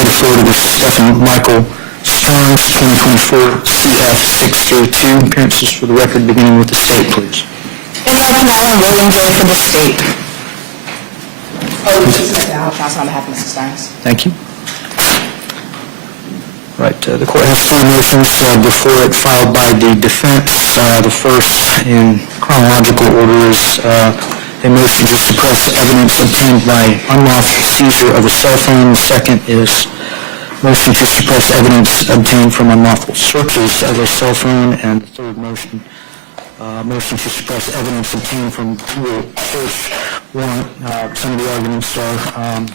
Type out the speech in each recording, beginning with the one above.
State of Florida versus Stephan Michael Sterns, 2024 CF 602. Appearances for the record, beginning with the state, please. In the Canal and William J. for the state. I'll pass on behalf of Mr. Sterns. Thank you. Right, the court has three motions before it filed by the defense. The first, in chronological order, is a motion to suppress evidence obtained by unlawful seizure of a cell phone. The second is motion to suppress evidence obtained from unlawful searches of a cell phone. And the third motion, motion to suppress evidence obtained from Google search warrant. Some of the arguments are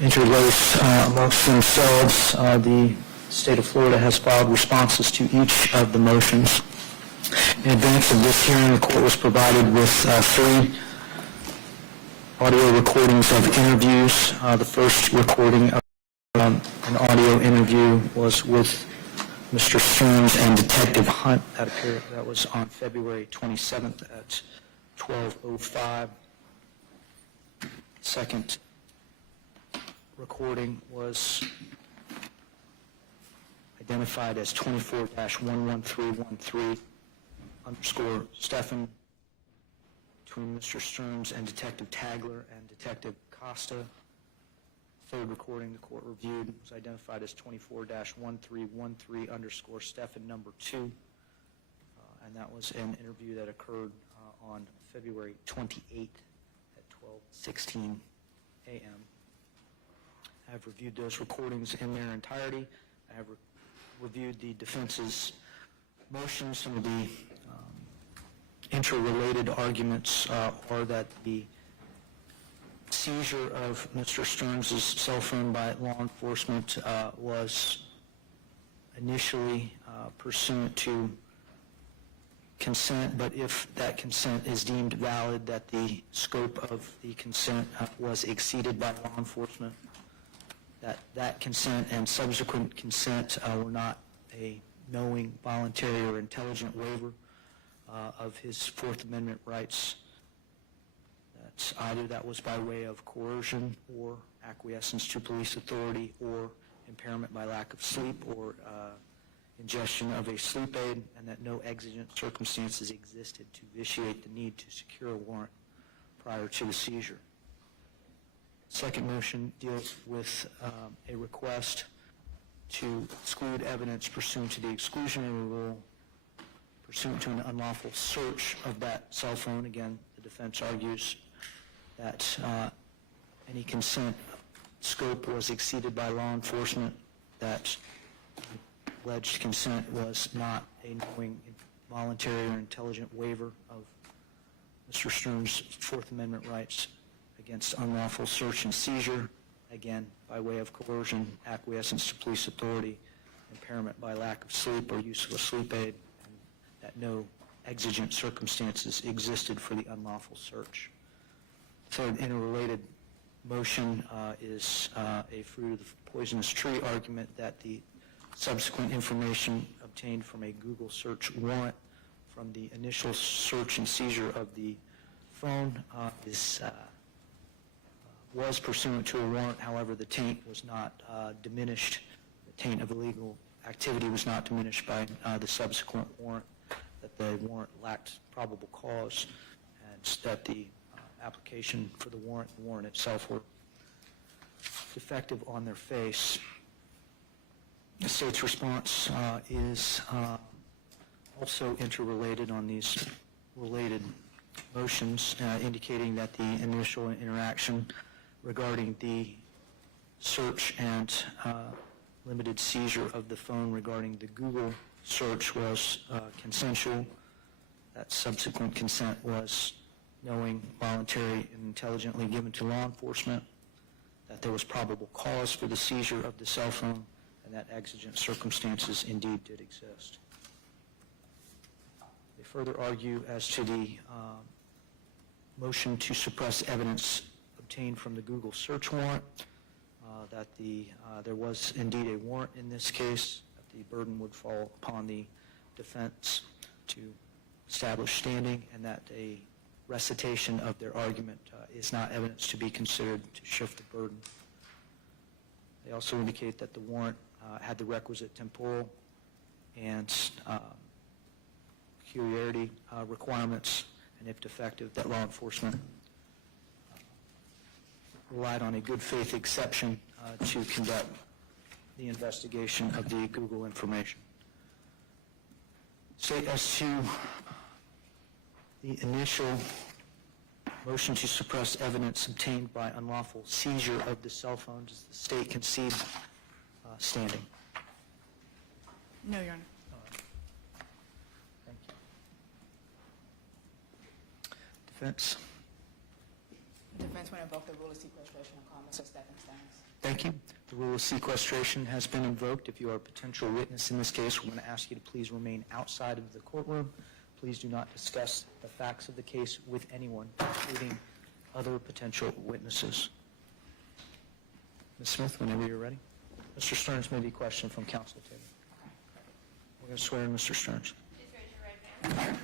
interlaced amongst themselves. The state of Florida has filed responses to each of the motions. In advance of this hearing, the court was provided with three audio recordings of interviews. The first recording of an audio interview was with Mr. Sterns and Detective Hunt. That was on February 27th at 12:05. Second recording was identified as 24-11313 _ Stephan between Mr. Sterns and Detective Tagler and Detective Costa. Third recording the court reviewed was identified as 24-1313 _ Stephan number 2, and that was an interview that occurred on February 28th at 12:16 a.m. I have reviewed those recordings in their entirety. I have reviewed the defense's motions. Some of the interrelated arguments are that the seizure of Mr. Sterns' cell phone by law enforcement was initially pursuant to consent, but if that consent is deemed valid, that the scope of the consent was exceeded by law enforcement, that consent and subsequent consent were not a knowing, voluntary, or intelligent waiver of his Fourth Amendment rights. That's either that was by way of coercion or acquiescence to police authority or impairment by lack of sleep or ingestion of a sleep aid, and that no exigent circumstances existed to vitiate the need to secure a warrant prior to the seizure. Second motion deals with a request to exclude evidence pursuant to the exclusionary rule, pursuant to an unlawful search of that cell phone. Again, the defense argues that any consent scope was exceeded by law enforcement, that alleged consent was not a knowing, voluntary, or intelligent waiver of Mr. Sterns' Fourth Amendment rights against unlawful search and seizure, again, by way of coercion, acquiescence to police authority, impairment by lack of sleep or use of a sleep aid, and that no exigent circumstances existed for the unlawful search. Third interrelated motion is a fruit of the poisonous tree argument that the subsequent information obtained from a Google search warrant from the initial search and seizure of the phone was pursuant to a warrant. However, the taint was not diminished. The taint of illegal activity was not diminished by the subsequent warrant, that the warrant lacked probable cause, and that the application for the warrant itself were defective on their face. The state's response is also interrelated on these related motions, indicating that the initial interaction regarding the search and limited seizure of the phone regarding the Google search was consensual. That subsequent consent was knowing, voluntary, and intelligently given to law enforcement, that there was probable cause for the seizure of the cell phone, and that exigent circumstances indeed did exist. They further argue as to the motion to suppress evidence obtained from the Google search warrant, that there was indeed a warrant in this case, that the burden would fall upon the defense to establish standing, and that a recitation of their argument is not evidence to be considered to shift the burden. They also indicate that the warrant had the requisite temporal and peculiarity requirements, and if defective, that law enforcement relied on a good faith exception to conduct the investigation of the Google information. So as to the initial motion to suppress evidence obtained by unlawful seizure of the cell phone, does the state concede standing? No, Your Honor. Thank you. Defense? The defense will invoke the rule of sequestration and call Mr. Stephan Sterns. Thank you. The rule of sequestration has been invoked. If you are a potential witness in this case, we're going to ask you to please remain outside of the courtroom. Please do not discuss the facts of the case with anyone, including other potential witnesses. Ms. Smith, whenever you're ready. Mr. Sterns, maybe a question from counsel table. We're going to swear in Mr. Sterns. Please raise your right hand.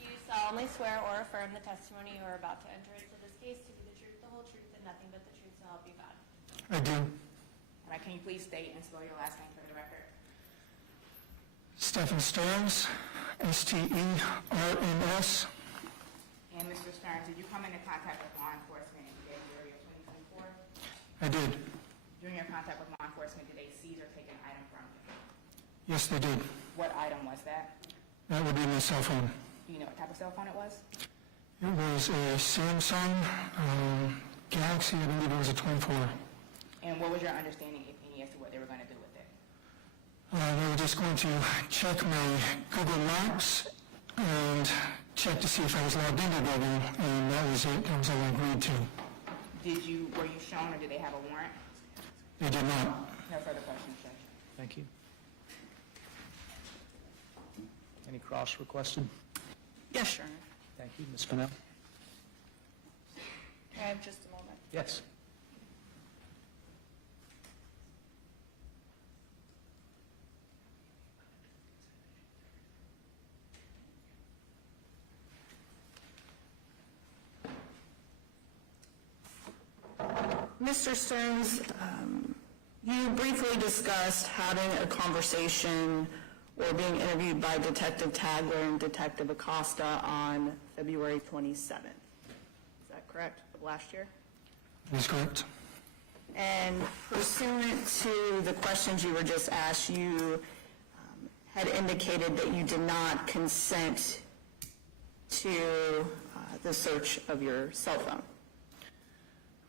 Do you solemnly swear or affirm the testimony you are about to enter into this case to be the truth, the whole truth, and nothing but the truth to help you God? I do. All right, can you please state and spell your last name for the record? Stephan Sterns, S-T-E-R-N-S. And Mr. Sterns, did you come into contact with law enforcement in January of 2024? I did. During your contact with law enforcement, did they seize or take an item from you? Yes, they did. What item was that? That would be my cell phone. Do you know what type of cell phone it was? It was a Samsung Galaxy, I believe it was a 24. And what was your understanding, if any, as to what they were going to do with it? They were just going to check my Google Maps and check to see if I was logged into Google, and that was it. That was all I agreed to. Were you shown, or did they have a warrant? They did not. No further questions, Judge. Thank you. Any cross requested? Yes, Your Honor. Thank you. Ms. Fennell? I have just a moment. Yes. Mr. Sterns, you briefly discussed having a conversation or being interviewed by Detective Tagler and Detective Acosta on February 27th. Is that correct, of last year? That is correct. And pursuant to the questions you were just asked, you had indicated that you did not consent to the search of your cell phone.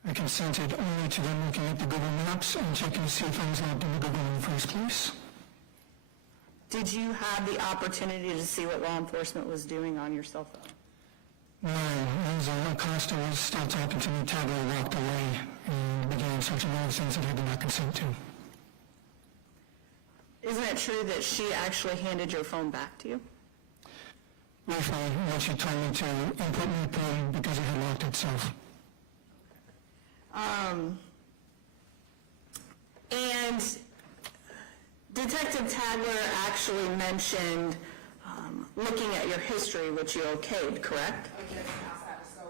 I consented only to them looking at the Google Maps and checking to see if I was logged into Google in the first place. Did you have the opportunity to see what law enforcement was doing on your cell phone? No, as Acosta was still talking to me, Tagler walked away and began searching all the things that I did not consent to. Isn't it true that she actually handed your phone back to you? Briefly, when she told me to input my PIN because it had locked itself. And Detective Tagler actually mentioned looking at your history, which you okayed, correct? Okay, outside, so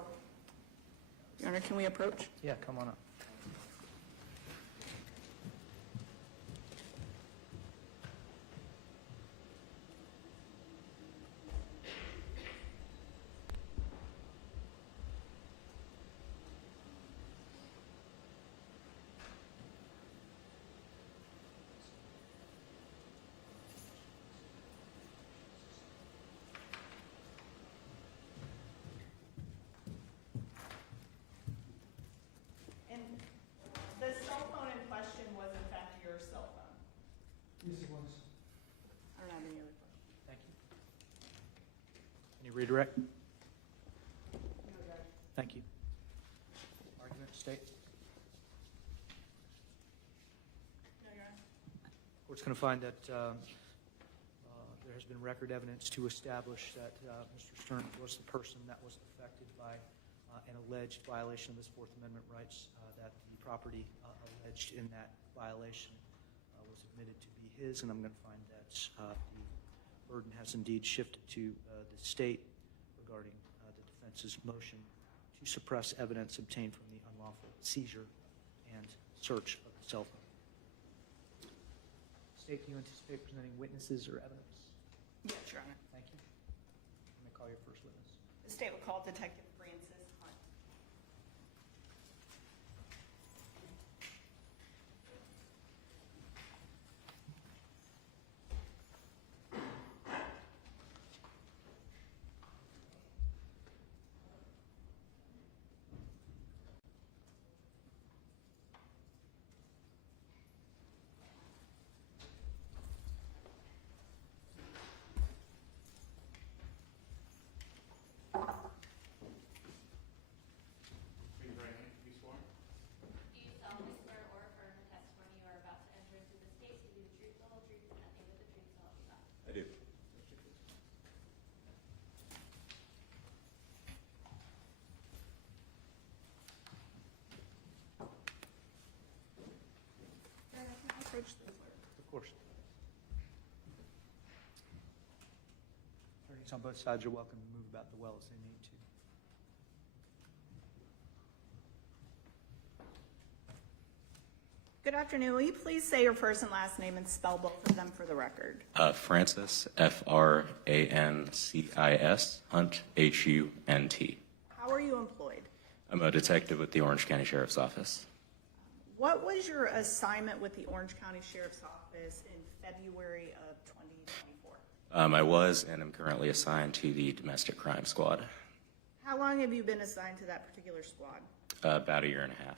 Your Honor, can we approach? Yeah, come on up. And the cell phone in question was in fact your cell phone? Yes, it was. I don't have any other questions. Thank you. Any redirect? Thank you. Argument, state? No, Your Honor. Court's going to find that there has been record evidence to establish that Mr. Sterns was the person that was affected by an alleged violation of his Fourth Amendment rights, that the property alleged in that violation was admitted to be his, and I'm going to find that the burden has indeed shifted to the state regarding the defense's motion to suppress evidence obtained from the unlawful seizure and search of the cell phone. State, do you anticipate presenting witnesses or evidence? Yes, Your Honor. Thank you. Let me call your first witness. The state will call Detective Francis Hunt. Do you solemnly swear or affirm the testimony you are about to enter into this case to be the truth, the whole truth, and nothing but the truth, so help you God? I do. Approach the clerk. Of course. Attorneys on both sides are welcome to move about the well as they need to. Good afternoon. Will you please say your first and last name and spell both of them for the record? Francis, Francis, Hunt, Hunt. How are you employed? I'm a detective with the Orange County Sheriff's Office. What was your assignment with the Orange County Sheriff's Office in February of 2024? I was and am currently assigned to the Domestic Crime Squad. How long have you been assigned to that particular squad? About a year and a half.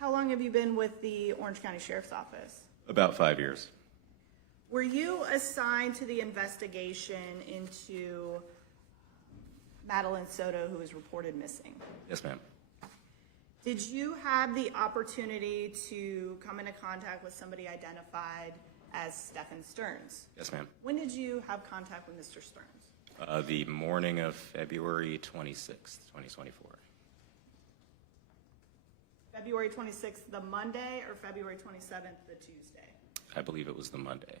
How long have you been with the Orange County Sheriff's Office? About 5 years. Were you assigned to the investigation into Madeline Soto, who was reported missing? Yes, ma'am. Did you have the opportunity to come into contact with somebody identified as Stephan Sterns? Yes, ma'am. When did you have contact with Mr. Sterns? The morning of February 26th, 2024. February 26th, the Monday, or February 27th, the Tuesday? I believe it was the Monday,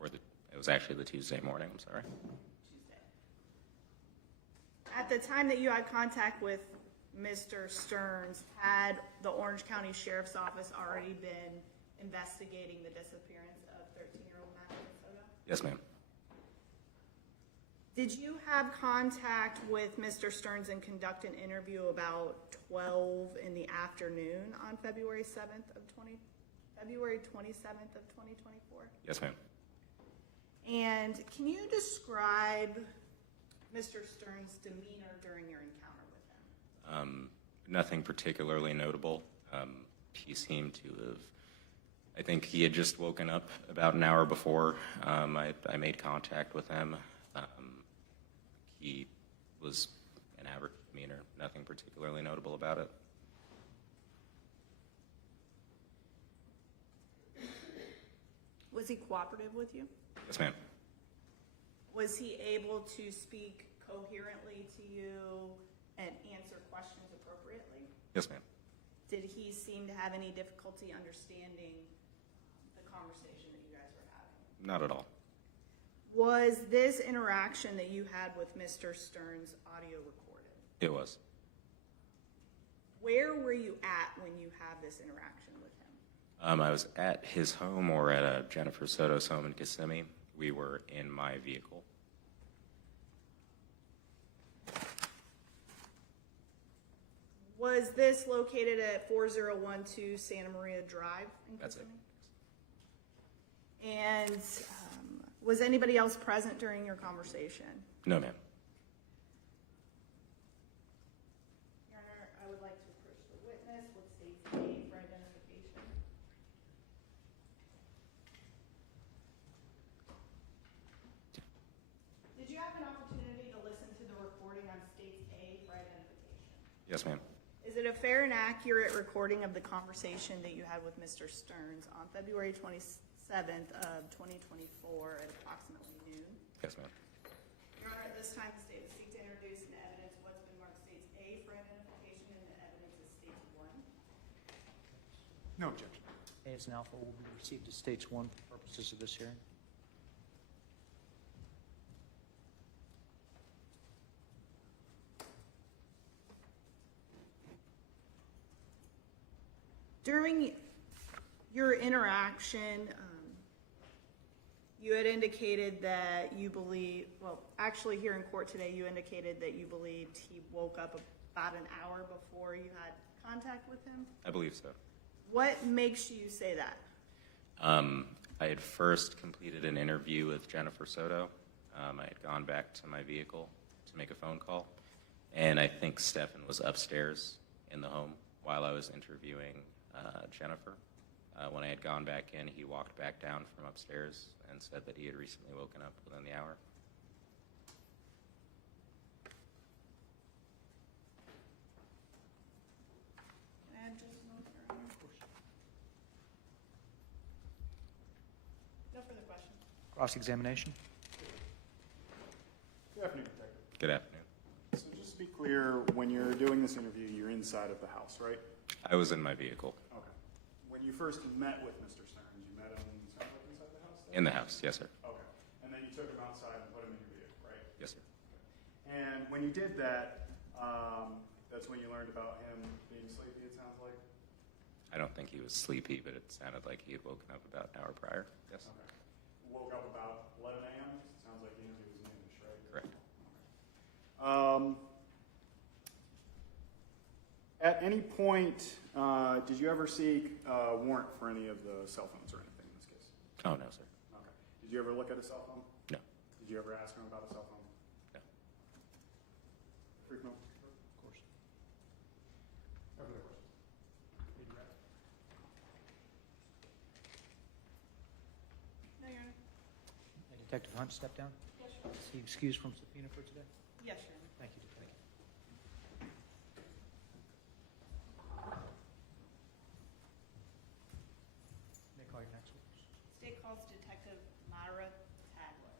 it was actually the Tuesday morning, I'm sorry. Tuesday. At the time that you had contact with Mr. Sterns, had the Orange County Sheriff's Office already been investigating the disappearance of 13-year-old Madeline Soto? Yes, ma'am. Did you have contact with Mr. Sterns and conduct an interview about 12 in the afternoon on February 27th of 2024? Yes, ma'am. And can you describe Mr. Sterns' demeanor during your encounter with him? Nothing particularly notable. He seemed to have, I think he had just woken up about an hour before I made contact with him. He was an average demeanor, nothing particularly notable about it. Was he cooperative with you? Yes, ma'am. Was he able to speak coherently to you and answer questions appropriately? Yes, ma'am. Did he seem to have any difficulty understanding the conversation that you guys were having? Not at all. Was this interaction that you had with Mr. Sterns audio recorded? It was. Where were you at when you had this interaction with him? I was at his home or at Jennifer Soto's home in Kissimmee. We were in my vehicle. Was this located at 4012 Santa Maria Drive in That's it. Kissimmee? And was anybody else present during your conversation? No, ma'am. Your Honor, I would like to approach the witness with state's name for identification. Did you have an opportunity to listen to the recording on state's A for identification? Yes, ma'am. Is it a fair and accurate recording of the conversation that you had with Mr. Sterns on February 27th of 2024 at approximately noon? Yes, ma'am. Your Honor, at this time, the state will seek to introduce into evidence what's been marked state's A for identification and the evidence is state's 1. No objection. A as an alpha will be received as States 1 for purposes of this hearing. During your interaction, you had indicated that you believe, well, actually here in court today, you indicated that you believed he woke up about an hour before you had contact with him. I believe so. What makes you say that? I had first completed an interview with Jennifer Soto. I had gone back to my vehicle to make a phone call, and I think Stephan was upstairs in the home while I was interviewing Jennifer. When I had gone back in, he walked back down from upstairs and said that he had recently woken up within the hour. No further questions. Cross-examination? Good afternoon, Detective. Good afternoon. So just to be clear, when you're doing this interview, you're inside of the house, right? I was in my vehicle. Okay. When you first met with Mr. Sterns, you met him sounds like inside the house? In the house, yes, sir. Okay. And then you took him outside and put him in your vehicle, right? Yes, sir. And when you did that, that's when you learned about him being sleepy, it sounds like? I don't think he was sleepy, but it sounded like he had woken up about an hour prior. Yes. Okay. Woke up about 11 a.m.? It sounds like the interview was noonish, right? Correct. At any point, did you ever seek a warrant for any of the cell phones or anything in this case? Oh, no, sir. Okay. Did you ever look at a cell phone? No. Did you ever ask him about a cell phone? No. Brief note. Of course. No further questions. No, Your Honor. And Detective Hunt, step down. Yes, Your Honor. Is he excused from subpoena for today? Yes, Your Honor. Thank you, Detective. May I call your next witness? State calls Detective Myra Tagler.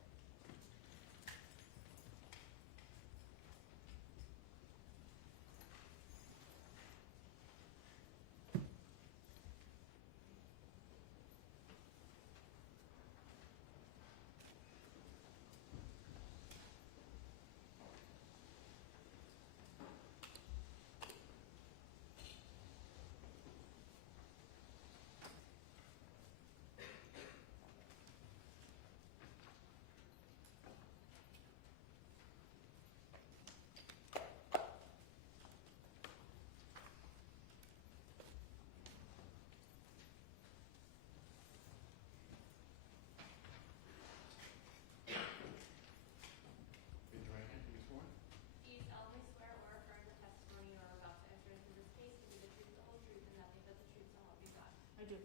Raise your right hand to be sworn. Do you solemnly swear or affirm the testimony you are about to enter into this case to be the truth, the whole truth, and nothing but the truth, so help you God? I do.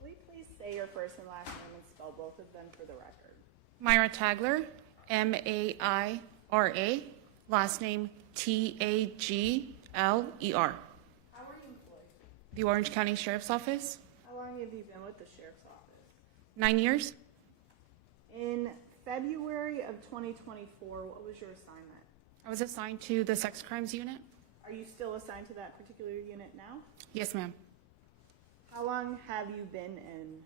Will you please say your first and last name and spell both of them for the record? Myra Tagler, M-A-I-R-A, last name T-A-G-L-E-R. How were you employed? The Orange County Sheriff's Office, How long have you been with the sheriff's office? 9 years. In February of 2024, what was your assignment? I was assigned to the Sex Crimes Unit. Are you still assigned to that particular unit now? Yes, ma'am. How long have you been in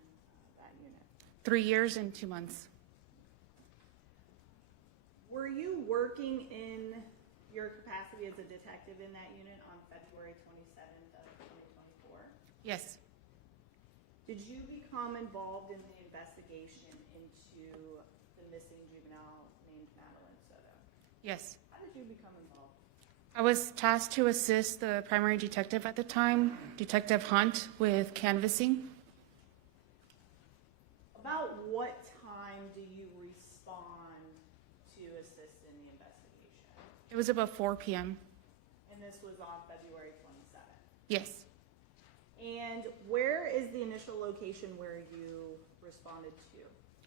that unit? 3 years and 2 months. Were you working in your capacity as a detective in that unit on February 27th of 2024? Yes. Did you become involved in the investigation into the missing juvenile named Madeline Soto? Yes. How did you become involved? I was tasked to assist the primary detective at the time, Detective Hunt, with canvassing. About what time do you respond to assist in the investigation? It was about 4 p.m. And this was on February 27th. Yes. And where is the initial location where you responded to?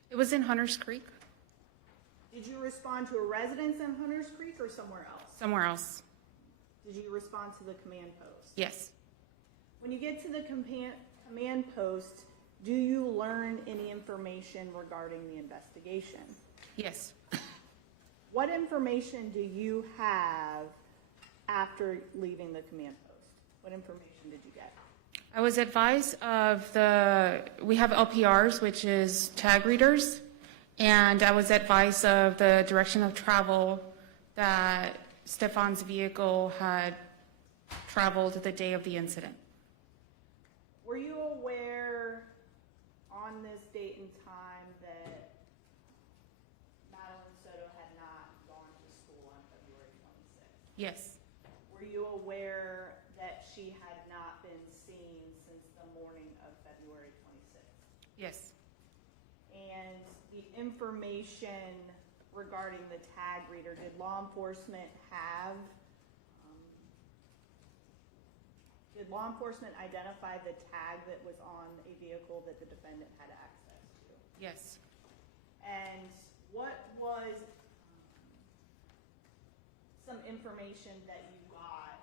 It was in Hunters Creek, Did you respond to a residence in Hunters Creek or somewhere else? somewhere else. Did you respond to the command post? Yes. When you get to the command post, do you learn any information regarding the investigation? Yes. What information do you have after leaving the command post? What information did you get? I was advised of we have LPRs, which is tag readers, and I was advised of the direction of travel that Stephan's vehicle had traveled the day of the incident. Were you aware on this date and time that Madeline Soto had not gone to school on February 26th? Yes, Were you aware that she had not been seen since the morning of February 26th? yes, And the information regarding the tag reader, did law enforcement identify the tag that was on a vehicle that the defendant had access to? yes. And what was some information that you got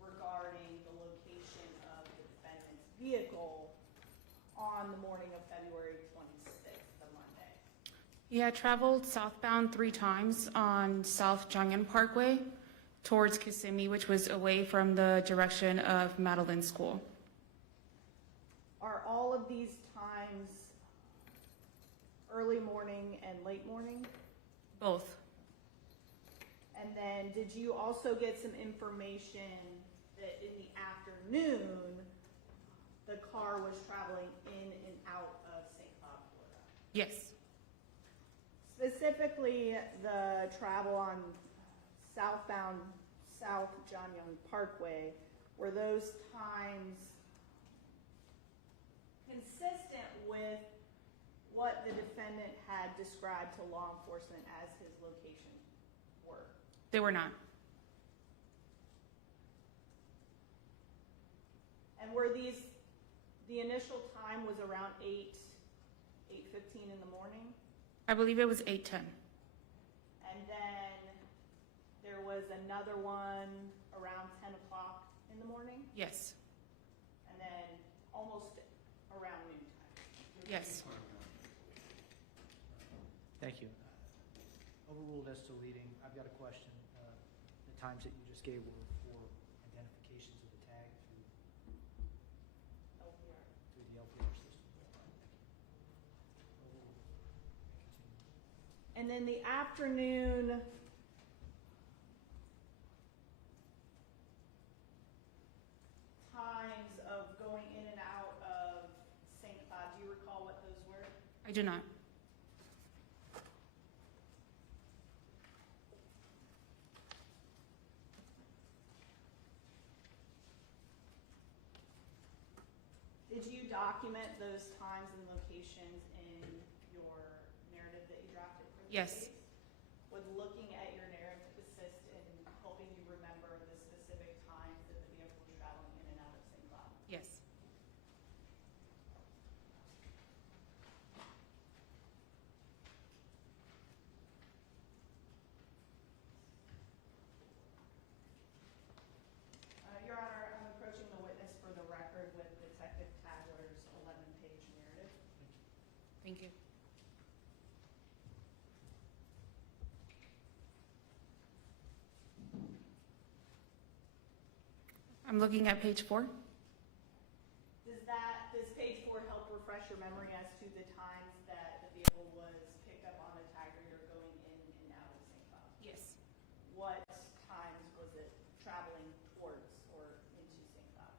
regarding the location of the defendant's vehicle on the morning of February 26th, the Monday? He had traveled southbound 3 times on South Jungin Parkway towards Kissimmee, which was away from the direction of Madeline School. Are all of these times early morning and late morning? Both. And then did you also get some information that in the afternoon, the car was traveling in and out of St. Cloud, Florida? Yes, Specifically, the travel on southbound South John Young Parkway, were those times consistent with what the defendant had described to law enforcement as his location were? they were not. And were these, the initial time was around 8:15 in the morning? I believe it was 8:10. And then there was another one around 10 o'clock in the morning? Yes, And then almost around noontime? yes. Thank you. Overruled as to leading, I've got a question. The times that you just gave were for identifications of the tag LPR. through the LPR system. Overruled. Continue. And then the afternoon times of going in and out of St. Cloud, do you recall what those were? I do not. Did you document those times and locations in your narrative that you drafted for the Yes. case? Would looking at your narrative assist in helping you remember the specific times that the vehicle was traveling in and out of St. Cloud? Yes, Your Honor, I'm approaching the witness for the record with Detective Tagler's 11-page narrative. thank you. I'm looking at page 4. Does page 4 help refresh your memory as to the times that the vehicle was picked up on a tag reader going in and out of St. Cloud? Yes. What times was it traveling towards or into St. Cloud?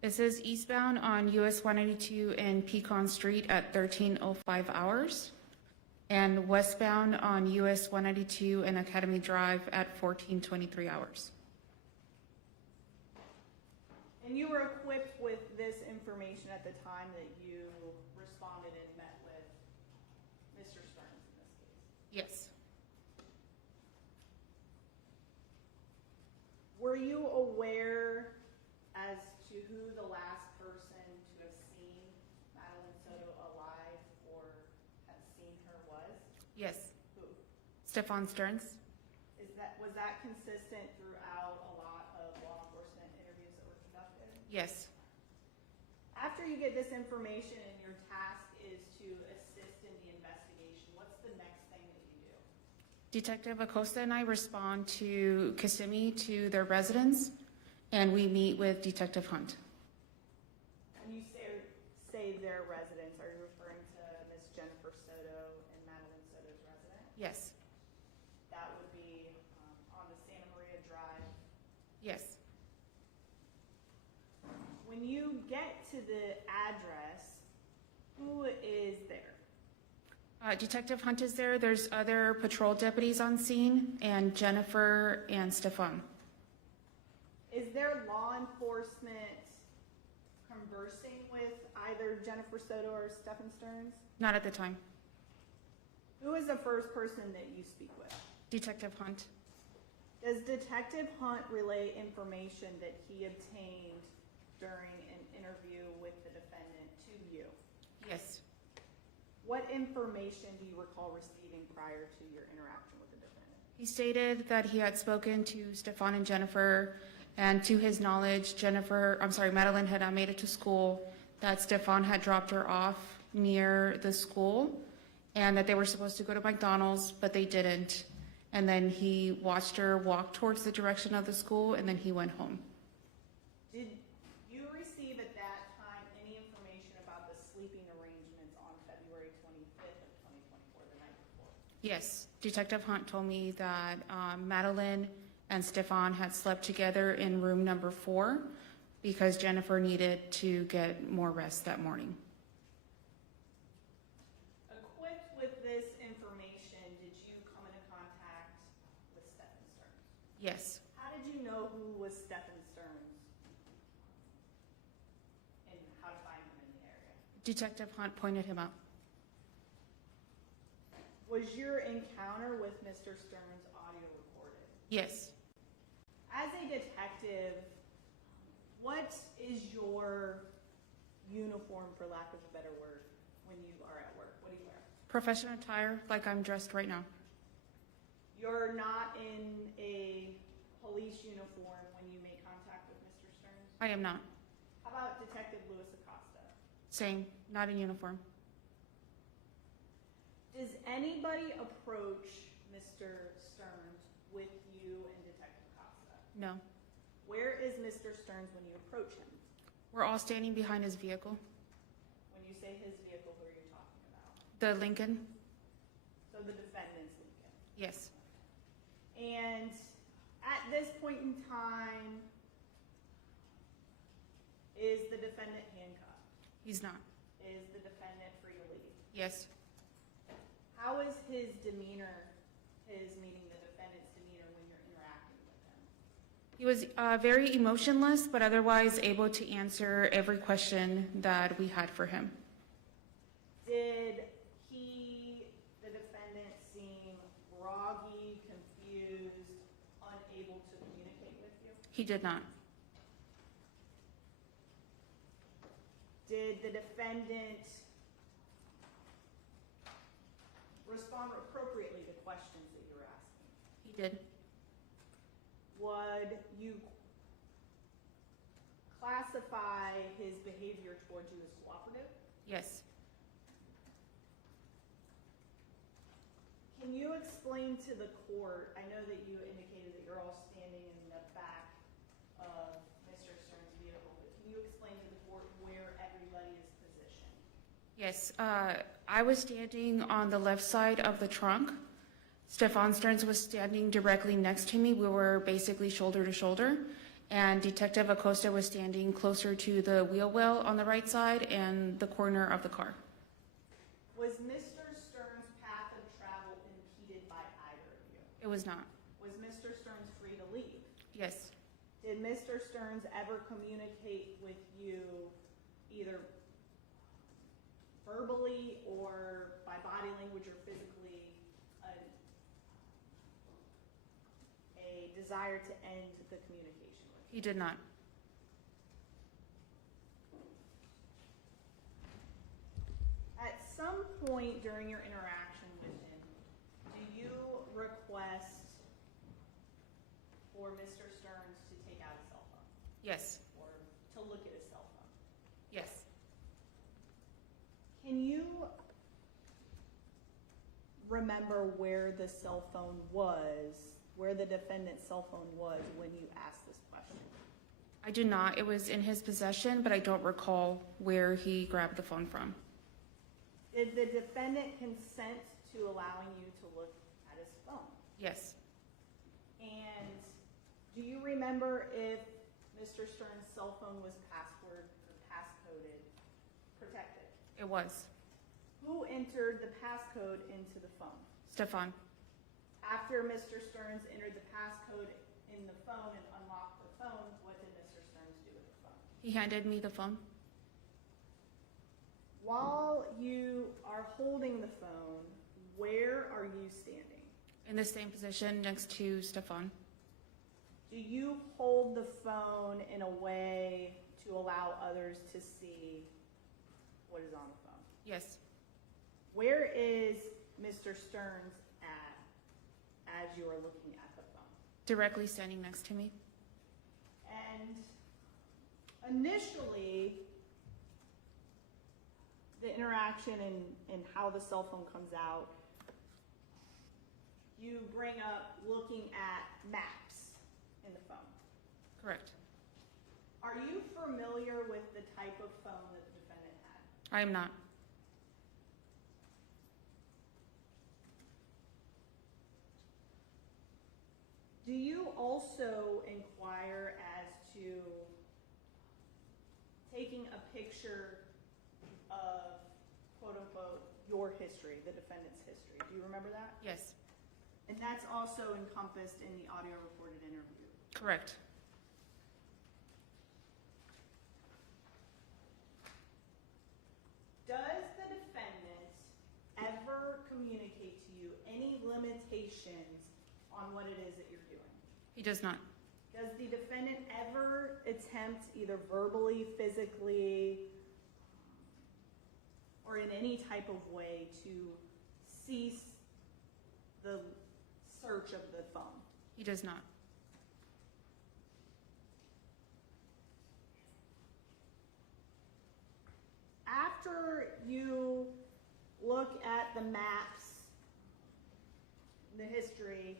It says eastbound on US 182 and Pecan Street at 13:05 hours, and westbound on US 192 and Academy Drive at 14:23 hours. And you were equipped with this information at the time that you responded and met with Mr. Sterns in this case? Yes. Were you aware as to who the last person to have seen Madeline Soto alive or have seen her was? Yes. Who? Stephan Sterns? Was that consistent throughout a lot of law enforcement interviews that were conducted? Yes. After you get this information and your task is to assist in the investigation, what's the next thing that you do? Detective Acosta and I respond to Kissimmee to their residence, and we meet with Detective Hunt. And you say their residence, are you referring to Ms. Jennifer Soto and Madeline Soto's residence? Yes, That would be on the Santa Maria Drive. yes. When you get to the address, who is there? Detective Hunt is there. There's other patrol deputies on scene, and Jennifer and Stephan. Is there law enforcement conversing with either Jennifer Soto or Stephan Sterns? Not at the time. Who is the first person that you speak with? Detective Hunt. Does Detective Hunt relay information that he obtained during an interview with the defendant to you? Yes. What information do you recall receiving prior to your interaction with the defendant? He stated that he had spoken to Stephan and Jennifer, and to his knowledge, Madeline had not made it to school, that Stephan had dropped her off near the school, and that they were supposed to go to McDonald's, but they didn't. And then he watched her walk towards the direction of the school, and then he went home. Did you receive at that time any information about the sleeping arrangements on February 25th of 2024, the night before? Yes, Detective Hunt told me that Madeline and Stephan had slept together in room number 4 because Jennifer needed to get more rest that morning. Equipped with this information, did you come into contact with Stephan Sterns? Yes, How did you know who was Stephan Sterns and how to find him in the area? Detective Hunt pointed him out. Was your encounter with Mr. Sterns audio recorded? Yes. As a detective, what is your uniform, for lack of a better word, when you are at work? What do you wear? Professional attire, like I'm dressed right now. You're not in a police uniform when you make contact with Mr. Sterns? I am not. How about Detective Louis Acosta? Same, not in uniform. Does anybody approach Mr. Sterns with you and Detective Acosta? No. Where is Mr. Sterns when you approach him? We're all standing behind his vehicle. When you say his vehicle, who are you talking about? The Lincoln? So the defendant's Lincoln. Yes. And at this point in time, is the defendant handcuffed? He's not. Is the defendant free to leave? Yes. How is his demeanor, meaning the defendant's demeanor when you're interacting with him? He was very emotionless, but otherwise able to answer every question that we had for him. Did the defendant, seem groggy, confused, unable to communicate with you? He did not. Did the defendant respond appropriately to questions that you were asking? He did. Would you classify his behavior towards you as cooperative? Yes. Can you explain to the court, I know that you indicated that you're all standing in the back of Mr. Sterns' vehicle, but can you explain to the court where everybody is positioned? Yes. I was standing on the left side of the trunk. Stephan Sterns was standing directly next to me. We were basically shoulder to shoulder. And Detective Acosta was standing closer to the wheel well on the right side and the corner of the car. Was Mr. Sterns' path of travel impeded by either of you? It was not. Was Mr. Sterns free to leave? Yes. Did Mr. Sterns ever communicate with you either verbally or by body language or physically a desire to end the communication with you? He did not. At some point during your interaction with him, do you request for Mr. Sterns to take out his cell phone Yes. or to look at his cell phone? Yes. Can you remember where the cell phone was, where the defendant's cell phone was when you asked this question? I do not. It was in his possession, but I don't recall where he grabbed the phone from. Did the defendant consent to allowing you to look at his phone? Yes. And do you remember if Mr. Stern's cell phone was password or passcoded protected? It was. Who entered the passcode into the phone? Stephan. After Mr. Sterns entered the passcode in the phone and unlocked the phone, what did Mr. Sterns do with the phone? He handed me the phone. While you are holding the phone, where are you standing? In the same position next to Stephan. Do you hold the phone in a way to allow others to see what is on the phone? Yes. Where is Mr. Sterns at as you are looking at the phone? Directly standing next to me. And initially, the interaction and how the cell phone comes out, you bring up looking at maps in the phone. Correct. Are you familiar with the type of phone that the defendant had? I am not. Do you also inquire as to taking a picture of, quote unquote, your history, the defendant's history? Do you remember that? Yes. And that's also encompassed in the audio recorded interview. Correct. Does the defendant ever communicate to you any limitations on what it is that you're doing? He does not. Does the defendant ever attempt, either verbally, physically, or in any type of way, to cease the search of the phone? He does not. After you look at the maps, the history,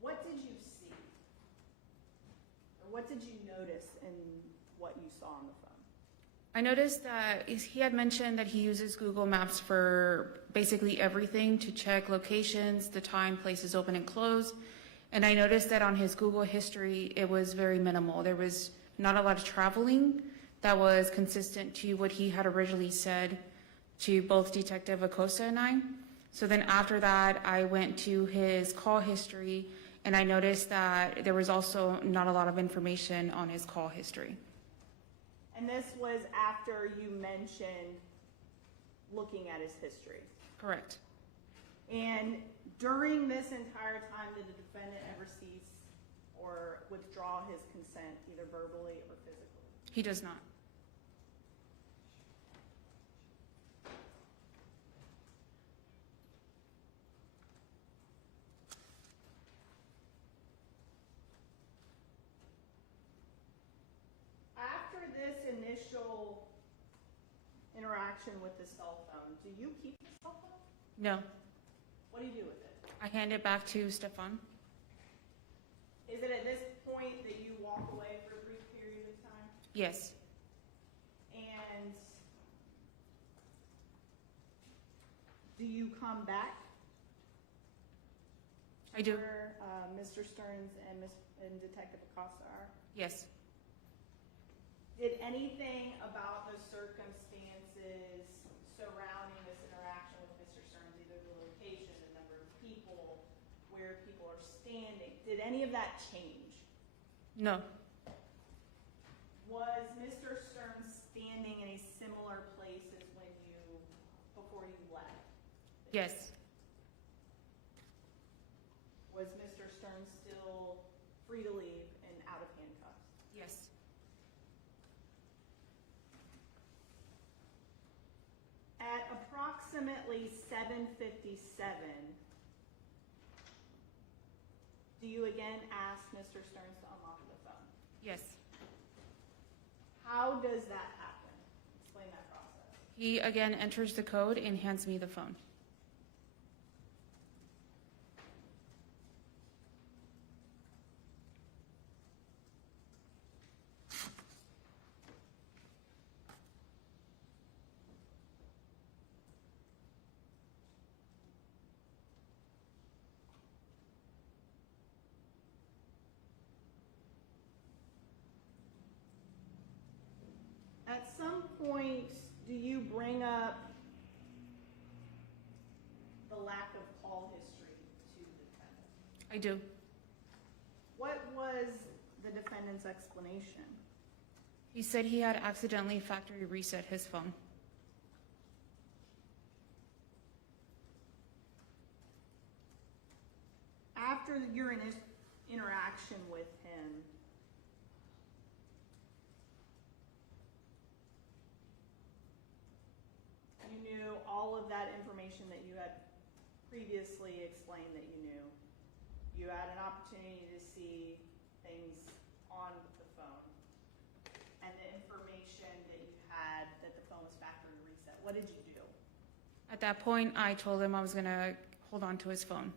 what did you see? Or what did you notice in what you saw on the phone? I noticed that he had mentioned that he uses Google Maps for basically everything, to check locations, the time places open and close. And I noticed that on his Google history, it was very minimal. There was not a lot of traveling that was consistent to what he had originally said to both Detective Acosta and I. So then after that, I went to his call history, and I noticed that there was also not a lot of information on his call history. And this was after you mentioned looking at his history. Correct. And during this entire time, did the defendant ever cease or withdraw his consent, either verbally or physically? He does not. After this initial interaction with the cell phone, do you keep the cell phone? No. What do you do with it? I hand it back to Stephan. Is it at this point that you walk away for a brief period of time? Yes. And do you come back? I do. Where Mr. Sterns and Detective Acosta are? Yes. Did anything about the circumstances surrounding this interaction with Mr. Sterns, either the location, the number of people, where people are standing, did any of that change? No. Was Mr. Sterns standing in a similar place as before you left? Yes. Was Mr. Sterns still free to leave and out of handcuffs? Yes. At approximately 7:57, do you again ask Mr. Sterns to unlock the phone? Yes. How does that happen? Explain that process. He again enters the code and hands me the phone. point do you bring up the lack of call history to the defendant? I do. What was the defendant's explanation? He said he had accidentally factory reset his phone. After your interaction with him, you knew all of that information that you had previously explained that you knew. You had an opportunity to see things on the phone and the information that you had that the phone was factory reset. What did you do? At that point, I told him I was going to hold on to his phone.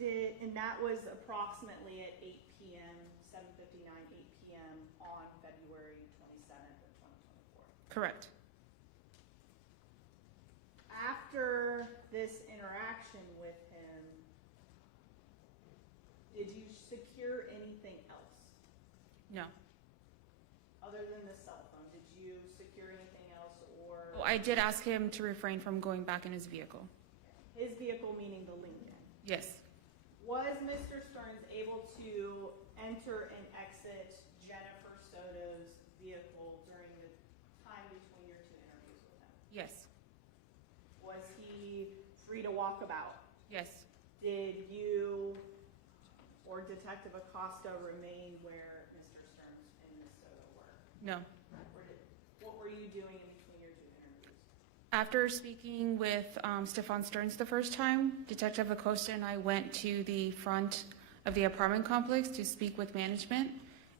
And that was approximately at 8 p.m., 7:59, 8 p.m. on February 27th of 2024. Correct. After this interaction with him, did you secure anything else No. other than the cell phone? Did you secure anything else, or Well, I did ask him to refrain from going back in his vehicle. his vehicle, meaning the Lincoln? Yes. Was Mr. Sterns able to enter and exit Jennifer Soto's vehicle during the time between your two interviews with him? Yes. Was he free to walk about? Yes. Did you or Detective Acosta remain where Mr. Sterns and Ms. Soto were? No. What were you doing in between your two interviews? After speaking with Stephan Sterns the first time, Detective Acosta and I went to the front of the apartment complex to speak with management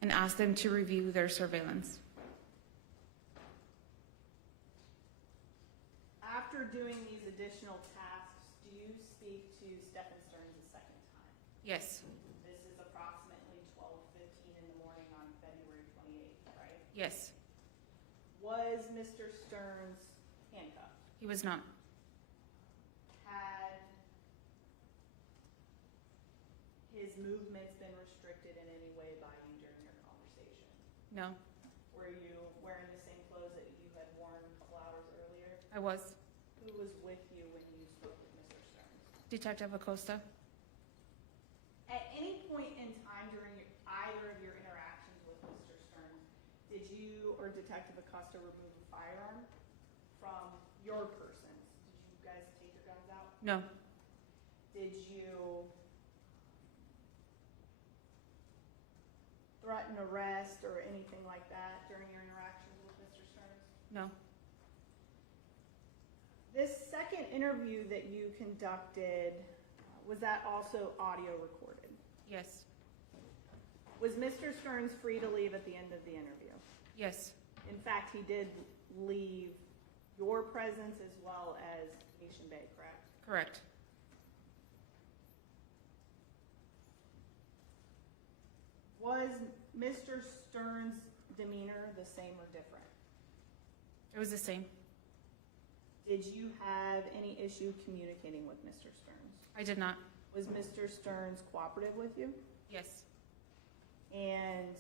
and ask them to review their surveillance. After doing these additional tasks, do you speak to Stephan Sterns a second time? Yes. This is approximately 12:15 in the morning on February 28th, right? Yes. Was Mr. Sterns handcuffed? He was not. Had his movements been restricted in any way by you during your conversation? No. Were you wearing the same clothes that you had worn a couple hours earlier? I was. Who was with you when you spoke with Mr. Sterns? Detective Acosta. At any point in time during either of your interactions with Mr. Sterns, did you or Detective Acosta remove a firearm from your persons? Did you guys take your guns out? No. Did you threaten arrest or anything like that during your interactions with Mr. Sterns? No. This second interview that you conducted, was that also audio recorded? Yes. Was Mr. Sterns free to leave at the end of the interview? Yes. In fact, he did leave your presence as well as Nation Bay, correct? Correct. Was Mr. Sterns' demeanor the same or different? It was the same. Did you have any issue communicating with Mr. Sterns? I did not. Was Mr. Sterns cooperative with you? Yes. And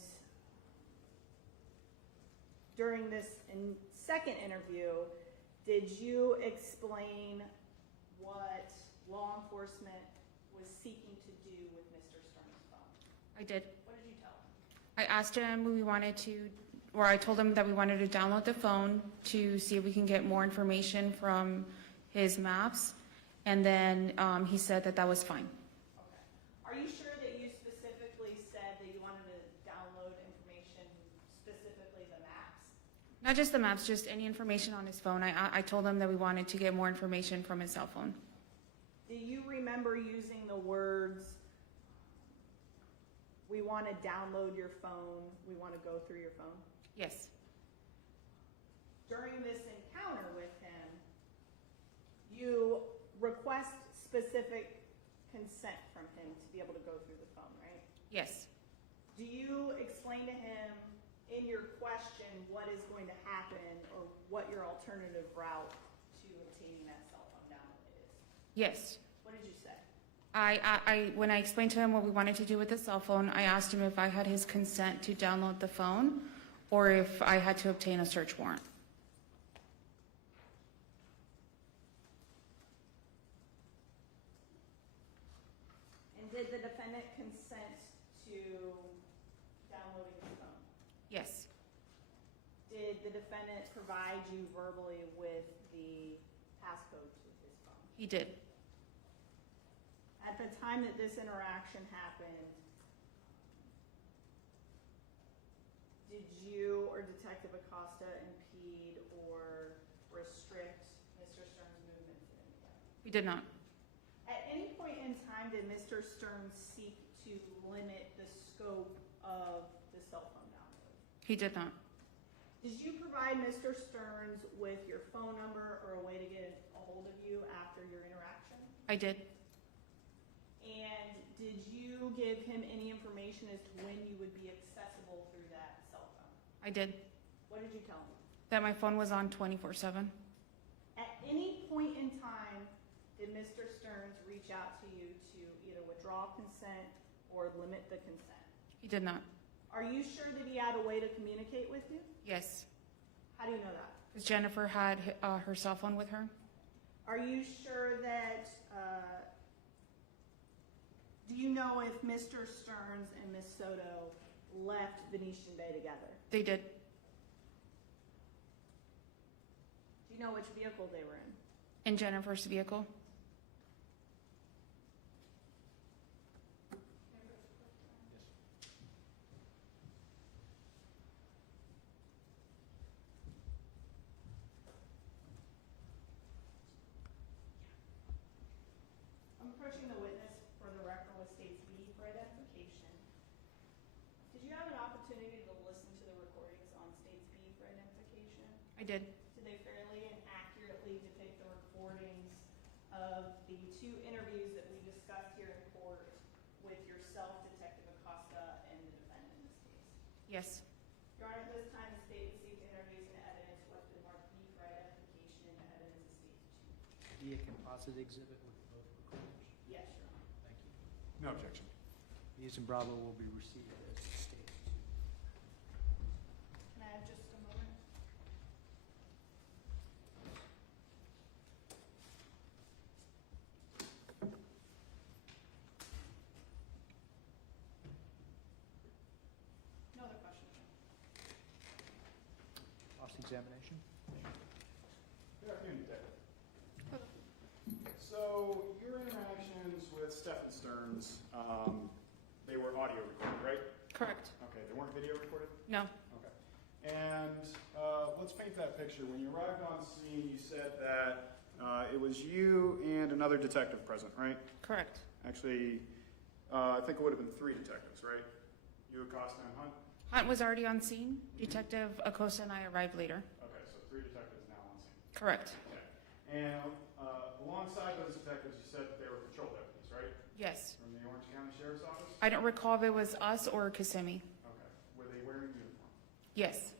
during this second interview, did you explain what law enforcement was seeking to do with Mr. Sterns' phone? I did. What did you tell him? I asked him we wanted to, or I told him that we wanted to download the phone to see if we can get more information from his maps, and then he said that that was fine. Okay. Are you sure that you specifically said that you wanted to download information, specifically the maps? Not just the maps, just any information on his phone. I told him that we wanted to get more information from his cell phone. Do you remember using the words, we want to download your phone, we want to go through your phone? Yes. During this encounter with him, you request specific consent from him to be able to go through the phone, right? Yes. Do you explain to him in your question what is going to happen or what your alternative route to obtaining that cell phone download is? Yes. What did you say? When I explained to him what we wanted to do with the cell phone, I asked him if I had his consent to download the phone or if I had to obtain a search warrant. And did the defendant consent to downloading his phone? Yes, Did the defendant provide you verbally with the passcode to his phone? he did. At the time that this interaction happened, did you or Detective Acosta impede or restrict Mr. Sterns' movements in any way? We did not. At any point in time, did Mr. Sterns seek to limit the scope of the cell phone download? He did not. Did you provide Mr. Sterns with your phone number or a way to get a hold of you after your interaction? I did. And did you give him any information as to when you would be accessible through that cell phone? I did. What did you tell him? That my phone was on 24/7. At any point in time, did Mr. Sterns reach out to you to either withdraw consent or limit the consent? He did not. Are you sure that he had a way to communicate with you? Yes. How do you know that? Because Jennifer had her cell phone with her. Are you sure that, do you know if Mr. Sterns and Ms. Soto left Venetian Bay together? They did. Do you know which vehicle they were in? In Jennifer's vehicle. I'm approaching the witness for the record with State's B for identification. Did you have an opportunity to listen to the recordings on State's B for identification? I did. Did they fairly and accurately depict the recordings of the two interviews that we discussed here in court with yourself, Detective Acosta, and the defendant in this case? Yes. Your Honor, at this time, the state received interviews and evidence what been marked B for identification and evidence of state 2. Be a composite exhibit with both recordings. Yes, Your Honor. Thank you. No objection. These and Bravo will be received as State 2. Can I have just a moment? No other questions? Cross-examination? Good afternoon, Detective. So your interactions with Stephan Sterns, they were audio recorded, right? Correct. Okay, they weren't video recorded? No. Okay. And let's paint that picture. When you arrived on scene, you said that it was you and another detective present, right? Correct. Actually, I think it would have been 3 detectives, right? You, Acosta, and Hunt? Hunt was already on scene. Detective Acosta and I arrived later. Okay, so 3 detectives now on scene. Correct. Okay. And alongside those detectives, you said that they were patrol deputies, right? Yes. From the Orange County Sheriff's Office? I don't recall if it was us or Kissimmee. Okay. Were they wearing uniform? Yes.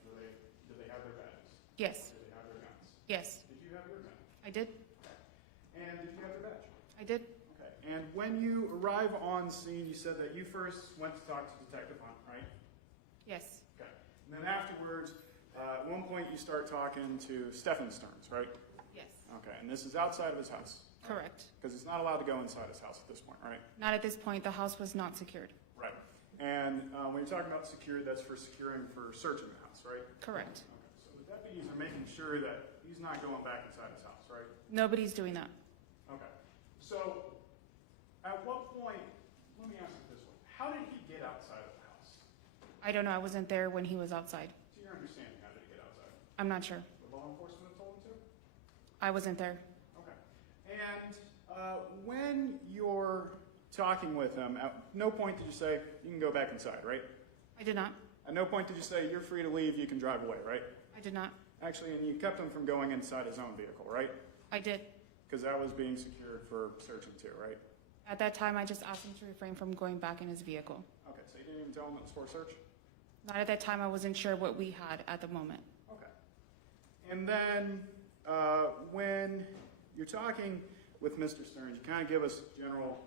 Did they have their badges? Yes. Did they have their guns? Yes. Did you have your gun? I did. And did you have their badge? I did. Okay. And when you arrive on scene, you said that you first went to talk to Detective Hunt, right? Yes. Okay. And then afterwards, at one point you start talking to Stephan Sterns, right? Yes. Okay. And this is outside of his house? Correct. Because it's not allowed to go inside his house at this point, right? Not at this point. The house was not secured. Right. And when you're talking about secured, that's for securing for searching the house, right? Correct. Okay. So the deputies are making sure that he's not going back inside his house, right? Nobody's doing that. Okay. So at what point, let me ask it this way, how did he get outside of the house? I don't know. I wasn't there when he was outside. To your understanding, how did he get outside? I'm not sure. The law enforcement have told him to? I wasn't there. Okay. And when you're talking with him, at no point did you say, you can go back inside, right? I did not. At no point did you say, you're free to leave, you can drive away, right? I did not. Actually, and you kept him from going inside his own vehicle, right? I did. Because that was being secured for searching too, right? At that time, I just asked him to refrain from going back in his vehicle. Okay, so you didn't even tell him it was for search? Not at that time. I wasn't sure what we had at the moment. Okay. And then when you're talking with Mr. Sterns, you kind of give us general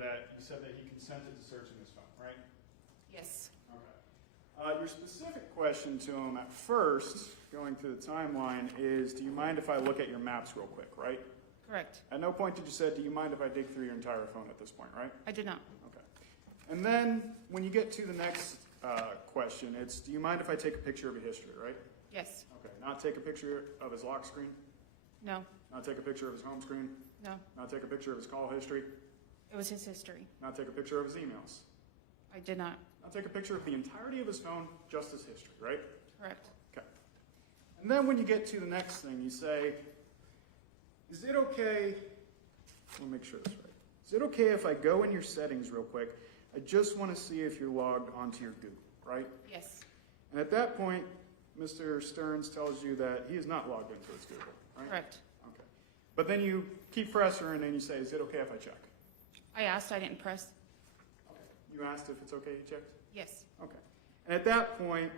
that you said that he consented to searching his phone, right? Yes. Okay. Your specific question to him at first, going through the timeline, is do you mind if I look at your maps real quick, right? Correct. At no point did you say, do you mind if I dig through your entire phone at this point, right? I did not. Okay. And then when you get to the next question, it's do you mind if I take a picture of your history, right? Yes. Okay. Not take a picture of his lock screen? No. Not take a picture of his home screen? No. Not take a picture of his call history? It was his history. Not take a picture of his emails? I did not. Not take a picture of the entirety of his phone, just his history, right? Correct. Okay. And then when you get to the next thing, you say, is it okay, let me make sure this is right. Is it okay if I go in your settings real quick? I just want to see if you're logged onto your Google, right? Yes. And at that point, Mr. Sterns tells you that he is not logged into his Google, right? Correct. Okay. But then you keep pressing and then you say, is it okay if I check? I asked, I didn't press. Okay. You asked if it's okay you checked? Yes. Okay. And at that point,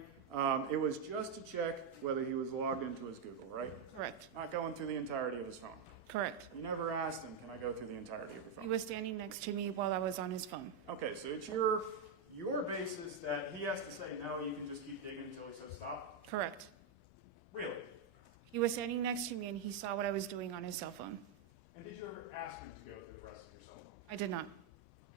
it was just to check whether he was logged into his Google, right? Correct. Not going through the entirety of his phone. Correct. You never asked him, can I go through the entirety of your He phone? was standing next to me while I was on his phone. Okay, so it's your basis that he has to say no, you can just keep digging until he says stop? Correct. Really? He was standing next to me and he saw what I was doing on his cell phone. And did you ever ask him to go through the rest of your cell phone? I did not.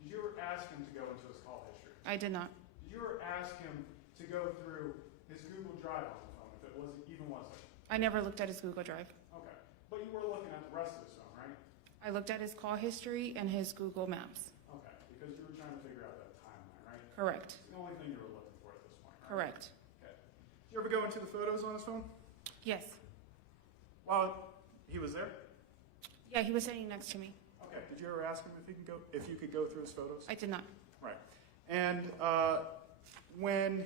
Did you ever ask him to go into his call history? I did not. Did you ever ask him to go through his Google Drive on the phone, if it even was there? I never looked at his Google Drive. Okay. But you were looking at the rest of his phone, right? I looked at his call history and his Google Maps. Okay, because you were trying to figure out that timeline, right? Correct. It's the only thing you were looking for at this point, right? Correct. Okay. Did you ever go into the photos on his phone? Yes. While he was there? Yeah, he was standing next to me. Okay. Did you ever ask him if you could go through his photos? I did not. Right. And when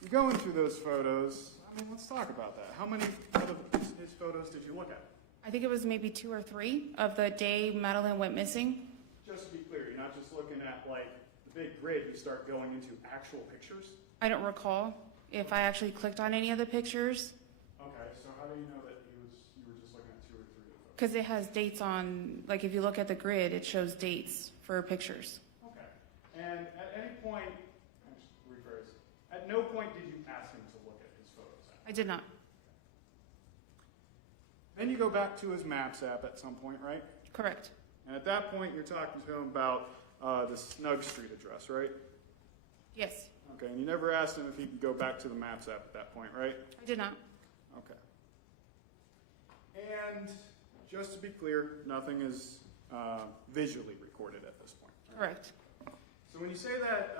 you're going through those photos, I mean, let's talk about that. How many of his photos did you look at? I think it was maybe 2 or 3 of the day Madeline went missing. Just to be clear, you're not just looking at like the big grid, you start going into actual pictures? I don't recall if I actually clicked on any of the pictures Okay, so how do you know that you were just looking at 2 or 3 of those? because it has dates on, like if you look at the grid, it shows dates for pictures. Okay. And at any point, rephrase, at no point did you ask him to look at his photos? I did not. Then you go back to his Maps app at some point, right? Correct. And at that point, you're talking to him about the Snug Street address, right? Yes. Okay, and you never asked him if he could go back to the Maps app at that point, right? I did not. Okay. And just to be clear, nothing is visually recorded at this point. Right? Correct. So when you say that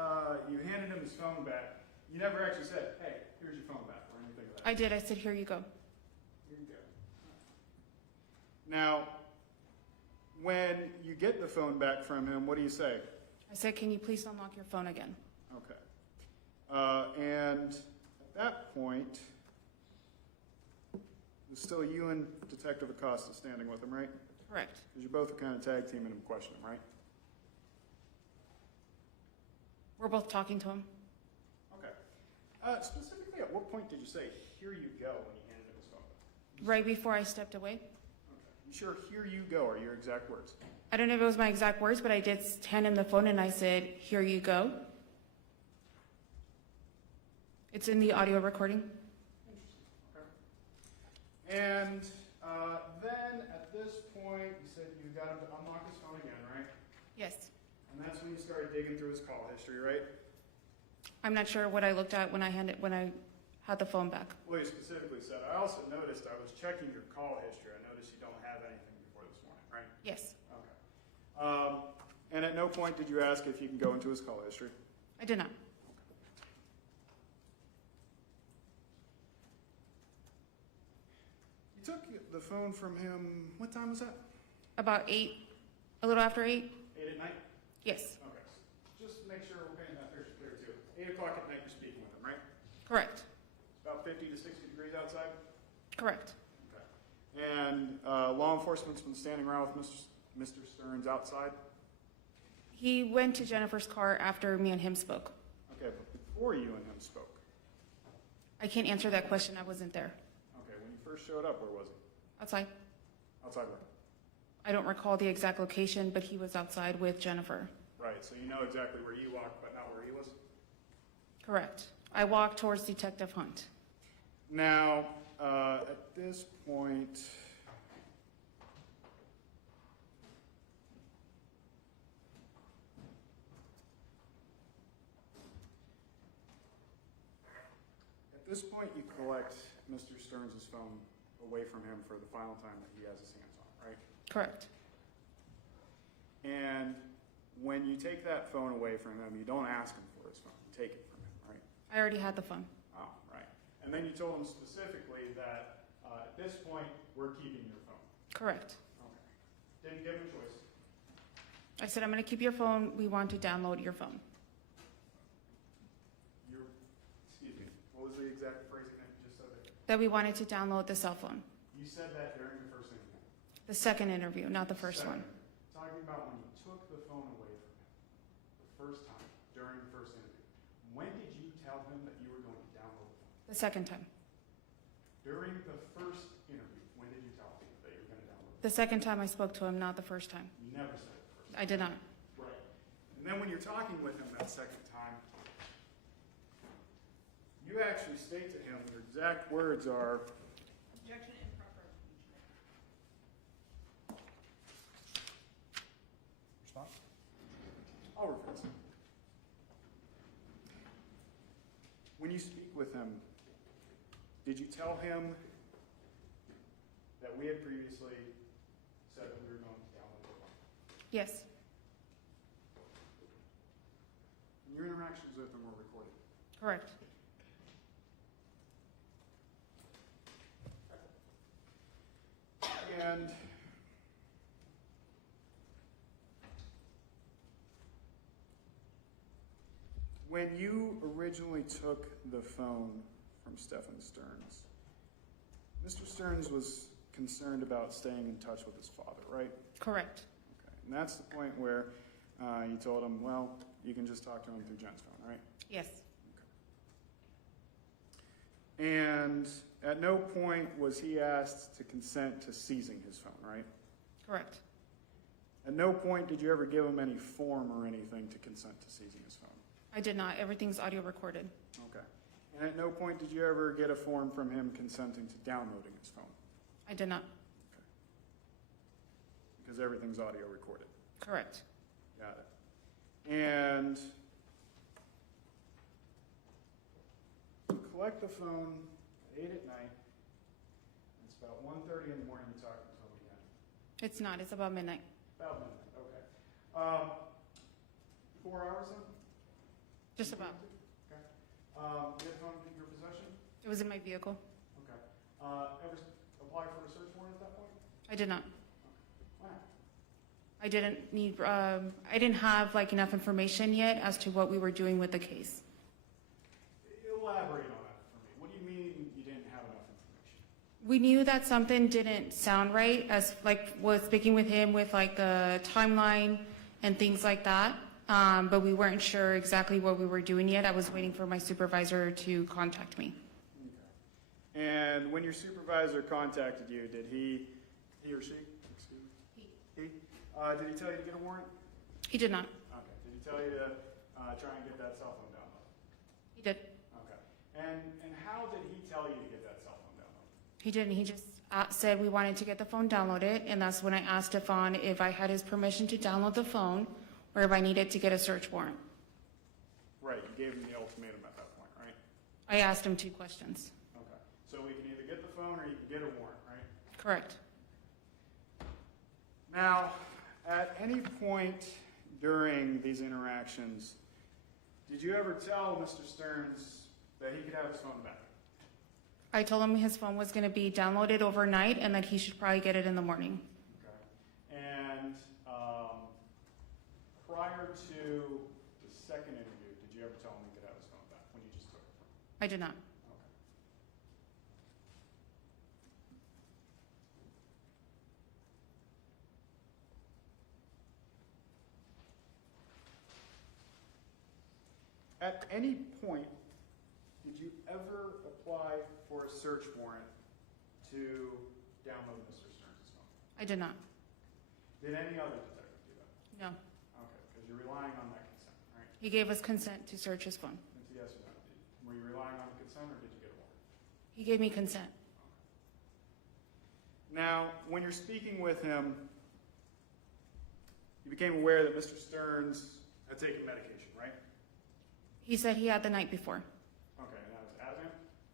you handed him his phone back, you never actually said, hey, here's your phone back, or anything of that. I did. I said, here you go. Here you go. Now, when you get the phone back from him, what do you say? I said, can you please unlock your phone again? Okay. And at that point, it's still you and Detective Acosta standing with him, right? Correct. Because you both are kind of tag teaming him, questioning him, right? We're both talking to him. Okay. Specifically, at what point did you say, here you go, when you handed him his phone back? Right before I stepped away. Okay. You sure here you go are your exact words? I don't know if it was my exact words, but I did hand him the phone and I said, here you go. It's in the audio recording. Okay. And then at this point, you said you got him to unlock his phone again, right? Yes. And that's when you started digging through his call history, right? I'm not sure what I looked at when I had the phone back. Well, you specifically said, I also noticed I was checking your call history. I noticed you don't have anything before this morning, right? Yes. Okay. And at no point did you ask if you can go into his call history? I did not. You took the phone from him, what time was that? About 8, a little after 8? 8 at night? Yes. Okay. Just make sure we're painting that picture clear too. 8 o'clock at night you're speaking with him, right? Correct. It's about 50 to 60 degrees outside? Correct. Okay. And law enforcement's been standing around with Mr. Sterns outside? He went to Jennifer's car after me and him spoke. Okay, but before you and him spoke? I can't answer that question. I wasn't there. Okay, when you first showed up, where was he? Outside. Outside where? I don't recall the exact location, but he was outside with Jennifer. Right, so you know exactly where you walked, but not where he was? Correct. I walked towards Detective Hunt. Now, at this point, you collect Mr. Sterns' phone away from him for the final time that he has his hands on, right? Correct. And when you take that phone away from him, you don't ask him for his phone, you take it from him, right? I already had the phone. Oh, right. And then you told him specifically that at this point, we're keeping your phone. Correct. Okay. Didn't give him a choice. I said, I'm going to keep your phone. We want to download your phone. Excuse me, what was the exact phrasing that you just said there? That we wanted to download the cell phone. You said that during the first interview. The second interview, not the first one. Talking about when you took the phone away from him, the first time, during the first interview. When did you tell him that you were going to download the phone? The second time. During the first interview, when did you tell him that you were going to download the The second time I spoke to him, not the first time. phone? You never said it the first time. I did not. Right. And then when you're talking with him that second time, you actually state to him, your exact words are, Objection improper. response? I'll reference it. When you speak with him, did you tell him that we had previously said that we were going to download the phone? Yes. And your interactions with him were recorded. Correct. And when you originally took the phone from Stephan Sterns, Mr. Sterns was concerned about staying in touch with his father, right? Correct. Okay. And that's the point where you told him, well, you can just talk to him through Jen's phone, right? Yes. And at no point was he asked to consent to seizing his phone, right? Correct. At no point did you ever give him any form or anything to consent to seizing his phone? I did not. Everything's audio recorded. Okay. And at no point did you ever get a form from him consenting to downloading his phone? I did not. Okay. Because everything's audio recorded. Correct. Got it. And you collect the phone at 8 at night. It's about 1:30 in the morning you're talking to him again. It's not. It's about midnight. About midnight, okay. 4 hours then? Just about. Okay. You had the phone in your possession? It was in my vehicle. Okay. Ever apply for a search warrant at that point? I did not. Why not? I didn't need, I didn't have like enough information yet as to what we were doing with the case. Elaborate on that for me. What do you mean you didn't have enough information? We knew that something didn't sound right, as like was speaking with him with like the timeline and things like that. But we weren't sure exactly what we were doing yet. I was waiting for my supervisor to contact me. Okay. And when your supervisor contacted you, did he or she, excuse me? He? Did he tell you to get a warrant? He did not. Okay. Did he tell you to try and get that cell phone download? He did. Okay. And how did he tell you to get that cell phone download? He didn't. He just said we wanted to get the phone downloaded, and that's when I asked Stephan if I had his permission to download the phone or if I needed to get a search warrant. Right. You gave him the ultimatum at that point, right? I asked him 2 questions. Okay. So we can either get the phone or you can get a warrant, right? Correct. Now, at any point during these interactions, did you ever tell Mr. Sterns that he could have his phone back? I told him his phone was going to be downloaded overnight and that he should probably get it in the morning. Okay. And prior to the second interview, did you ever tell him he could have his phone back when you just took it from him? I did not. Okay. At any point, did you ever apply for a search warrant to download Mr. Sterns' phone? I did not. Did any other detective do that? No. Okay, because you're relying on that consent, right? He gave us consent to search his phone. It's a yes or no. Were you relying on the consent, or did you get a warrant? He gave me consent. Now, when you're speaking with him, you became aware that Mr. Sterns had taken medication, right? He said he had the night before. Okay, and that was asthma?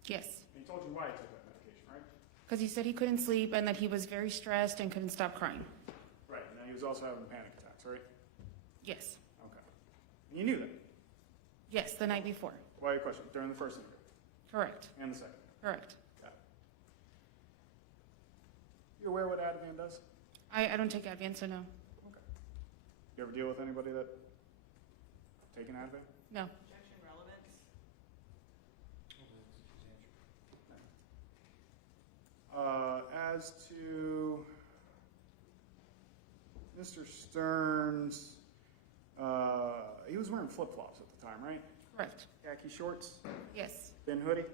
Yes. And he told you why he took that medication, right? Because he said he couldn't sleep and that he was very stressed and couldn't stop crying. Right, and he was also having panic attacks, right? Yes. Okay. And you knew that? Yes, the night before. Why your question? During the first interview? Correct. And the second? Correct. Got it. You aware what Ativan does? I don't take Advance, so no. Okay. You ever deal with anybody that taken Ativan? No. Objection relevance? As to Mr. Sterns, he was wearing flip-flops at the time, right? Correct. Khaki shorts, Yes. thin hoodie.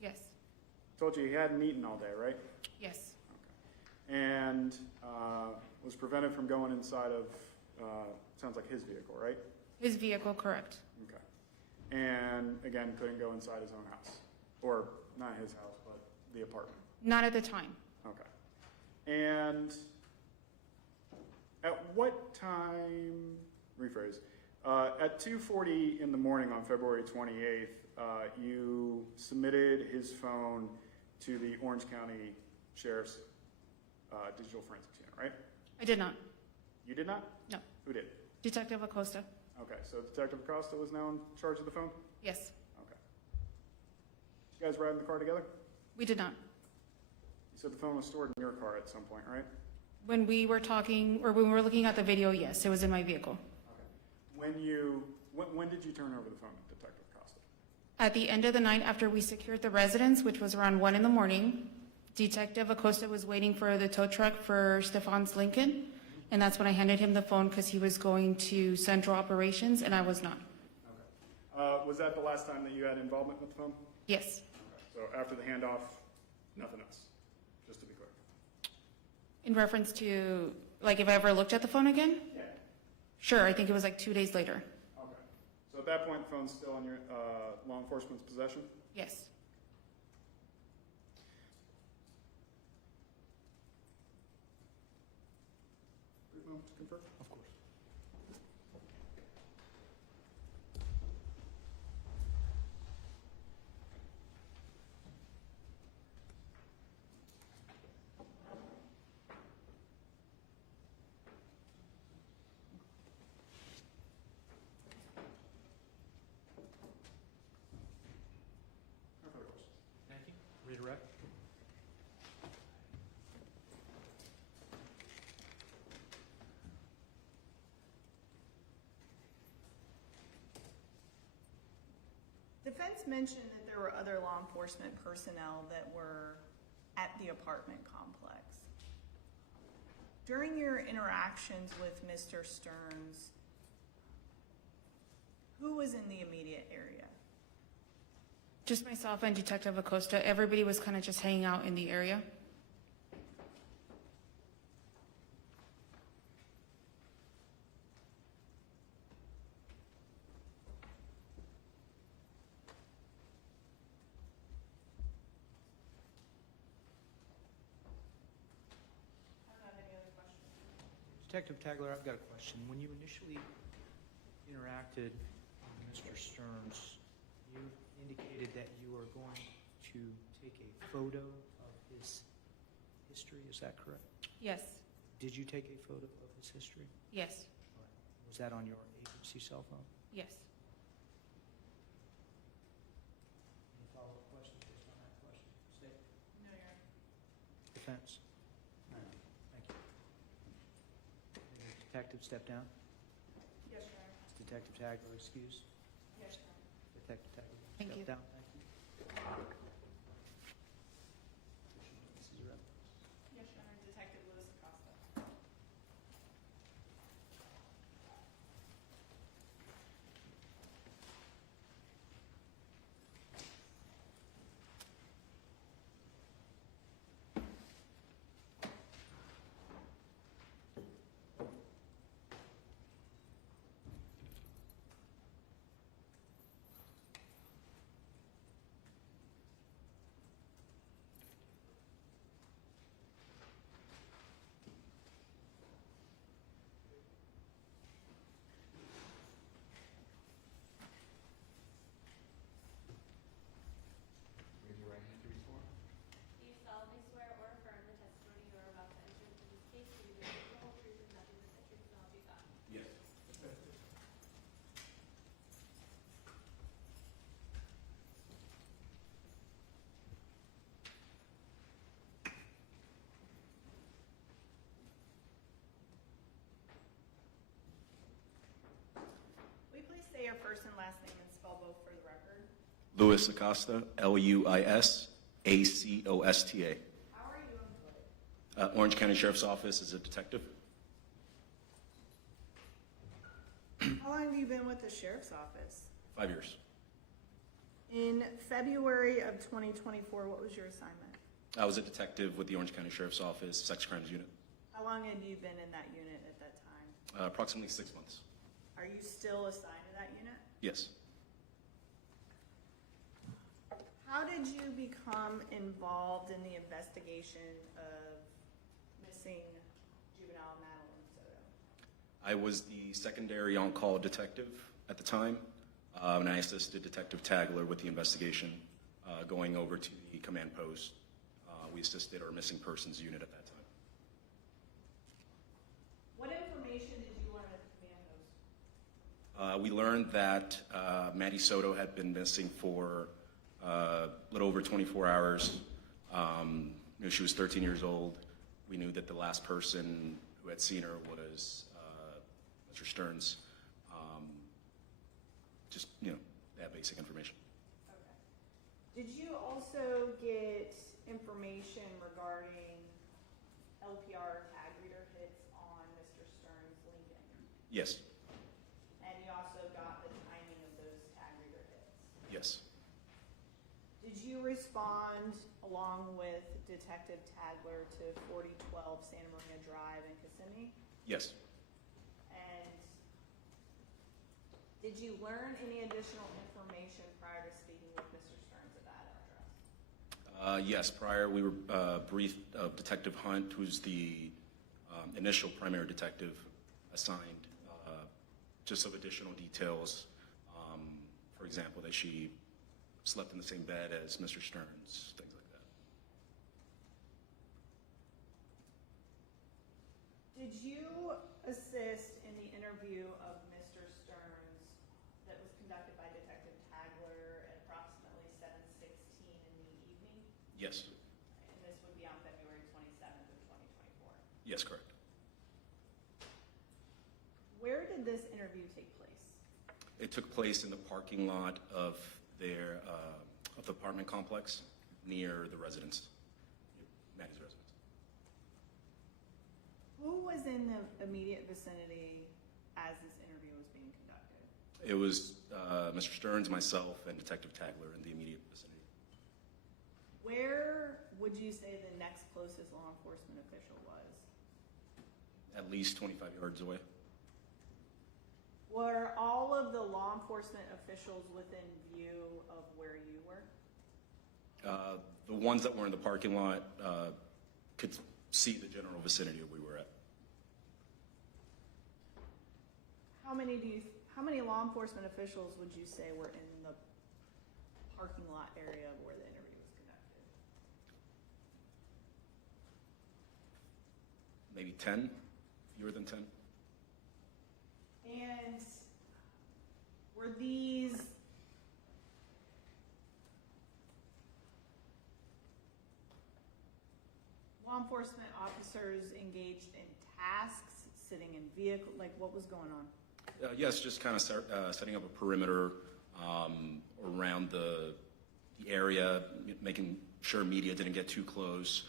Yes. Told you he hadn't eaten all day, right? Yes. And was prevented from going inside of, sounds like his vehicle, right? His vehicle, correct. Okay. And again, couldn't go inside his own house. Or not his house, but the apartment. Not at the time. Okay. And at what time, rephrase, at 2:40 in the morning on February 28th, you submitted his phone to the Orange County Sheriff's Digital Forensics Unit, right? I did not. You did not? No. Who did? Detective Acosta. Okay, so Detective Acosta was now in charge of the phone? Yes. Okay. You guys ride in the car together? We did not. You said the phone was stored in your car at some point, right? When we were talking, or when we were looking at the video, yes, it was in my vehicle. Okay. When did you turn over the phone to Detective Acosta? At the end of the night, after we secured the residence, which was around 1 in the morning, Detective Acosta was waiting for the tow truck for Stephan's Lincoln, and that's when I handed him the phone because he was going to Central Operations, and I was not. Okay. Was that the last time that you had involvement with the phone? Yes. Okay. So after the handoff, nothing else, just to be clear? In reference to, like, if I ever looked at the phone again? Yeah. Sure, I think it was like 2 days later. Okay. So at that point, the phone's still in your law enforcement's possession? Yes. Brief moment to confirm? Of course. No further questions. Thank you. Redirect. Defense mentioned that there were other law enforcement personnel that were at the apartment complex. During your interactions with Mr. Sterns, who was in the immediate area? Just myself and Detective Acosta. Everybody was kind of just hanging out in the area. Detective Tagler, I've got a question. When you initially interacted with Mr. Sterns, you indicated that you were going to take a photo of his history, is that correct? Yes. Did you take a photo of his history? Yes. Was that on your agency cell phone? Yes. Any follow-up questions based on that question? State. No, Your Honor. Defense? No. Thank you. May the detective step down? Yes, Your Honor. Is Detective Tagler excused? Yes, Your Honor. Detective Tagler, Thank step you. down. Thank you. Mrs. Rep. Yes, Your Honor. Detective Lewis Acosta. first and last name and spell both for the record? Louis Acosta, Luisacosta. How are you employed? Orange County Sheriff's Office as a detective. How long have you been with the sheriff's office? 5 years. In February of 2024, what was your assignment? I was a detective with the Orange County Sheriff's Office Sex Crimes Unit. How long had you been in that unit at that time? Approximately 6 months. Are you still assigned to that unit? Yes. How did you become involved in the investigation of missing juvenile Madeline Soto? I was the secondary on-call detective at the time, and I assisted Detective Tagler with the investigation, going over to the command post. We assisted our missing persons unit at that time. What information did you learn at the command post? We learned that Maddie Soto had been missing for a little over 24 hours. She was 13 years old. We knew that the last person who had seen her was Mr. Sterns. Just, that basic information. Okay. Did you also get information regarding LPR tag reader hits on Mr. Sterns' Lincoln? Yes. And you also got the timing of those tag reader hits? Yes. Did you respond along with Detective Tagler to 4012 Santa Maria Drive in Kissimmee? Yes. And did you learn any additional information prior to speaking with Mr. Sterns at that address? Yes. Prior, we were briefed of Detective Hunt, who's the initial primary detective assigned, just of additional details. For example, that she slept in the same bed as Mr. Sterns, things like that. Did you assist in the interview of Mr. Sterns that was conducted by Detective Tagler at approximately 7:16 in the evening? Yes. And this would be on February 27th of 2024. Yes, correct. Where did this interview take place? It took place in the parking lot of their of the apartment complex near the residence, Maddie's residence. Who was in the immediate vicinity as this interview was being conducted? It was Mr. Sterns, myself, and Detective Tagler in the immediate vicinity. Where would you say the next closest law enforcement official was? At least 25 yards away. Were all of the law enforcement officials within view of where you were? The ones that were in the parking lot could see the general vicinity of where we were at. How many law enforcement officials would you say were in the parking lot area where the interview was conducted? Maybe 10, fewer than 10. And were these law enforcement officers engaged in tasks, sitting in vehicle, like what was going on? Yes, just kind of setting up a perimeter around the area, making sure media didn't get too close,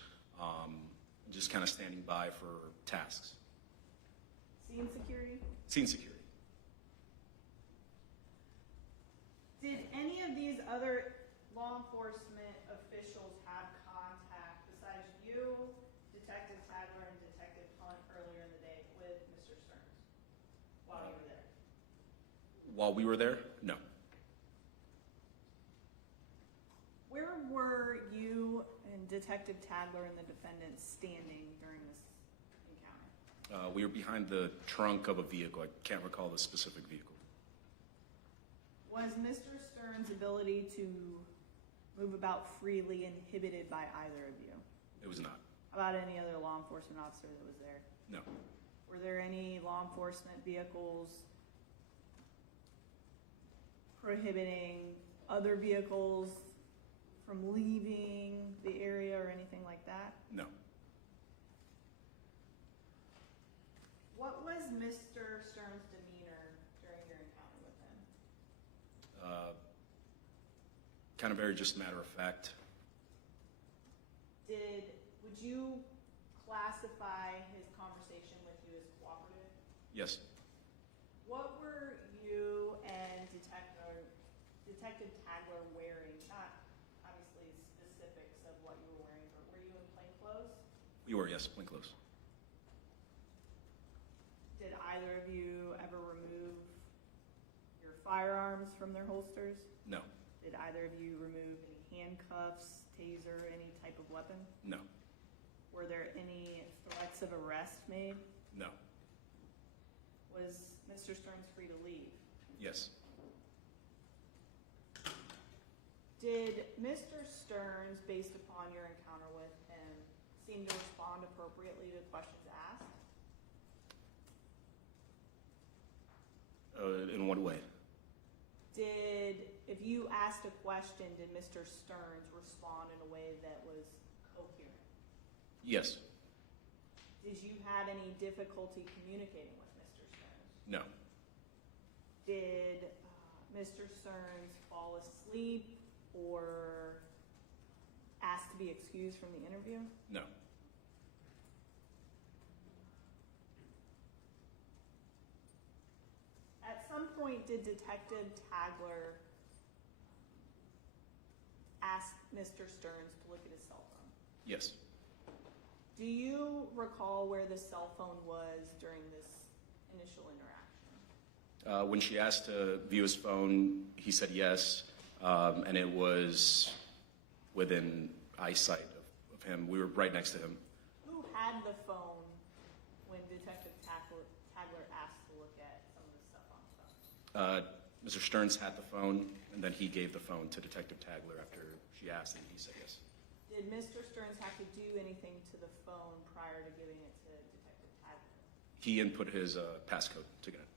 just kind of standing by for tasks. Scene security? Scene security. Did any of these other law enforcement officials have contact besides you, Detective Tagler, and Detective Hunt earlier in the day with Mr. Sterns while you were there? While we were there? No. Where were you and Detective Tagler and the defendant standing during this encounter? We were behind the trunk of a vehicle. I can't recall the specific vehicle. Was Mr. Sterns' ability to move about freely inhibited by either of you? It was not. How about any other law enforcement officer that was there? No. Were there any law enforcement vehicles prohibiting other vehicles from leaving the area or anything like that? No. What was Mr. Sterns' demeanor during your encounter with him? Kind of very just matter of fact. Would you classify his conversation with you as cooperative? Yes. What were you and Detective Tagler wearing? Not obviously specifics of what you were wearing, but were you in plain clothes? We were, yes, plain clothes. Did either of you ever remove your firearms from their holsters? No. Did either of you remove any handcuffs, taser, any type of weapon? No. Were there any threats of arrest made? No. Was Mr. Sterns free to leave? Yes. Did Mr. Sterns, based upon your encounter with him, seem to respond appropriately to questions asked? In what way? If you asked a question, did Mr. Sterns respond in a way that was coherent? Yes. Did you have any difficulty communicating with Mr. Sterns? No. Did Mr. Sterns fall asleep or ask to be excused from the interview? No. At some point, did Detective Tagler ask Mr. Sterns to look at his cell phone? Yes. Do you recall where the cell phone was during this initial interaction? When she asked to view his phone, he said yes, and it was within eyesight of him. We were right next to him. Who had the phone when Detective Tagler asked to look at some of the stuff on the phone? Mr. Stearns had the phone, and then he gave the phone to Detective Tagler after she asked, and he said yes. Did Mr. Sterns have to do anything to the phone prior to giving it to Detective Tagler? He input his passcode to get it.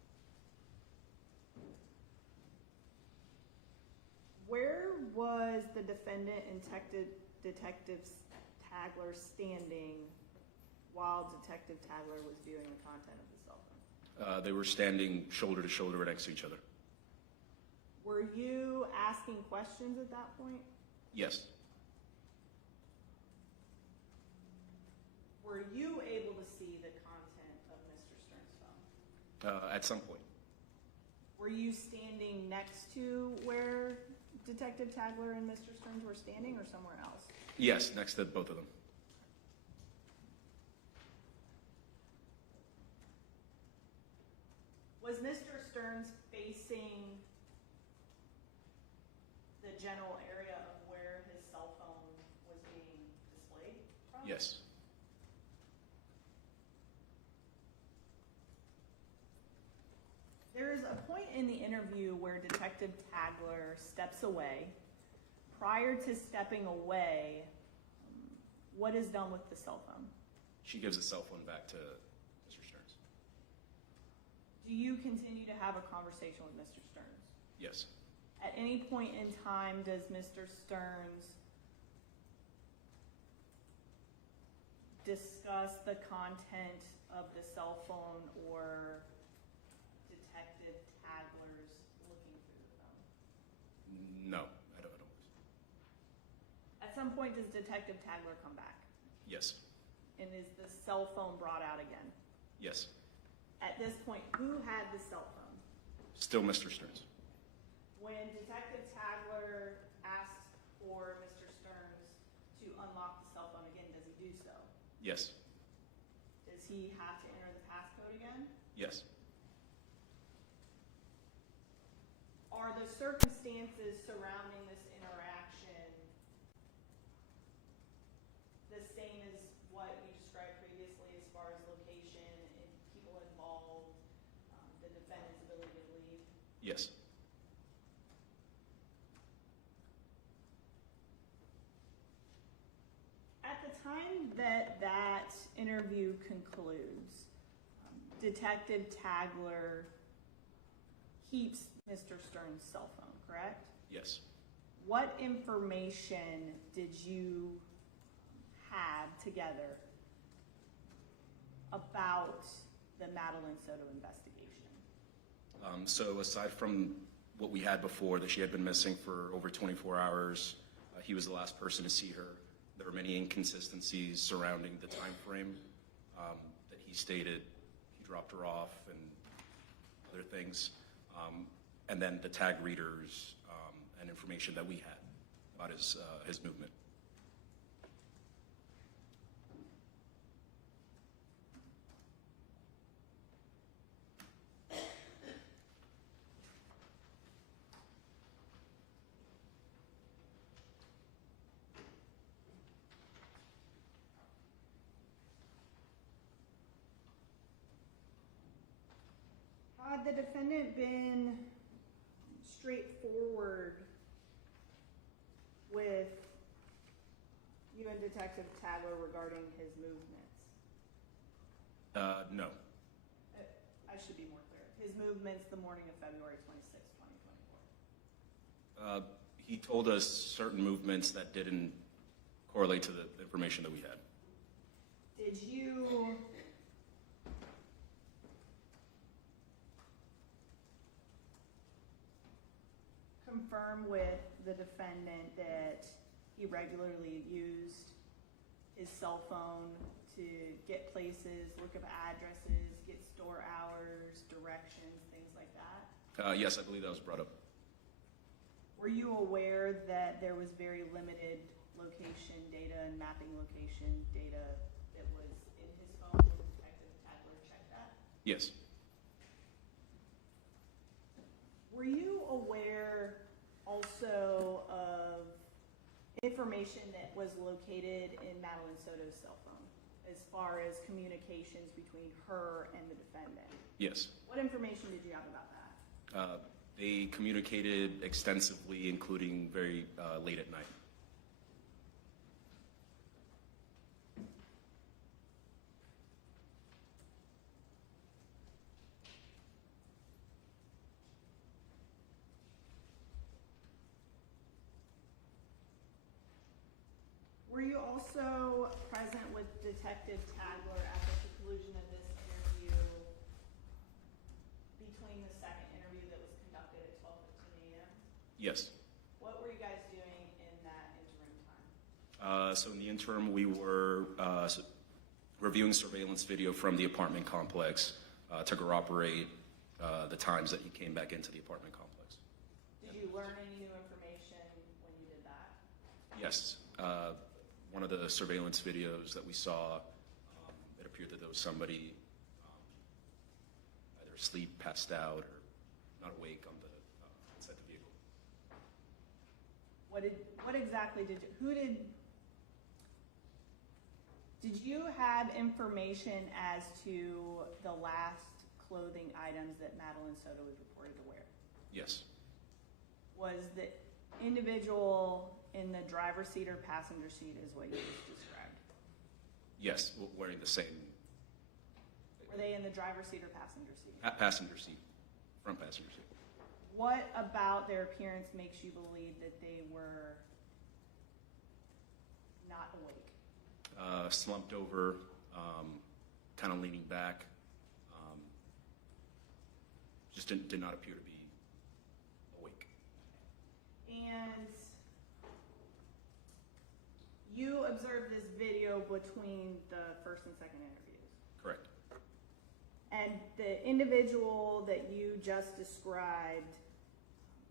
Where was the defendant and Detective Tagler standing while Detective Tagler was viewing the content of the cell phone? They were standing shoulder to shoulder right next to each other. Were you asking questions at that point? Yes. Were you able to see the content of Mr. Sterns' phone? At some point. Were you standing next to where Detective Tagler and Mr. Sterns were standing or somewhere else? Yes, next to both of them. Was Mr. Sterns facing the general area of where his cell phone was being displayed from? Yes. There is a point in the interview where Detective Tagler steps away. Prior to stepping away, what is done with the cell phone? She gives the cell phone back to Mr. Stearns. Do you continue to have a conversation with Mr. Sterns? Yes. At any point in time, does Mr. Sterns discuss the content of the cell phone or Detective Tagler's looking through the phone? No, I don't. At some point, does Detective Tagler come back? Yes. And is the cell phone brought out again? Yes. At this point, who had the cell phone? Still Mr. Stearns. When Detective Tagler asks for Mr. Sterns to unlock the cell phone again, does he do so? Yes. Does he have to enter the passcode again? Yes. Are the circumstances surrounding this interaction the same as what you described previously as far as location and people involved, the defendant's ability to leave? Yes. At the time that that interview concludes, Detective Tagler keeps Mr. Sterns' cell phone, correct? Yes. What information did you have together about the Madeline Soto investigation? So aside from what we had before, that she had been missing for over 24 hours. He was the last person to see her. There were many inconsistencies surrounding the time frame that he stated. He dropped her off and other things. And then the tag readers and information that we had about his movement. Had the defendant been straightforward with you and Detective Tagler regarding his movements? No. I should be more clear. His movements the morning of February 26, 2024. He told us certain movements that didn't correlate to the information that we had. Did you confirm with the defendant that he regularly used his cell phone to get places, look up addresses, get store hours, directions, things like that? Yes, I believe that was brought up. Were you aware that there was very limited location data and mapping location data that was in his phone when Detective Tagler checked that? Yes. Were you aware also of information that was located in Madeline Soto's cell phone as far as communications between her and the defendant? Yes. What information did you have about that? They communicated extensively, including very late at night. Were you also present with Detective Tagler at the conclusion of this interview between the second interview that was conducted at 12:15 a.m.? Yes. What were you guys doing in that interim time? So in the interim, we were reviewing surveillance video from the apartment complex to corroborate the times that he came back into the apartment complex. Did you learn any new information when you did that? Yes. One of the surveillance videos that we saw, it appeared that there was somebody either asleep, passed out, or not awake on the inside the vehicle. What exactly did you have information as to the last clothing items that Madeline Soto was reported to wear? Yes. Was the individual in the driver's seat or passenger seat is what you just described? Yes, wearing the same. Were they in the driver's seat or passenger seat? Passenger seat, front passenger seat. What about their appearance makes you believe that they were not awake? Slumped over, kind of leaning back. Just did not appear to be awake. And you observed this video between the first and second interviews. Correct. And the individual that you just described,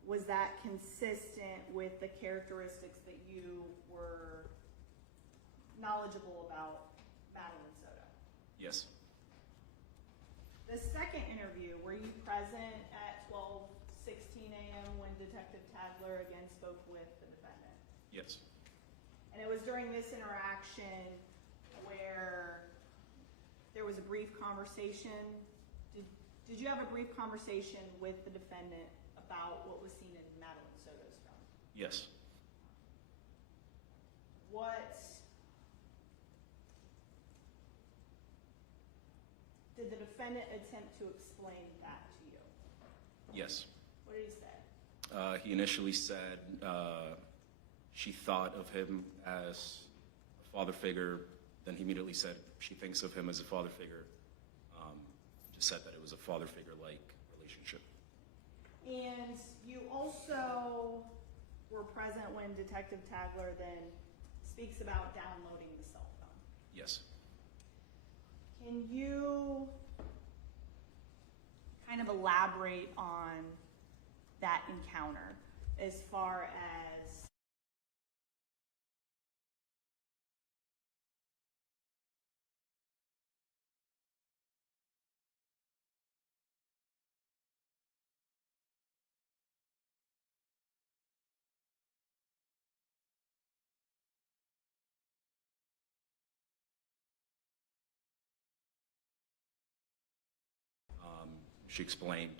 was that consistent with the characteristics that you were knowledgeable about Madeline Soto? Yes. The second interview, were you present at 12:16 a.m. when Detective Tagler again spoke with the defendant? Yes. And it was during this interaction where there was a brief conversation. Did you have a brief conversation with the defendant about what was seen in Madeline Soto's phone? Yes. Did the defendant attempt to explain that to you? Yes. What did he say? He initially said she thought of him as a father figure. Then he immediately said she thinks of him as a father figure. Just said that it was a father figure-like relationship. And you also were present when Detective Tagler then speaks about downloading the cell phone. Yes. Can you kind of elaborate on that encounter as far as She explained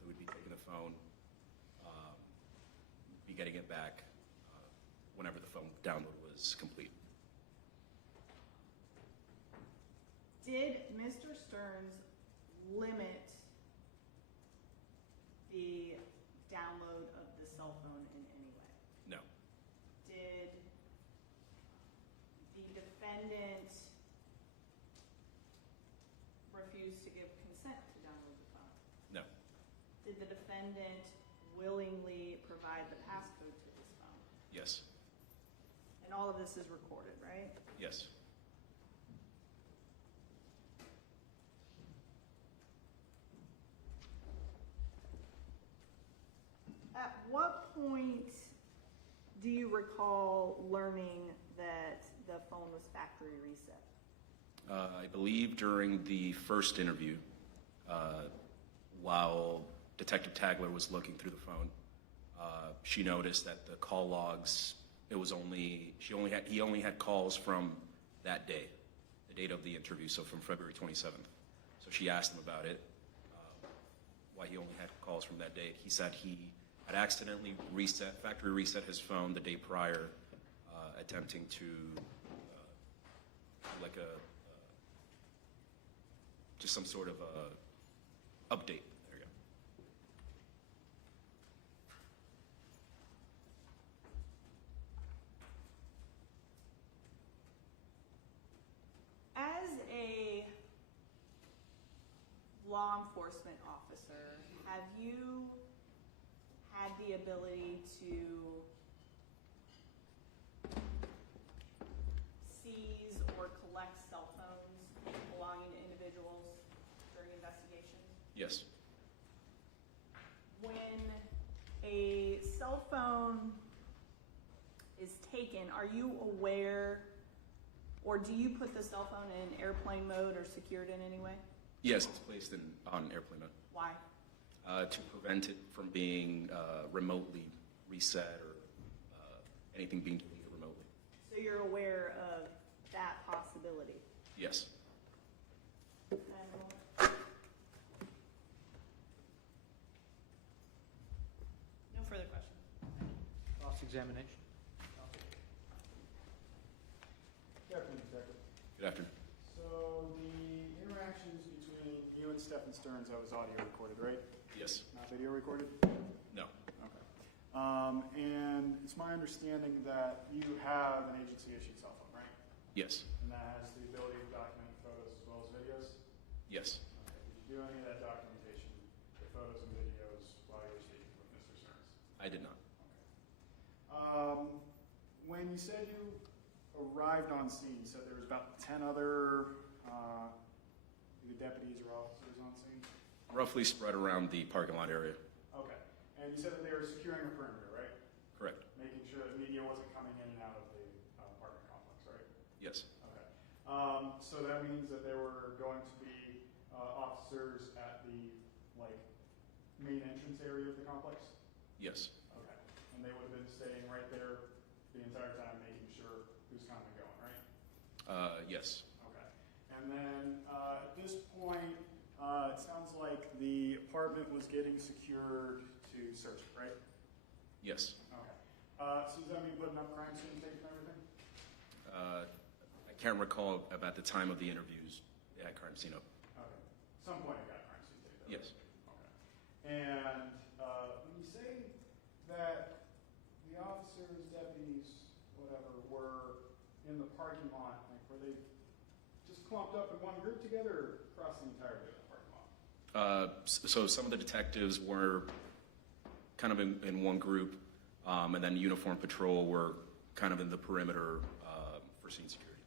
that we'd be taking the phone, be getting it back whenever the phone download was complete. did Mr. Sterns limit the download of the cell phone in any way? No. Did the defendant refuse to give consent to download the phone? No. Did the defendant willingly provide the passcode to this phone? Yes. And all of this is recorded, right? Yes. At what point do you recall learning that the phone was factory reset? I believe during the first interview, while Detective Tagler was looking through the phone, she noticed that the call logs, he only had calls from that day, the date of the interview, so from February 27th. So she asked him about it, why he only had calls from that date. He said he had accidentally factory reset his phone the day prior, attempting to just some sort of a update. There you go. As a law enforcement officer, have you had the ability to seize or collect cell phones belonging to individuals during investigations? Yes. When a cell phone is taken, are you aware, or do you put the cell phone in airplane mode or secured in any way? Yes, it's placed on airplane mode. Why? To prevent it from being remotely reset or anything being deleted remotely. So you're aware of that possibility? Yes. No further questions. Cross-examination. Good afternoon, Detective. Good afternoon. So the interactions between you and Stephan Sterns, that was audio recorded, right? Yes. Not video recorded? No. Okay. And it's my understanding that you have an agency-issued cell phone, right? Yes. And that has the ability to document photos as well as videos? Yes. Okay. Did you do any of that documentation, the photos and videos, while you were speaking with Mr. Sterns? I did not. Okay. When you said you arrived on scene, you said there was about 10 other either deputies or officers on scene? Roughly spread around the parking lot area. Okay. And you said that they were securing a perimeter, right? Correct. Making sure that media wasn't coming in and out of the apartment complex, right? Yes. Okay. So that means that there were going to be officers at the main entrance area of the complex? Yes. Okay. And they would have been staying right there the entire time, making sure who's coming and going, right? Yes. Okay. And then at this point, it sounds like the apartment was getting secured to search it, right? Yes. Okay. So does that mean putting up crime scene tape and everything? I can't recall about the time of the interviews they had crime scene up. Okay. Some point it got crime scene tape, though. Yes. Okay. And when you say that the officers, deputies, whatever, were in the parking lot, were they just clumped up in one group together or across the entirety of the parking lot? So some of the detectives were kind of in one group, and then uniform patrol were kind of in the perimeter for scene security.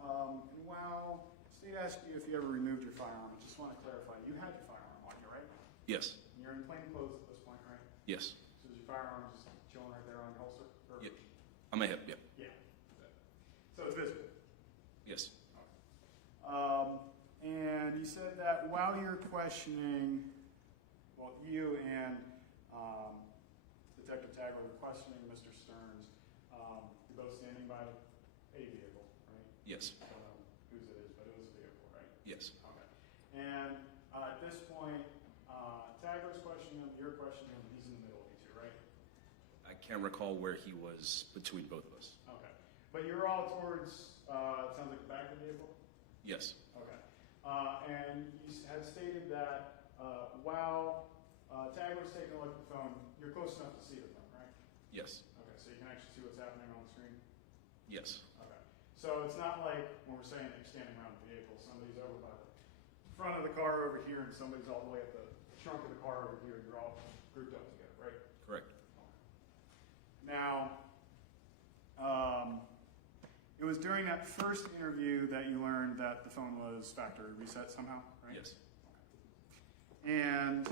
And while State asked you if you ever removed your firearm, I just want to clarify, you had your firearm on you, right? Yes, And you're in plain clothes at this point, right? yes. So is your firearm just chilling right there on your holster? Or- Yep. On my hip, yep, Yeah. So it's visible? yes. And you said that while you're questioning, well, you and Detective Tagler were questioning Mr. Sterns, you're both standing by a vehicle, right? Yes, I don't know whose it is, but it was a vehicle, right? yes. Okay. And at this point, Tagler's questioning him, you're questioning him, he's in the middle of you two, right? I can't recall where he was between both of us. Okay. But you're all towards, it sounds like the back of the vehicle? Yes, Okay. And you had stated that while Tagler's taking a look at the phone, you're close enough to see the phone, right? yes, Okay, so you can actually see what's happening on the screen? yes. Okay. So it's not like when we're saying that you're standing around the vehicle, somebody's over by the front of the car over here and somebody's all the way at the trunk of the car over here. You're all grouped up together, right? Correct. Now, it was during that first interview that you learned that the phone was factory reset somehow, right? Yes. And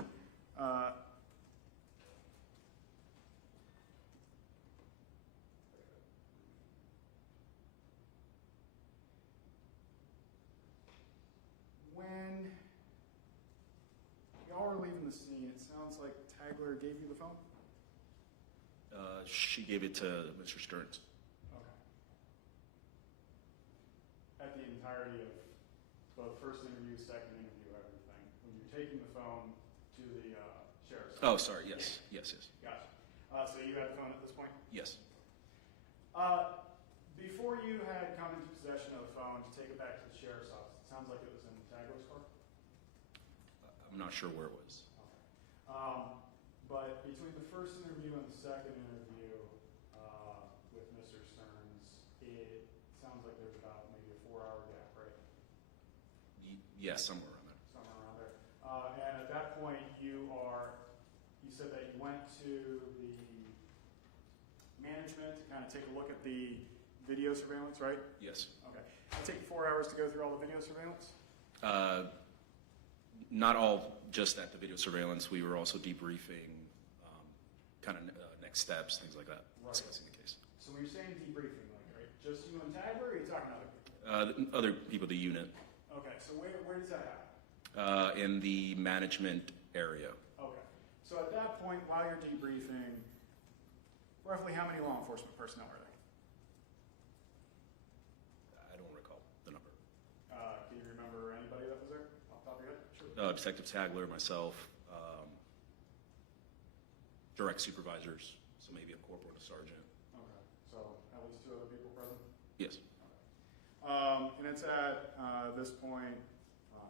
when y'all were leaving the scene, it sounds like Tagler gave you the phone? She gave it to Mr. Sterns. Okay. At the entirety of both first interview, second interview, everything, when you're taking the phone to the sheriff's. Oh, sorry, yes, yes, yes, Gotcha. So you had the phone at this point? yes. Before you had come into possession of the phone to take it back to the sheriff's office, it sounds like it was in Tagler's car? I'm not sure where it was. Okay. But between the first interview and the second interview with Mr. Sterns, it sounds like there's about maybe a 4-hour gap, right? Yes, somewhere around there. Somewhere around there. And at that point, you said that you went to the management to kind of take a look at the video surveillance, right? Yes. Okay. It'll take 4 hours to go through all the video surveillance? Not all just at the video surveillance. We were also debriefing kind of next steps, things like that, Right. discussing the case. So when you're saying debriefing, like, right, just you and Tagler, or are you talking to other people? Other people, the unit, Okay, so where does that happen? in the management area. Okay. So at that point, while you're debriefing, roughly how many law enforcement personnel are there? I don't recall the number. Can you remember anybody that was there off the top of your head? Sure. Detective Tagler, myself, direct supervisors, so maybe a corporal and a sergeant. Okay, so at least 2 other people present? Yes. And it's at this point,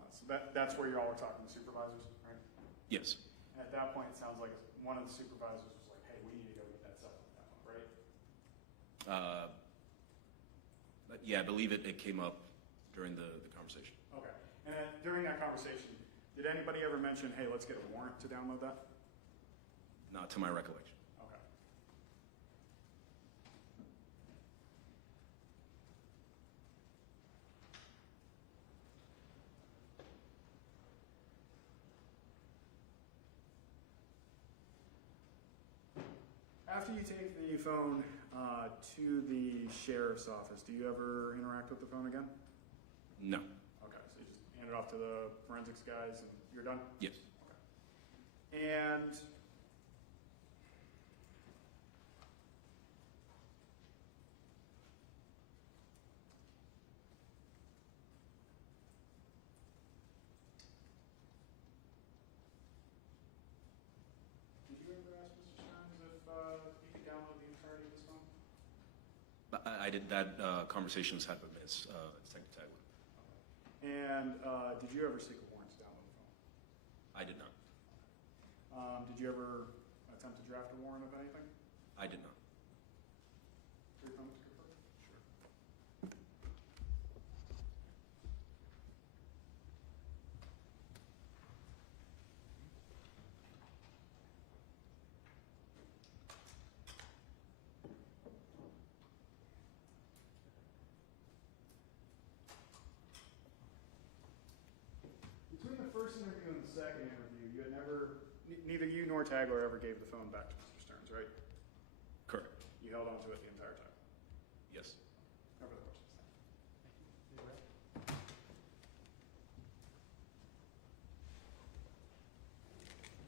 so that's where you all were talking to supervisors, right? Yes. And at that point, it sounds like one of the supervisors was like, hey, we need to go get that cell phone down, right? Yeah, I believe it came up during the conversation. Okay. And then during that conversation, did anybody ever mention, hey, let's get a warrant to download that? Not to my recollection. Okay. After you take the phone to the sheriff's office, do you ever interact with the phone again? No. Okay, so you just hand it off to the forensics guys and you're done? Yes. And did you ever ask Mr. Sterns if he could download the entirety of his phone? I did. That conversation was had with Ms. Detective Tagler. And did you ever seek a warrant to download the phone? I did not. Did you ever attempt to draft a warrant of anything? I did not. For your phone to confirm? Sure. first interview and the second interview, you had never, neither you nor Tagler ever gave the phone back to Mr. Sterns, right? Correct. You held on to it the entire time? Yes. No further questions.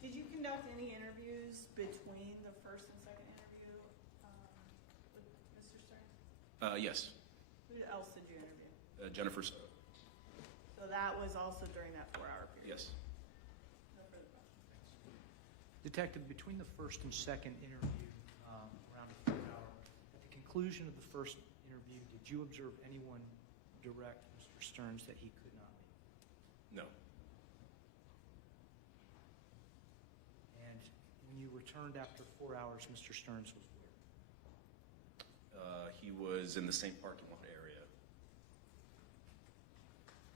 Did you conduct any interviews between the first and second interview with Mr. Sterns? Yes. Who else did you interview? Jennifer Soto. So that was also during that 4-hour period? Yes. No further questions. Detective, between the first and second interview, around a 4 hour, at the conclusion of the first interview, did you observe anyone direct Mr. Sterns that he could not leave? No. And when you returned after 4 hours, Mr. Sterns was where? He was in the same parking lot area.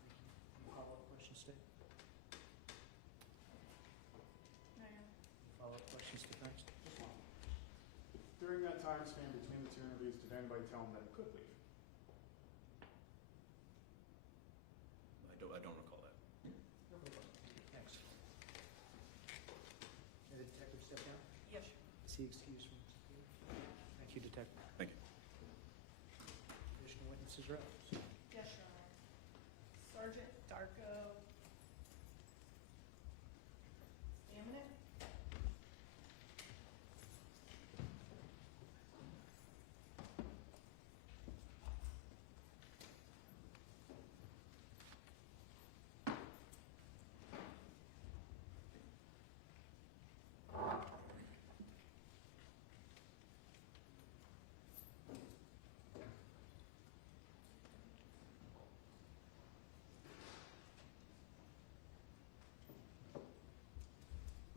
Any follow-up questions, Dave? No, yeah. Follow-up questions to Banks? During that time span between the two interviews, did anybody tell him that he could leave? I don't recall that. Thanks. May the detective step down? Yes. Is he excused from this appeal? Thank you, Detective. Thank you. Additional witnesses are up. Yes, Your Honor. Sergeant Darko Staminate?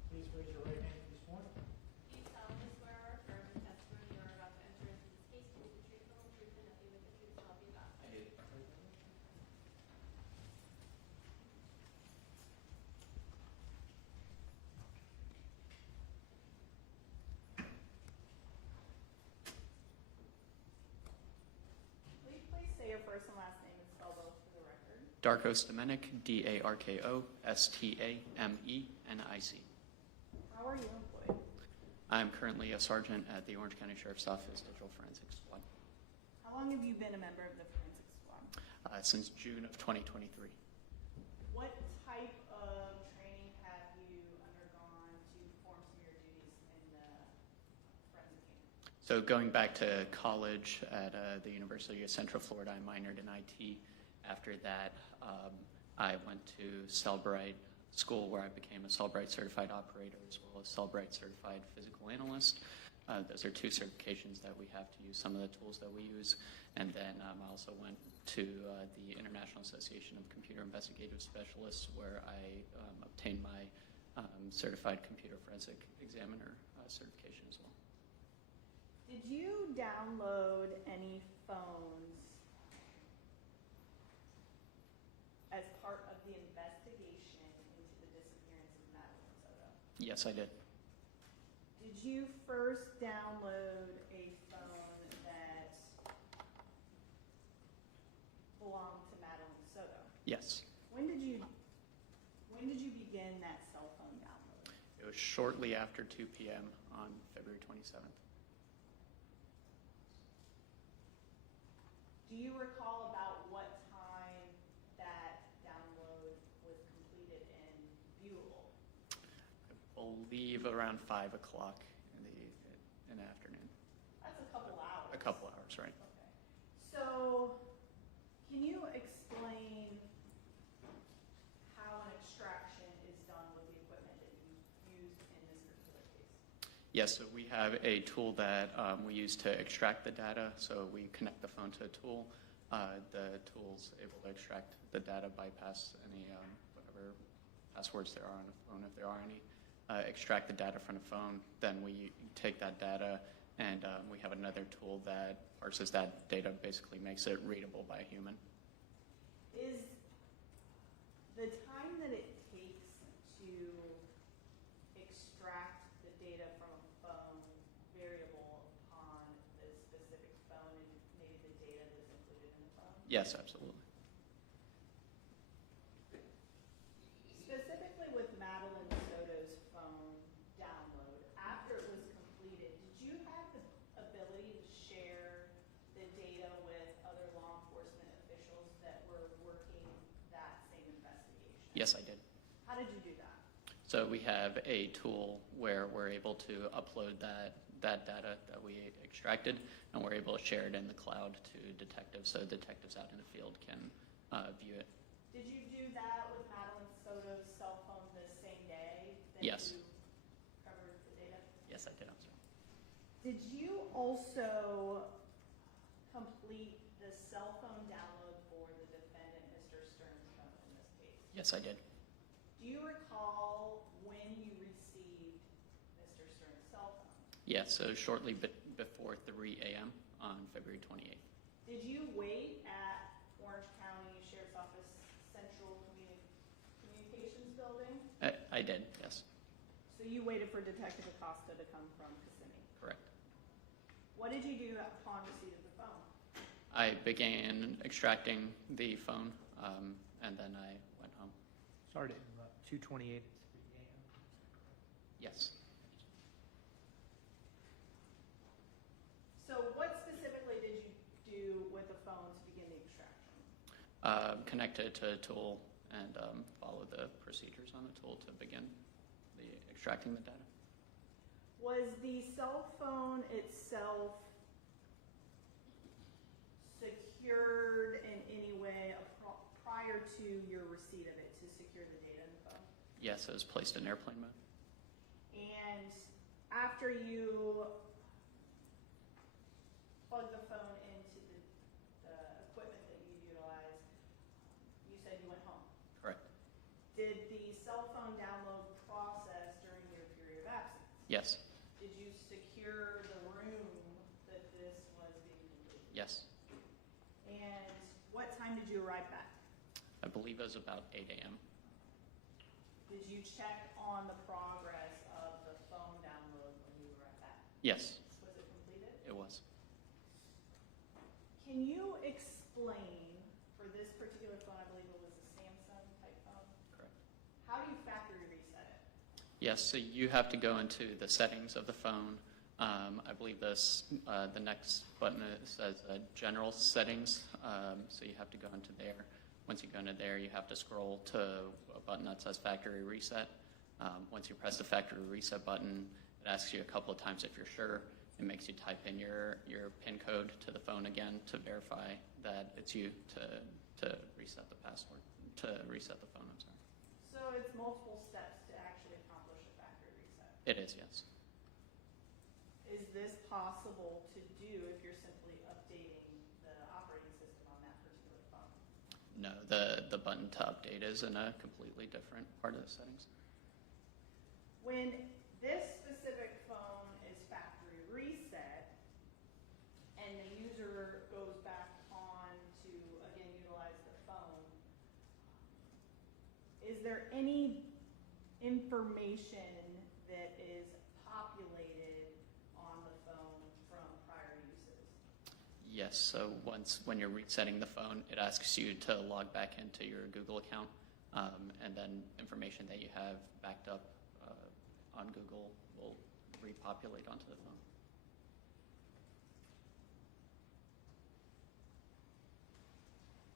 Please raise your right hand for this morning. Do you solemnly swear or affirm the testimony you are about to enter into this case to be the truth, the whole truth, and nothing but the truth, so help you God? I do. Will you please say your first and last name and spell both for the record? Darko Stamenik, Darko Stamenic. How are you employed? I'm currently a sergeant at the Orange County Sheriff's Office Digital Forensics Squad How long have you been a member of the forensic squad? since June of 2023. What type of training have you undergone to perform some of your duties in the forensic team? So going back to college at the University of Central Florida, I minored in IT. After that, I went to Cellbrite School, where I became a Cellbrite certified operator as well as Cellbrite certified physical analyst. Those are two certifications that we have to use some of the tools that we use. And then I also went to the International Association of Computer Investigative Specialists, where I obtained my certified computer forensic examiner certification as well. Did you download any phones as part of the investigation into the disappearance of Madeline Soto? Yes, I did. Did you first download a phone that belonged to Madeline Soto? Yes. When did you begin that cell phone download? It was shortly after 2 p.m. on February 27th. Do you recall about what time that download was completed and viewable? I believe around 5 o'clock in the afternoon. That's a couple hours. A couple hours, right? Okay. So, can you explain how an extraction is done with the equipment that you used in this particular case? Yes, so we have a tool that we use to extract the data. So we connect the phone to a tool. The tool's able to extract the data, bypass any whatever passwords there are on the phone, if there are any. Extract the data from the phone. Then we take that data, and we have another tool that parses that data, basically makes it readable by a human. Is the time that it takes to extract the data from a phone variable upon the specific phone and maybe the data that's included in the phone? Yes, absolutely. Specific Yes, I did. How did you do that? So we have a tool where we're able to upload that data that we extracted, and we're able to share it in the cloud to detectives, so detectives out in the field can view it. Did you do that with Madeline Soto's cell phone the same day that Yes. you covered the data? Yes, I did. I'm sorry. Did you also complete the cell phone download for the defendant, Mr. Sterns' phone in this case? Yes, I did. Do you recall when you received Mr. Sterns' cell phone? Yeah, so shortly before 3 a.m. on February 28th. Did you wait at Orange County Sheriff's Office Central Communications Building? I did, yes. So you waited for Detective Acosta to come from Kissimmee? Correct. What did you do upon receipt of the phone? I began extracting the phone, and then I went home. Sorry to interrupt. 2:28 at 3 a.m. Yes. So what specifically did you do with the phone to begin the extraction? Connect it to a tool and follow the procedures on the tool to begin the extracting the data. Was the cell phone itself secured in any way prior to your receipt of it to secure the data in the phone? Yes, it was placed in airplane mode. And after you plugged the phone into the equipment that you utilized, you said you went home. Correct. Did the cell phone download process during your period of absence? Yes. Did you secure the room that this was being completed? Yes. And what time did you arrive back? I believe it was about 8 a.m. Did you check on the progress of the phone download when you arrived back? Yes, Was it completed? it was. Can you explain, for this particular phone, I believe it was a Samsung type phone, Correct. how do you factory reset it? Yes, so you have to go into the settings of the phone. I believe this, the next button says general settings, so you have to go into there. Once you go into there, you have to scroll to a button that says factory reset. Once you press the factory reset button, it asks you a couple of times if you're sure. It makes you type in your PIN code to the phone again to verify that it's you to reset the password, to reset the phone, I'm sorry. So it's multiple steps to actually accomplish a factory reset. It is, yes. Is this possible to do if you're simply updating the operating system on that particular phone? No, the button to update is in a completely different part of the settings. When this specific phone is factory reset and the user goes back on to, again, utilize the phone, is there any information that is populated on the phone from prior uses? Yes, so when you're resetting the phone, it asks you to log back into your Google account, and then information that you have backed up on Google will repopulate onto the phone.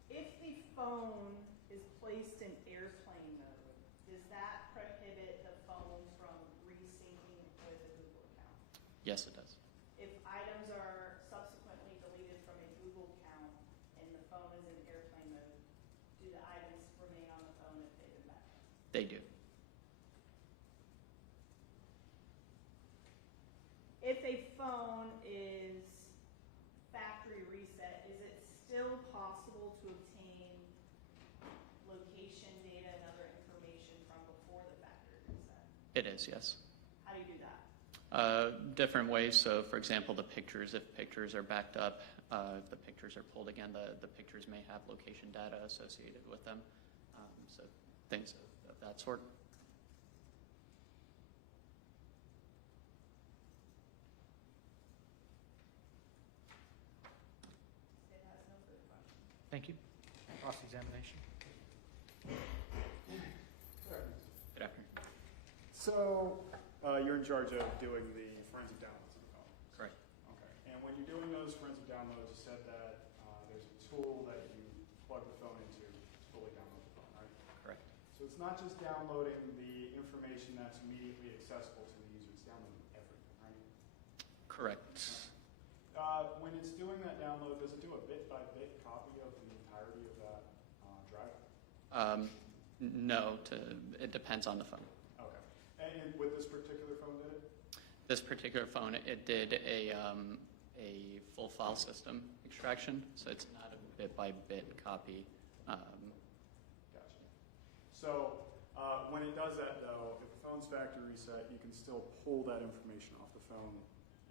If the phone is placed in airplane mode, does that prohibit the phone from resyncing with a Google account? Yes, it does. If items are subsequently deleted from a Google account and the phone is in airplane mode, do the items remain on the phone if they've been backed up? They do. If a phone is factory reset, is it still possible to obtain location data and other information from before the factory reset? It is, yes. How do you do that? Different ways. So, for example, the pictures, if pictures are backed up, if the pictures are pulled again, the pictures may have location data associated with them. So things of that sort. It has no further questions. Thank you. Cross-examination. Good afternoon. So, you're in charge of doing the forensic downloads on the phone? Correct. Okay. And when you're doing those forensic downloads, you said that there's a tool that you plug the phone into to fully download the phone, right? Correct. So So it's not just downloading the information that's immediately accessible to the user, it's downloading everything, right? Correct. When it's doing that download, does it do a bit-by-bit copy of the entirety of that drive? No, it depends on the phone. Okay. And with this particular phone, did it? This particular phone, it did a full file system extraction, so it's not a bit-by-bit copy. Gotcha. So when it does that, though, if the phone's factory reset, you can still pull that information off the phone,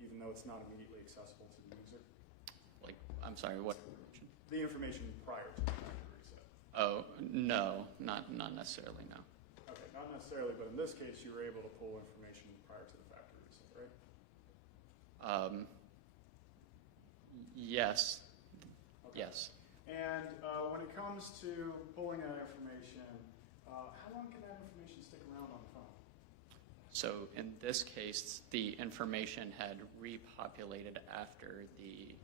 even though it's not immediately accessible to the user? Like, I'm sorry, what information? The information prior to the factory reset. Oh, no, not necessarily, no. Okay, not necessarily, but in this case, you were able to pull information prior to the factory reset, right? Yes. Okay. Yes. And when it comes to pulling that information, how long can that information stick around on the phone? So in this case, the information had repopulated after the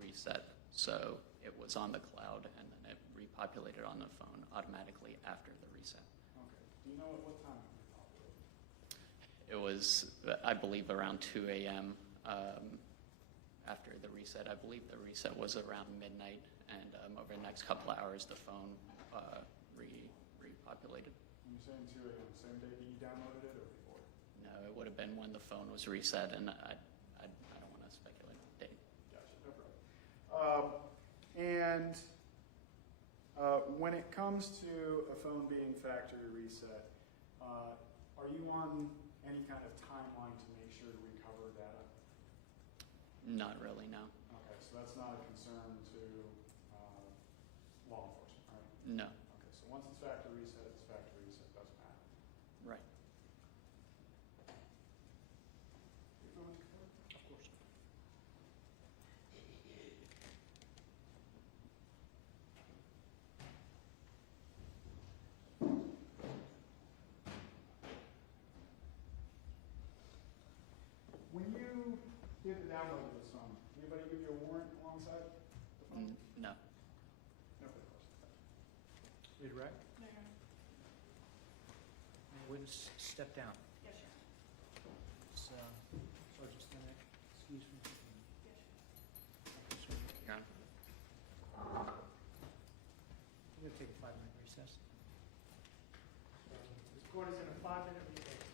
reset. So it was on the cloud, and then it repopulated on the phone automatically after the reset. Okay. Do you know at what time it repopulated? It was, I believe, around 2 a.m. After the reset. I believe the reset was around midnight, and over the next couple of hours, the phone repopulated. When you're saying 2 a.m., same day that you downloaded it or before? No, it would have been when the phone was reset, and I don't want to speculate on the date. Gotcha, no problem. And when it comes to a phone being factory reset, are you on any kind of timeline to make sure to recover data? Not really, no. Okay, so that's not a concern to law enforcement, right? No. Okay, so once it's factory reset, doesn't matter. Right. Of course. When you did the download of this phone, anybody give you a warrant alongside the phone? No. No, of course. Read rec? Witness, step down. Yes, sir. Sergeant Stenek, excuse me. Your Honor. We're going to take a 5-minute recess. This court is in a 5-minute recess.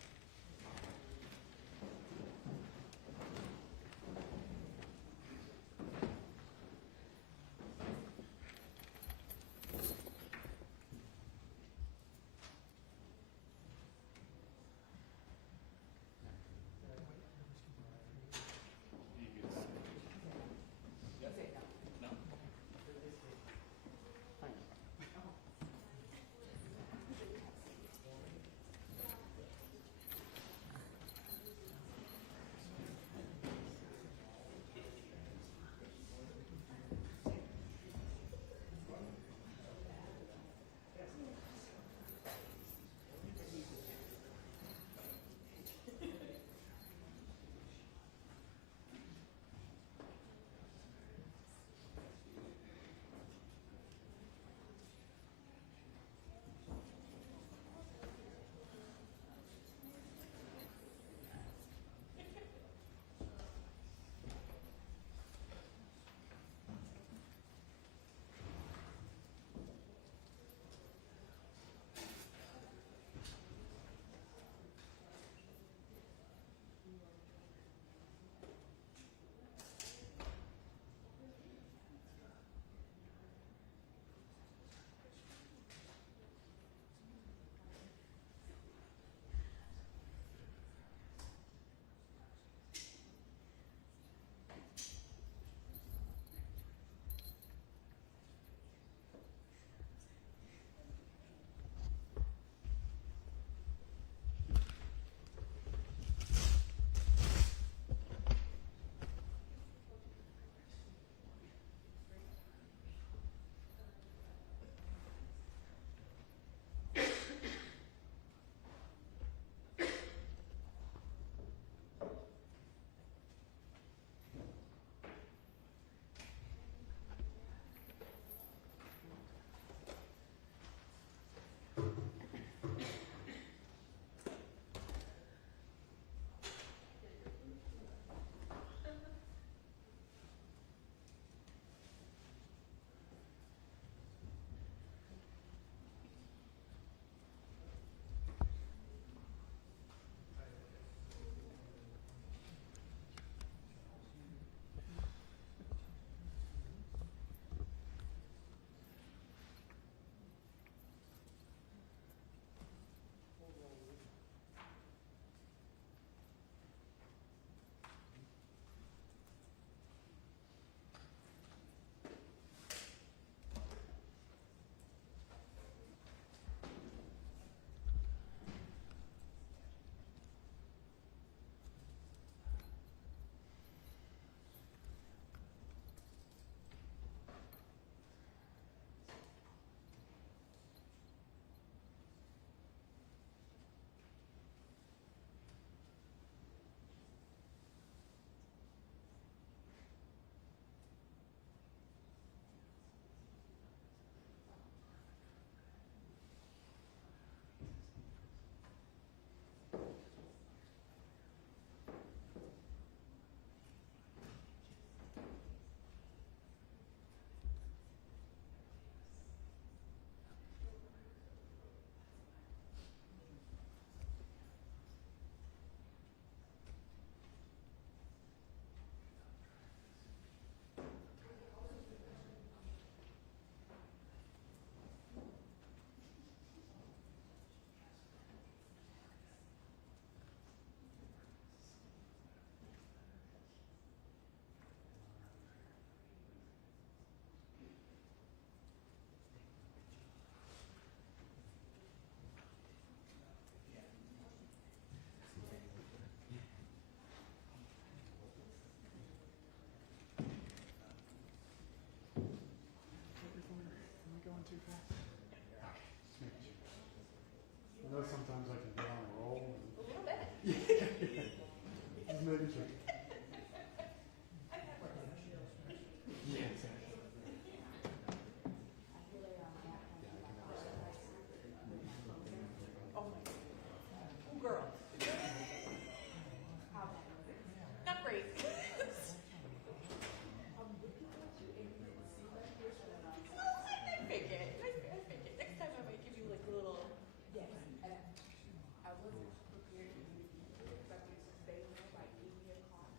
I know sometimes I can get on a roll. A little bit. Just making sure. Oh, girl. Not great. I fake it. I fake it. Next time I might give you like a little. Yes. I wasn't prepared to be expected to say no by giving me a call.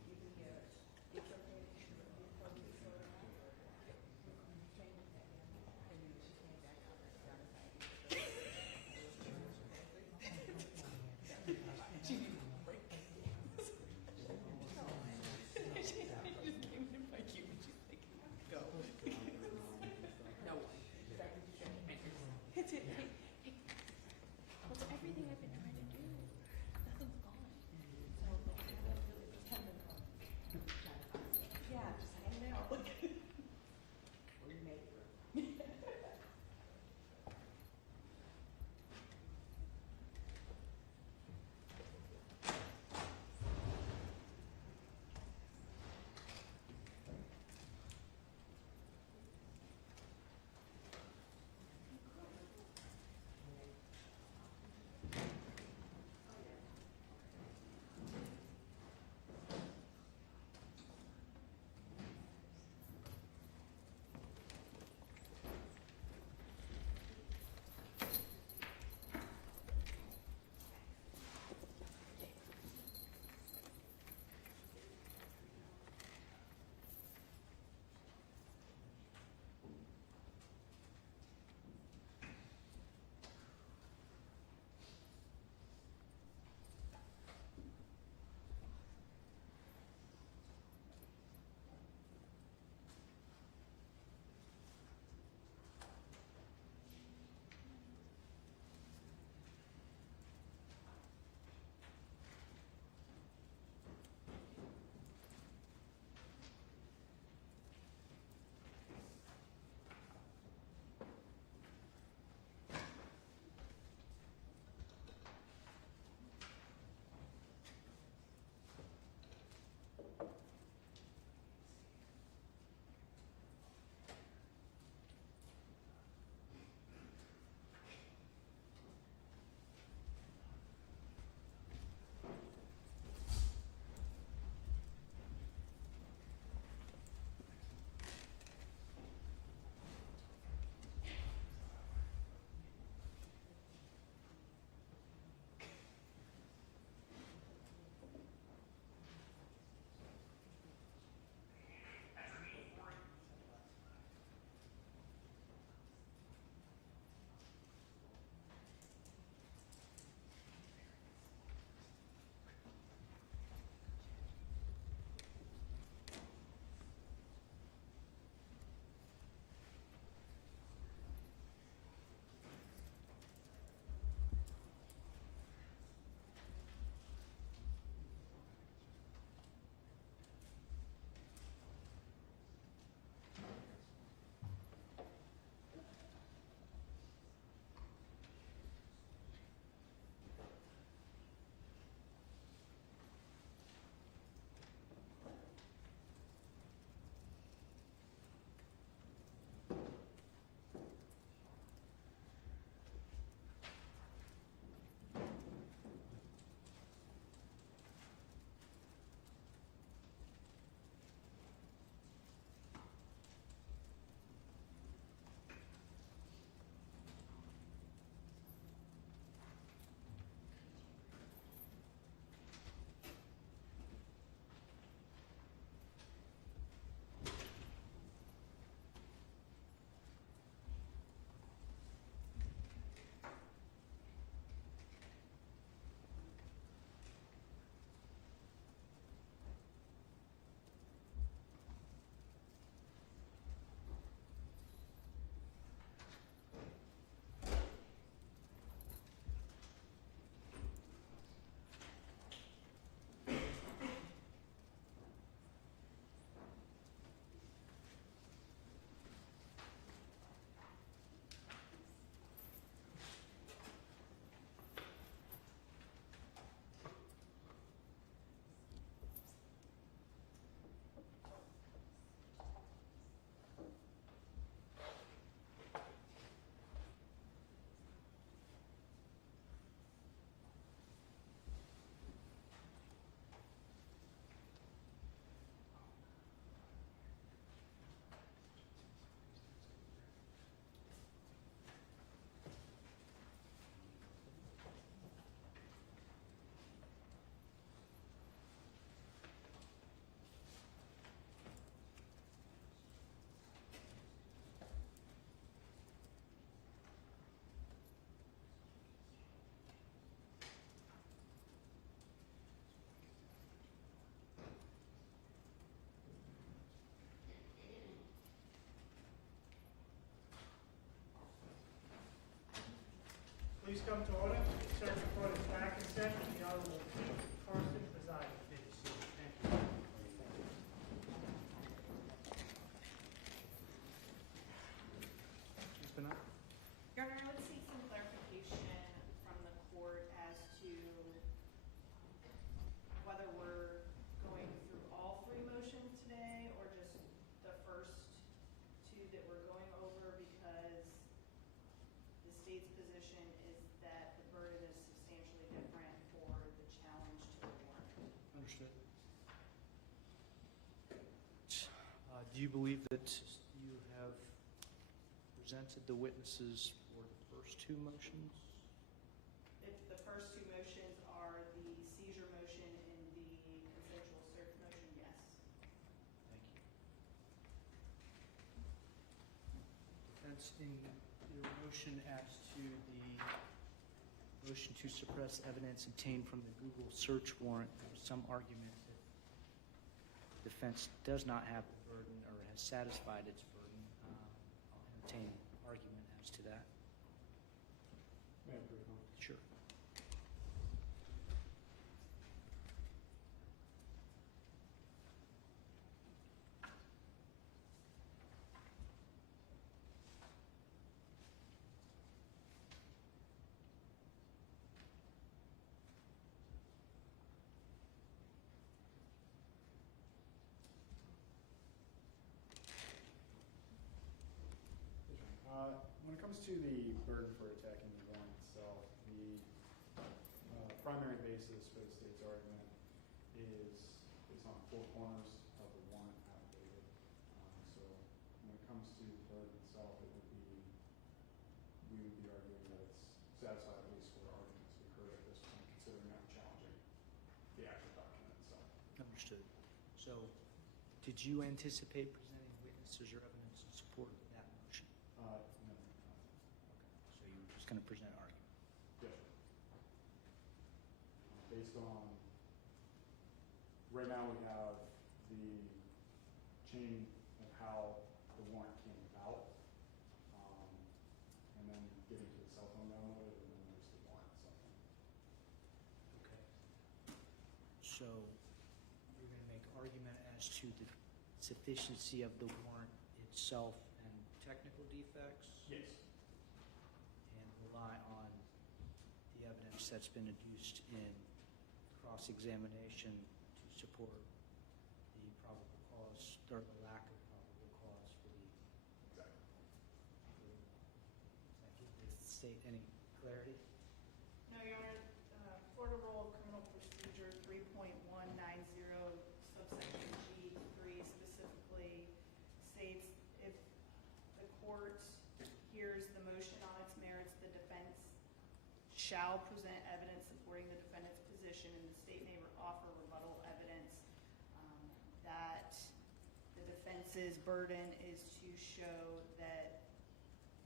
Please come to order. Circuit Court is back in session. The Honorable Keith Carsten presiding. Thank you. Ms. Benoit? Your Honor, let's seek some clarification from the court as to whether we're going through all three motions today or just the first two that we're going over, because the state's position is that the burden is substantially different for the challenge to the warrant. Understood. Do you believe that you have presented the witnesses for the first two motions? If the first two motions are the seizure motion and the consensual search motion, yes. Thank you. Defense, in your motion as to the motion to suppress evidence obtained from the Google search warrant, there was some argument that defense does not have the burden or has satisfied its burden. I'll entertain argument as to that. May I briefly? Sure. When it comes to the burden for attacking the warrant itself, the primary basis for the state's argument is on four corners of the warrant affidavit. So when it comes to the burden itself, we would be arguing that it's satisfied at least for the arguments we heard at this point, considering not challenging the actual document itself. Understood. So, did you anticipate presenting witnesses or evidence in support of that motion? No. Okay, so you were just going to present argument. Yes. Based on, right now we have the chain of how the warrant came about, and then getting to the cell phone download, and then there's the warrant itself. Okay. So, you're going to make argument as to the sufficiency of the warrant itself and technical defects? Yes. And rely on the evidence that's been adduced in cross-examination to support the probable cause, or the lack of probable cause for the... Exactly. Does that give the state any clarity? No, Your Honor, Florida Rule of Criminal Procedure 3.190, subsection G3 specifically states if the court hears the motion on its merits, the defense shall present evidence supporting the defendant's position, and the state may offer rebuttal evidence that the defense's burden is to show that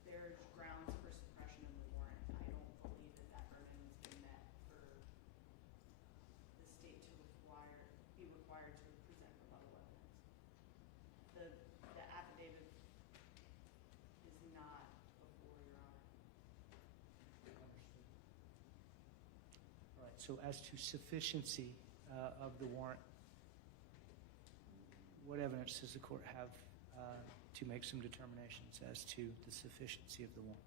there's grounds for suppression of the warrant. I don't believe that that burden has been met for the state to be required to present rebuttal evidence. The affidavit is not before Your Honor. Understood. All right, so as to sufficiency of the warrant, what evidence does the court have to make some determinations as to the sufficiency of the warrant?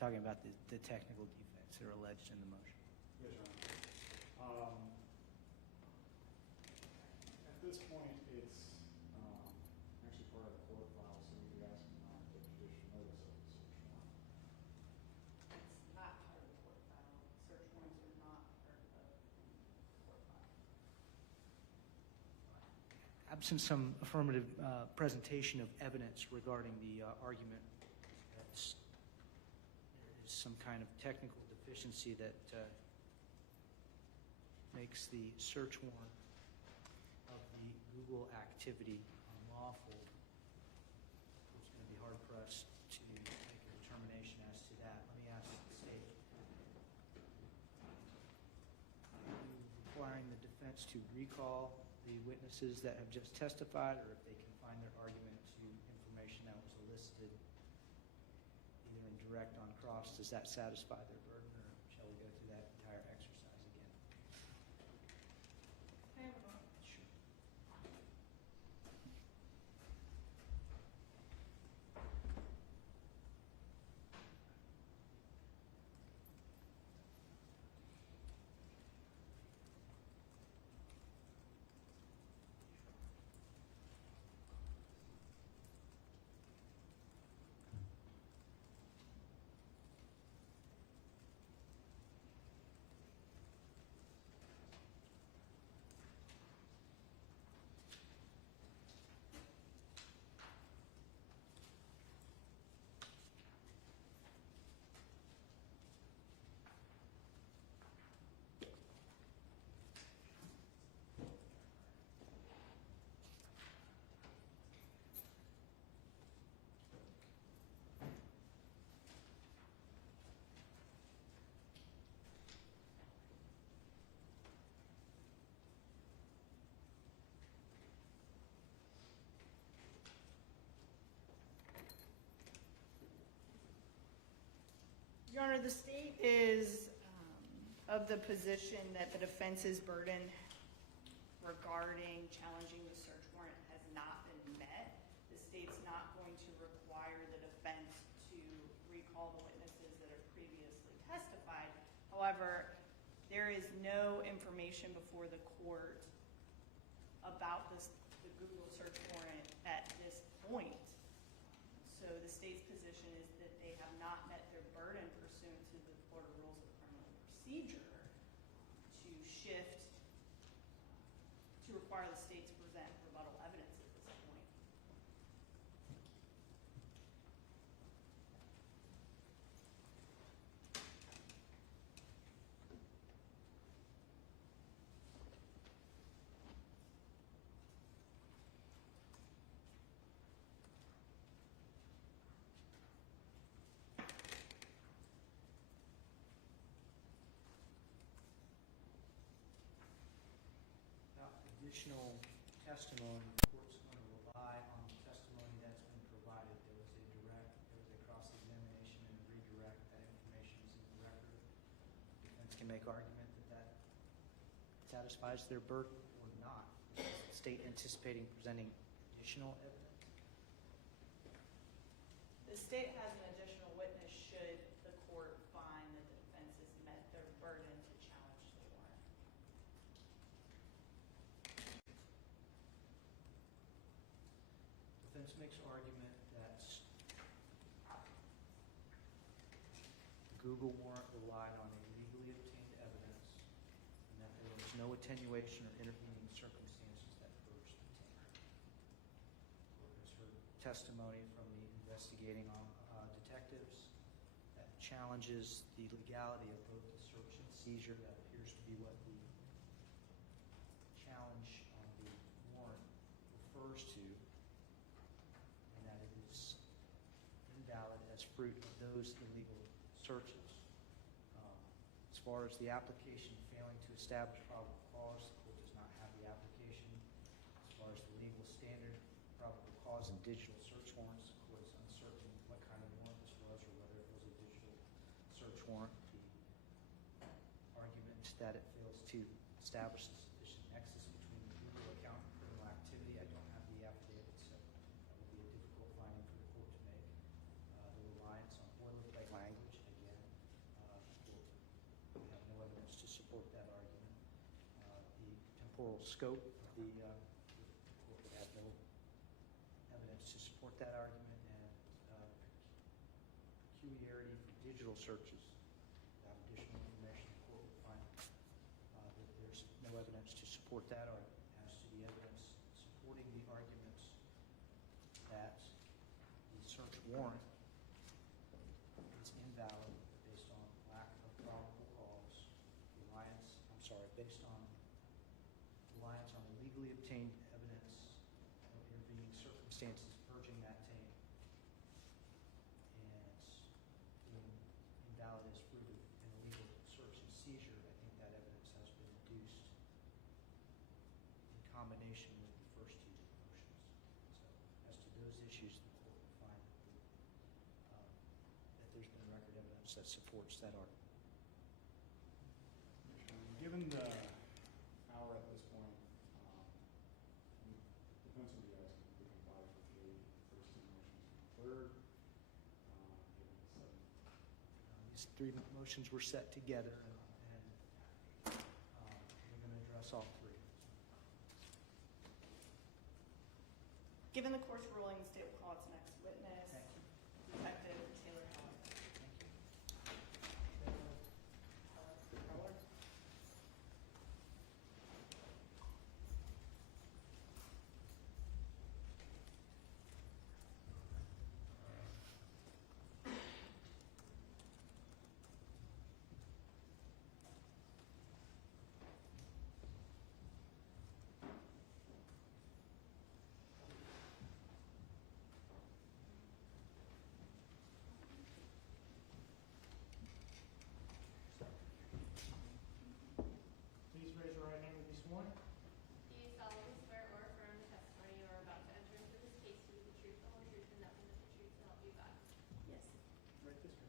Talking about the technical defects that are alleged in the motion. Yes, Your Honor. At this point, it's actually part of the court file, so we'd be asking not to take judicial notice of the search warrant. It's not part of the court file. Search warrants are not part of the court file. Absent some affirmative presentation of evidence regarding the argument that there is some kind of technical deficiency that makes the search warrant of the Google activity unlawful, it's going to be hard pressed to make a determination as to that. Let me ask the state. Are you requiring the defense to recall the witnesses that have just testified, or if they can find their argument to information that was elicited either in direct on cross, does that satisfy their burden, or shall we go through that entire exercise again? Can I have a vote? Sure. Your Honor, the state is of the position that the defense's burden regarding challenging the search warrant has not been met. The state's not going to require the defense to recall the witnesses that have previously testified. However, there is no information before the court about the Google search warrant at this point. So the state's position is that they have not met their burden pursuant to the Florida Rules of Criminal Procedure to shift, to require the state to present rebuttal evidence at this point. Now, additional testimony, the court's going to rely on the testimony that's been provided. There was a cross-examination and a redirect. That information is in the record. The defense can make argument that that satisfies their burden or not. Is the state anticipating presenting additional evidence? The state has an additional witness should the court find that the defense has met their burden to challenge the warrant. Defense makes argument that the Google warrant relied on illegally obtained evidence and that there was no attenuation or intervening circumstances that urged the taint. Court has heard testimony from the investigating detectives that challenges the legality of both the search and seizure. That appears to be what the challenge on the warrant refers to, and that it is invalid as fruit of those illegal searches. As far as the application failing to establish probable cause, the court does not have the application. As far as the legal standard, probable cause in digital search warrants, the court is uncertain what kind of warrant this was or whether it was a digital search warrant. The argument that it fails to establish the sufficient nexus between the Google account and criminal activity, I don't have the affidavit, so that would be a difficult finding for the court to make. The reliance on boilerplate language, again, we have no evidence to support that argument. The temporal scope of the court would have no evidence to support that argument, and peculiarity for digital searches. Without additional information, the court would find that there's no evidence to support that argument. As to the evidence supporting the arguments that the search warrant is invalid based on lack of probable cause, based on reliance on illegally obtained evidence of intervening circumstances purging that taint, and being invalid as fruit of an illegal search and seizure, I think that evidence has been reduced in combination with the first two motions. So as to those issues, the court will find that there's been evidence that supports that argument. Given the hour at this point, defense will be asking if we can bifurcate first two motions from third, given the seven. These three motions were set together, and we're going to address all three. Given the court's ruling, the state will call its next witness, Detective Taylor Heller. Heller? Please raise your right hand and be sworn. Do you solemnly swear or affirm the testimony you are about to enter into this case to be the truth, the whole truth, and nothing but the truth to help you God? Yes. Right this way.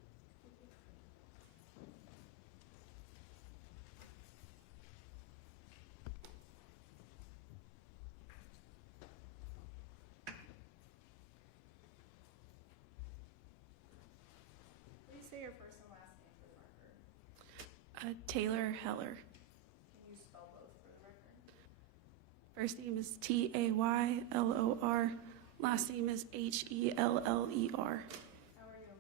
Please say your first and last name for the record. Taylor Heller. Can you spell both for the record? First name is Taylor. Last name is Heller. How are you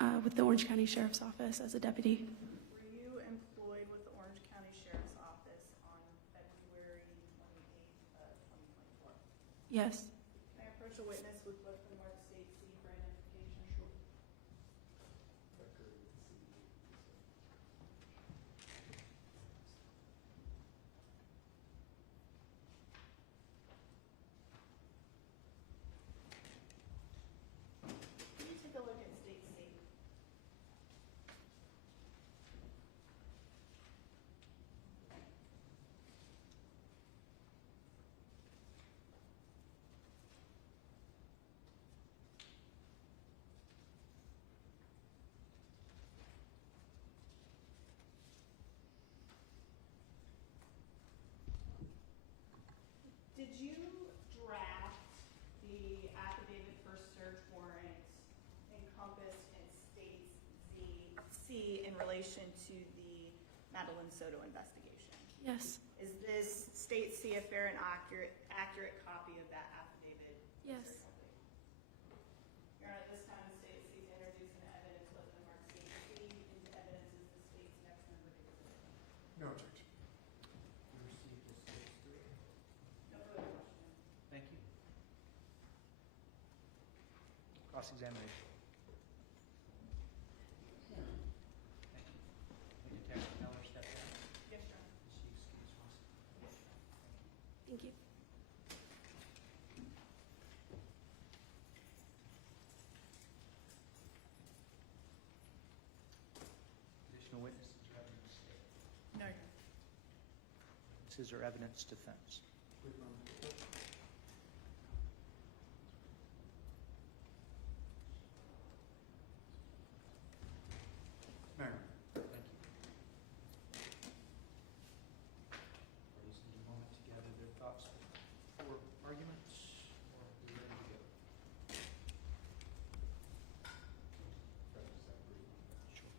employed? With the Orange County Sheriff's Office as a deputy. Were you employed with the Orange County Sheriff's Office on February 28th of 2024? Yes. Can I approach a witness with both the marked state C for identification? Can you take a look at state C? Did you draft the affidavit for search warrant encompassed in states C in relation to the Madeline Soto investigation? Yes. Is this state C a fair and accurate copy of that affidavit? Yes. Your Honor, at this time, the state C is introducing evidence with the marked state C into evidence as the state's next member to exhibit. No objection. You received this case three. No further questions. Thank you. Cross-examination. Thank you. Would Detective Heller step down? Yes, Your Honor. Is she excused, Miss? Thank you. Additional witnesses or evidence stated? No, Your Honor. Witnesses or evidence defense? Mayor. Thank you. Parties need a moment to gather their thoughts for arguments, or are we ready to go? Sure.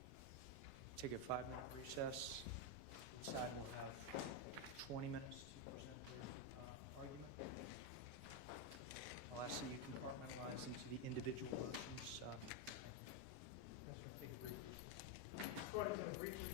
Take a 5-minute recess. Each side will have 20 minutes to present their argument. I'll ask that you compartmentalize into the individual motions. That's going to take a brief recess. Court is in a brief recess.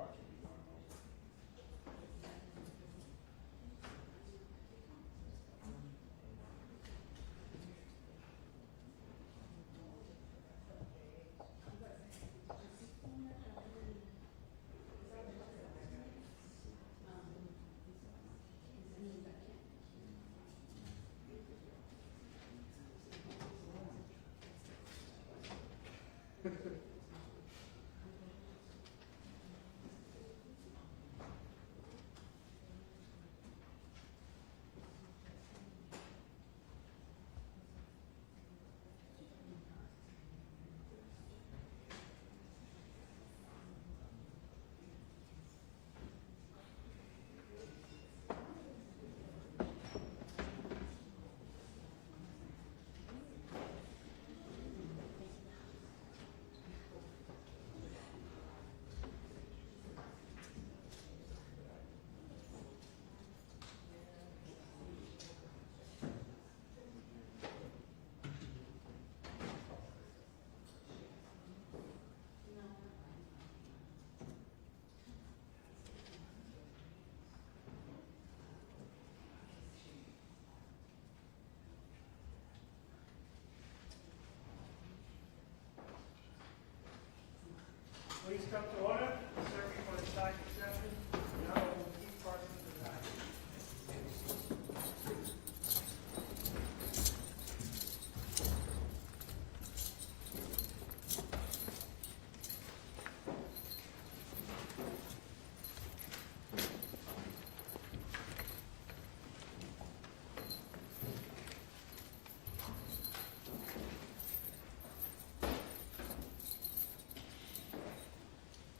parts will be going over. Please come to order. Serving for the second session, the Honorable Keith Carsten presiding.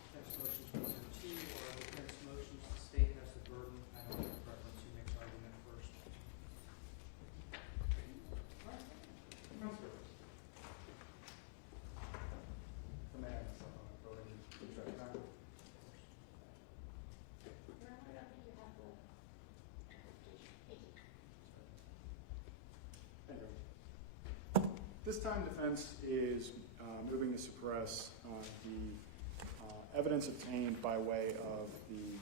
Defense motions 1 and 2, or defense motions, the state has the burden. I don't have a preference. Who makes argument first? This time, defense is moving to suppress the evidence obtained by way of the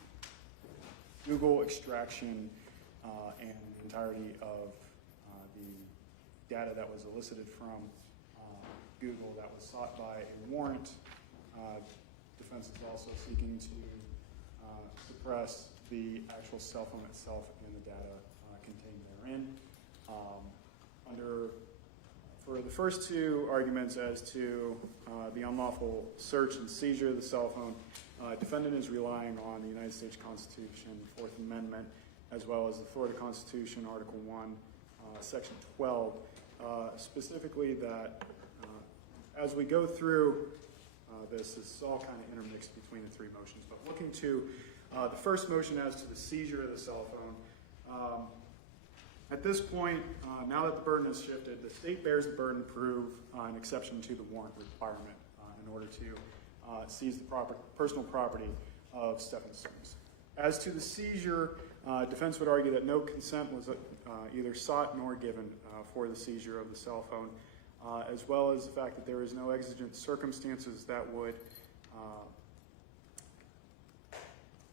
Google extraction and the entirety of the data that was elicited from Google that was sought by a warrant. Defense is also seeking to suppress the actual cell phone itself and the data contained therein. For the first two arguments as to the unlawful search and seizure of the cell phone, defendant is relying on the United States Constitution, Fourth Amendment, as well as the Florida Constitution, Article 1, Section 12, specifically that as we go through this is all kind of intermixed between the three motions, but looking to the first motion as to the seizure of the cell phone, at this point, now that the burden has shifted, the state bears the burden to prove an exception to the warrant requirement in order to seize the personal property of Stephan Sterns. As to the seizure, defense would argue that no consent was either sought nor given for the seizure of the cell phone, as well as the fact that there is no exigent circumstances that would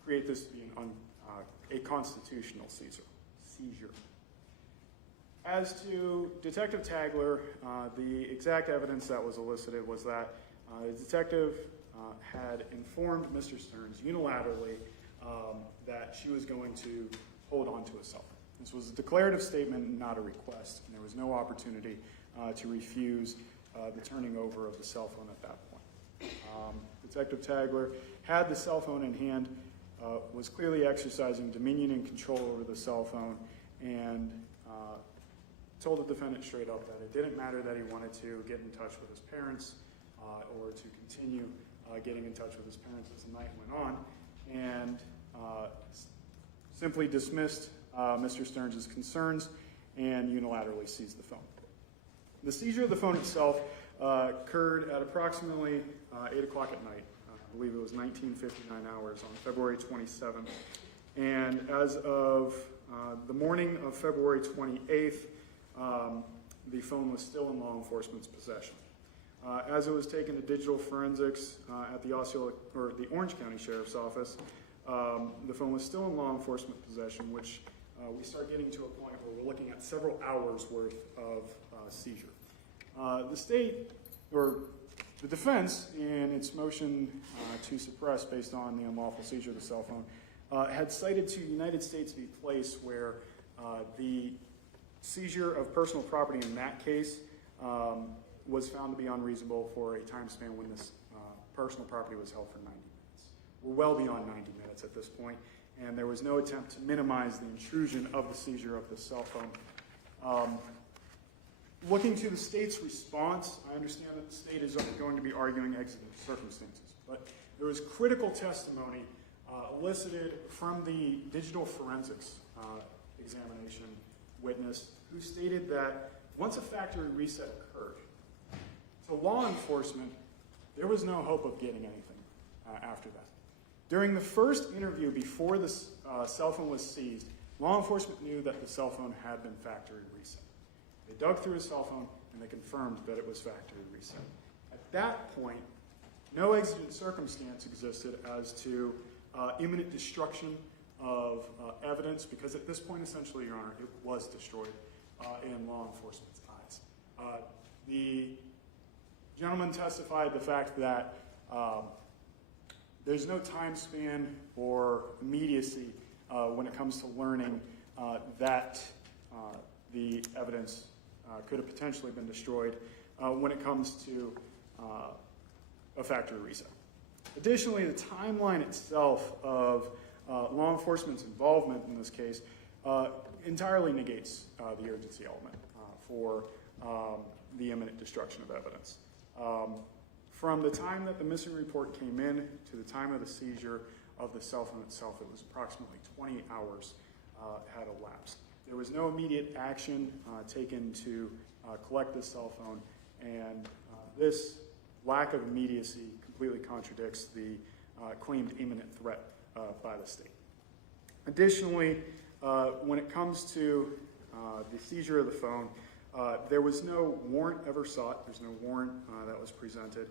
create this to be a constitutional seizure. As to Detective Tagler, the exact evidence that was elicited was that the detective had informed Mr. Sterns unilaterally that she was going to hold on to a cell phone. This was a declarative statement, not a request, and there was no opportunity to refuse the turning over of the cell phone at that point. Detective Tagler had the cell phone in hand, was clearly exercising dominion and control over the cell phone, and told the defendant straight up that it didn't matter that he wanted to get in touch with his parents or to continue getting in touch with his parents as the night went on, and simply dismissed Mr. Sterns' concerns and unilaterally seized the phone. The seizure of the phone itself occurred at approximately 8 o'clock at night. I believe it was 1959 hours on February 27th. And as of the morning of February 28th, the phone was still in law enforcement's possession. As it was taken to digital forensics at the Osceola, or the Orange County Sheriff's Office, the phone was still in law enforcement possession, which we start getting to a point where we're looking at several hours worth of seizure. The state, or the defense, in its motion to suppress based on the unlawful seizure of the cell phone, had cited to United States v. Place, where the seizure of personal property in that case was found to be unreasonable for a time span when this personal property was held for 90 minutes. We're well beyond 90 minutes at this point, and there was no attempt to minimize the intrusion of the seizure of the cell phone. Looking to the state's response, I understand that the state is going to be arguing exigent circumstances, but there was critical testimony elicited from the digital forensics examination witness, who stated that once a factory reset occurred, to law enforcement, there was no hope of getting anything after that. During the first interview before the cell phone was seized, law enforcement knew that the cell phone had been factory reset. They dug through his cell phone and they confirmed that it was factory reset. At that point, no exigent circumstance existed as to imminent destruction of evidence, because at this point, essentially, Your Honor, it was destroyed in law enforcement's eyes. The gentleman testified the fact that there's no time span or immediacy when it comes to learning that the evidence could have potentially been destroyed when it comes to a factory reset. Additionally, the timeline itself of law enforcement's involvement in this case entirely negates the urgency element for the imminent destruction of evidence. From the time that the missing report came in to the time of the seizure of the cell phone itself, it was approximately 20 hours had elapsed. There was no immediate action taken to collect this cell phone, and this lack of immediacy completely contradicts the claimed imminent threat by the state. Additionally, when it comes to the seizure of the phone, there was no warrant ever sought. There's no warrant that was presented.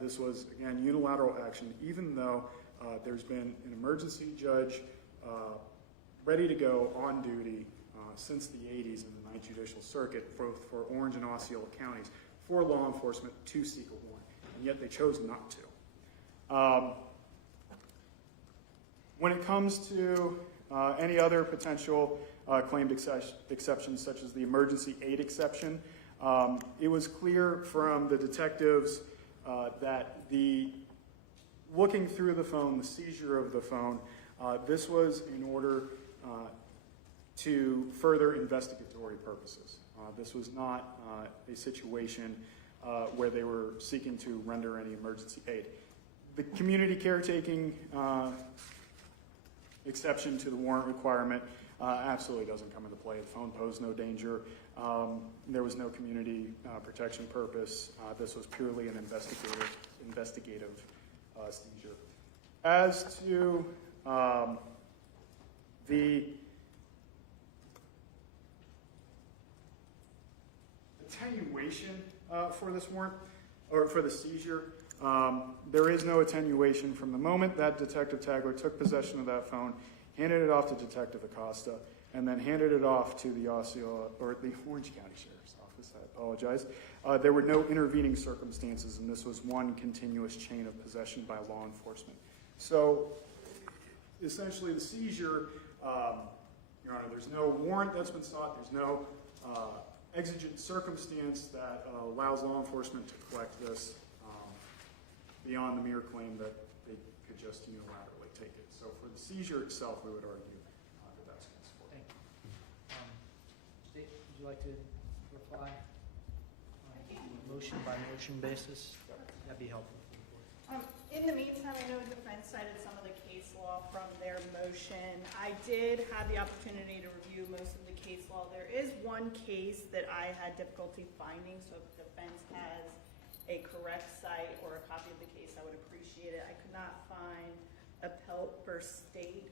This was, again, unilateral action, even though there's been an emergency judge ready to go on duty since the 80s in the 9th Judicial Circuit, both for Orange and Osceola counties, for law enforcement to seek a warrant, and yet they chose not to. When it comes to any other potential claimed exceptions, such as the emergency aid exception, it was clear from the detectives that looking through the phone, the seizure of the phone, this was in order to further investigatory purposes. This was not a situation where they were seeking to render any emergency aid. The community caretaking exception to the warrant requirement absolutely doesn't come into play. The phone posed no danger. There was no community protection purpose. This was purely an investigative seizure. As to the attenuation for this warrant, or for the seizure, there is no attenuation from the moment that Detective Tagler took possession of that phone, handed it off to Detective Acosta, and then handed it off to the Osceola, or the Orange County Sheriff's Office, I apologize. There were no intervening circumstances, and this was one continuous chain of possession by law enforcement. So, essentially, the seizure, Your Honor, there's no warrant that's been sought, there's no exigent circumstance that allows law enforcement to collect this beyond the mere claim that they could just unilaterally take it. So for the seizure itself, we would argue that that's for. Thank you. State, would you like to reply on a motion-by-motion basis? That'd be helpful. In the meantime, I know the defense cited some of the case law from their motion. I did have the opportunity to review most of the case law. There is one case that I had difficulty finding, so if the defense has a correct site or a copy of the case, I would appreciate it. I could not find appellate per state.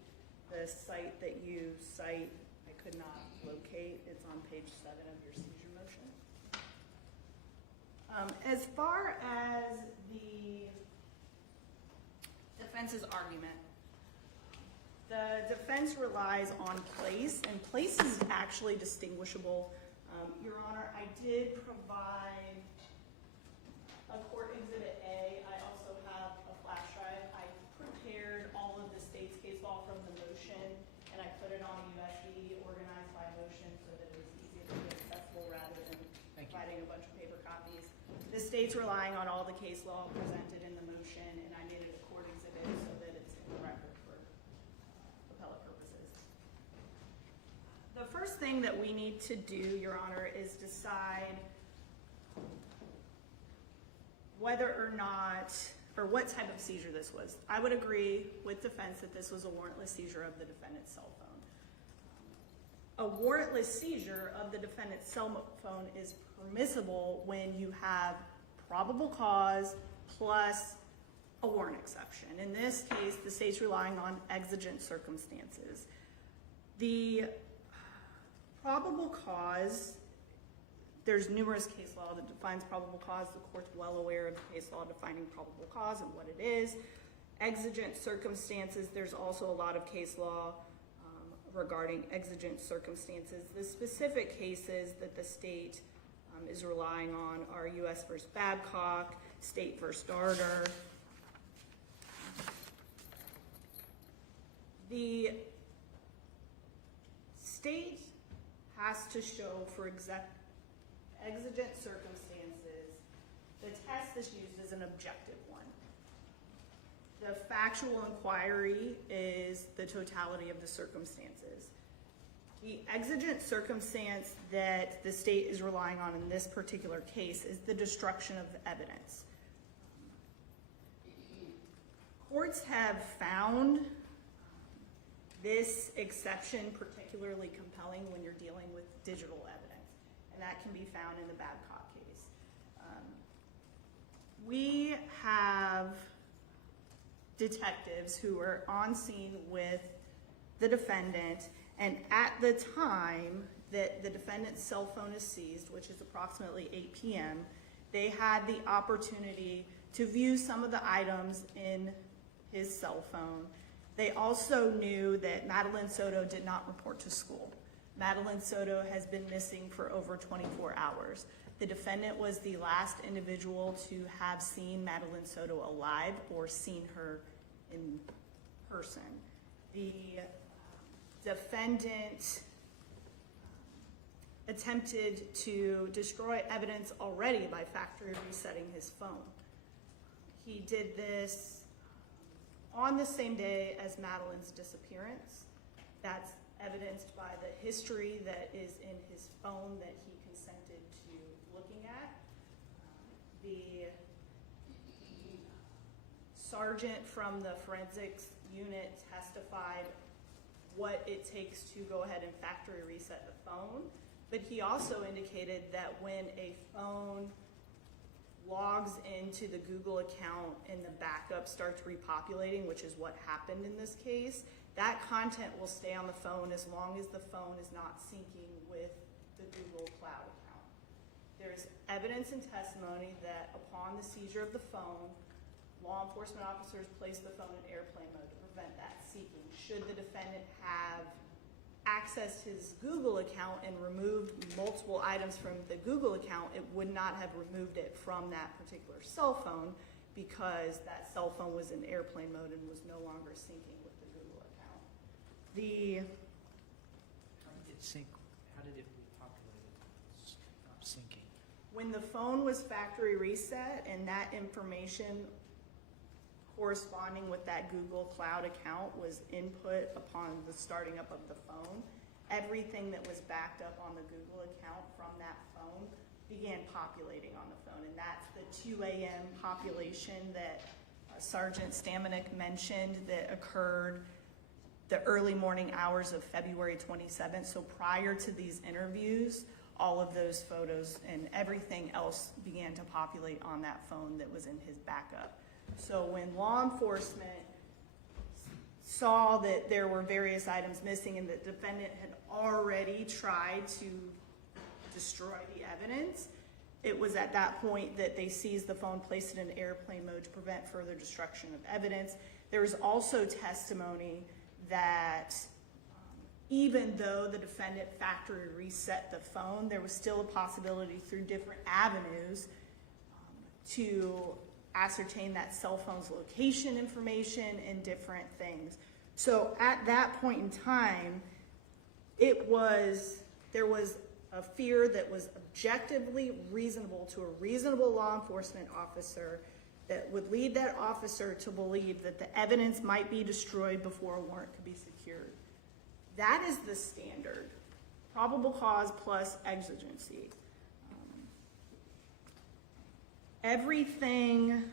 The site that you cite, I could not locate. It's on page 7 of your seizure motion. As far as the defense's argument, the defense relies on place, and place is actually distinguishable. Your Honor, I did provide a court exhibit A. I also have a flash drive. I prepared all of the state's case law from the motion, and I put it on a USB organized by motion so that it was easier to be accessible rather than providing a bunch of paper copies. The state's relying on all the case law presented in the motion, and I made it a court exhibit so that it's in the record for appellate purposes. The first thing that we need to do, Your Honor, is decide whether or not, or what type of seizure this was. I would agree with defense that this was a warrantless seizure of the defendant's cell phone. A warrantless seizure of the defendant's cell phone is permissible when you have probable cause plus a warrant exception. In this case, the state's relying on exigent circumstances. The probable cause, there's numerous case law that defines probable cause. The court's well aware of the case law defining probable cause and what it is. Exigent circumstances, there's also a lot of case law regarding exigent circumstances. The specific cases that the state is relying on are U.S. v. Babcock, State v. Darter. The state has to show for exigent circumstances. The test that's used is an objective one. The factual inquiry is the totality of the circumstances. The exigent circumstance that the state is relying on in this particular case is the destruction of the evidence. Courts have found this exception particularly compelling when you're dealing with digital evidence, and that can be found in the Babcock case. We have detectives who are on scene with the defendant, and at the time that the defendant's cell phone is seized, which is approximately 8 p.m., they had the opportunity to view some of the items in his cell phone. They also knew that Madeline Soto did not report to school. Madeline Soto has been missing for over 24 hours. The defendant was the last individual to have seen Madeline Soto alive or seen her in person. The defendant attempted to destroy evidence already by factory resetting his phone. He did this on the same day as Madeline's disappearance. That's evidenced by the history that is in his phone that he consented to looking at. The sergeant from the forensics unit testified what it takes to go ahead and factory reset the phone, but he also indicated that when a phone logs into the Google account and the backup starts repopulating, which is what happened in this case, that content will stay on the phone as long as the phone is not syncing with the Google Cloud account. There's evidence and testimony that upon the seizure of the phone, law enforcement officers placed the phone in airplane mode to prevent that seeking. Should the defendant have accessed his Google account and removed multiple items from the Google account, it would not have removed it from that particular cell phone because that cell phone was in airplane mode and was no longer syncing with the Google account. How did it sync? How did it repopulate it? Stop syncing. When the phone was factory reset and that information corresponding with that Google Cloud account was input upon the starting up of the phone, everything that was backed up on the Google account from that phone began populating on the phone. And that's the 2 a.m. population that Sergeant Stamanik mentioned that occurred the early morning hours of February 27th. So prior to these interviews, all of those photos and everything else began to populate on that phone that was in his backup. So when law enforcement saw that there were various items missing and the defendant had already tried to destroy the evidence, It was at that point that they seized the phone, placed it in airplane mode to prevent further destruction of evidence. There was also testimony that even though the defendant factory reset the phone, there was still a possibility through different avenues to ascertain that cell phone's location information and different things. So at that point in time, there was a fear that was objectively reasonable to a reasonable law enforcement officer that would lead that officer to believe that the evidence might be destroyed before a warrant could be secured. That is the standard. Probable cause plus exigency. Everything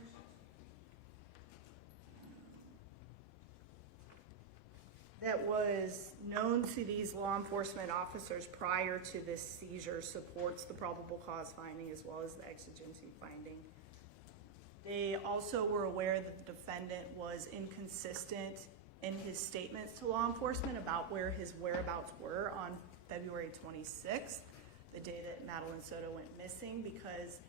that was known to these law enforcement officers prior to this seizure supports the probable cause finding as well as the exigency finding. They also were aware that the defendant was inconsistent in his statements to law enforcement about where his whereabouts were on February 26th, the day that Madeline Soto went missing, because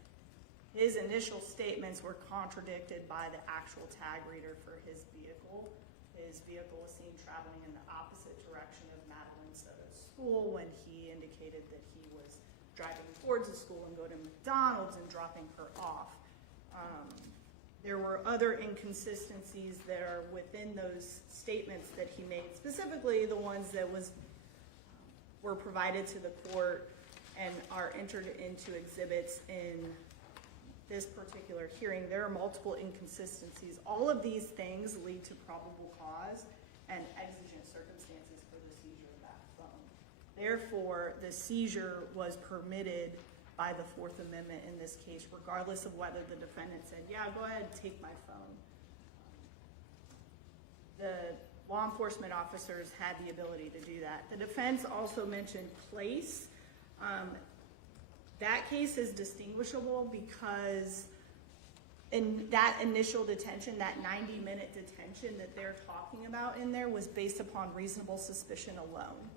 his initial statements were contradicted by the actual tag reader for his vehicle. His vehicle was seen traveling in the opposite direction of Madeline Soto's school when he indicated that he was driving towards the school and going to McDonald's and dropping her off. There were other inconsistencies that are within those statements that he made, specifically the ones that were provided to the court and are entered into exhibits in this particular hearing. There are multiple inconsistencies. All of these things lead to probable cause and exigent circumstances for the seizure of that phone. Therefore, the seizure was permitted by the Fourth Amendment in this case, regardless of whether the defendant said, yeah, go ahead, take my phone. The law enforcement officers had the ability to do that. The defense also mentioned place. That case is distinguishable because in that initial detention, that 90-minute detention that they're talking about in there was based upon reasonable suspicion alone.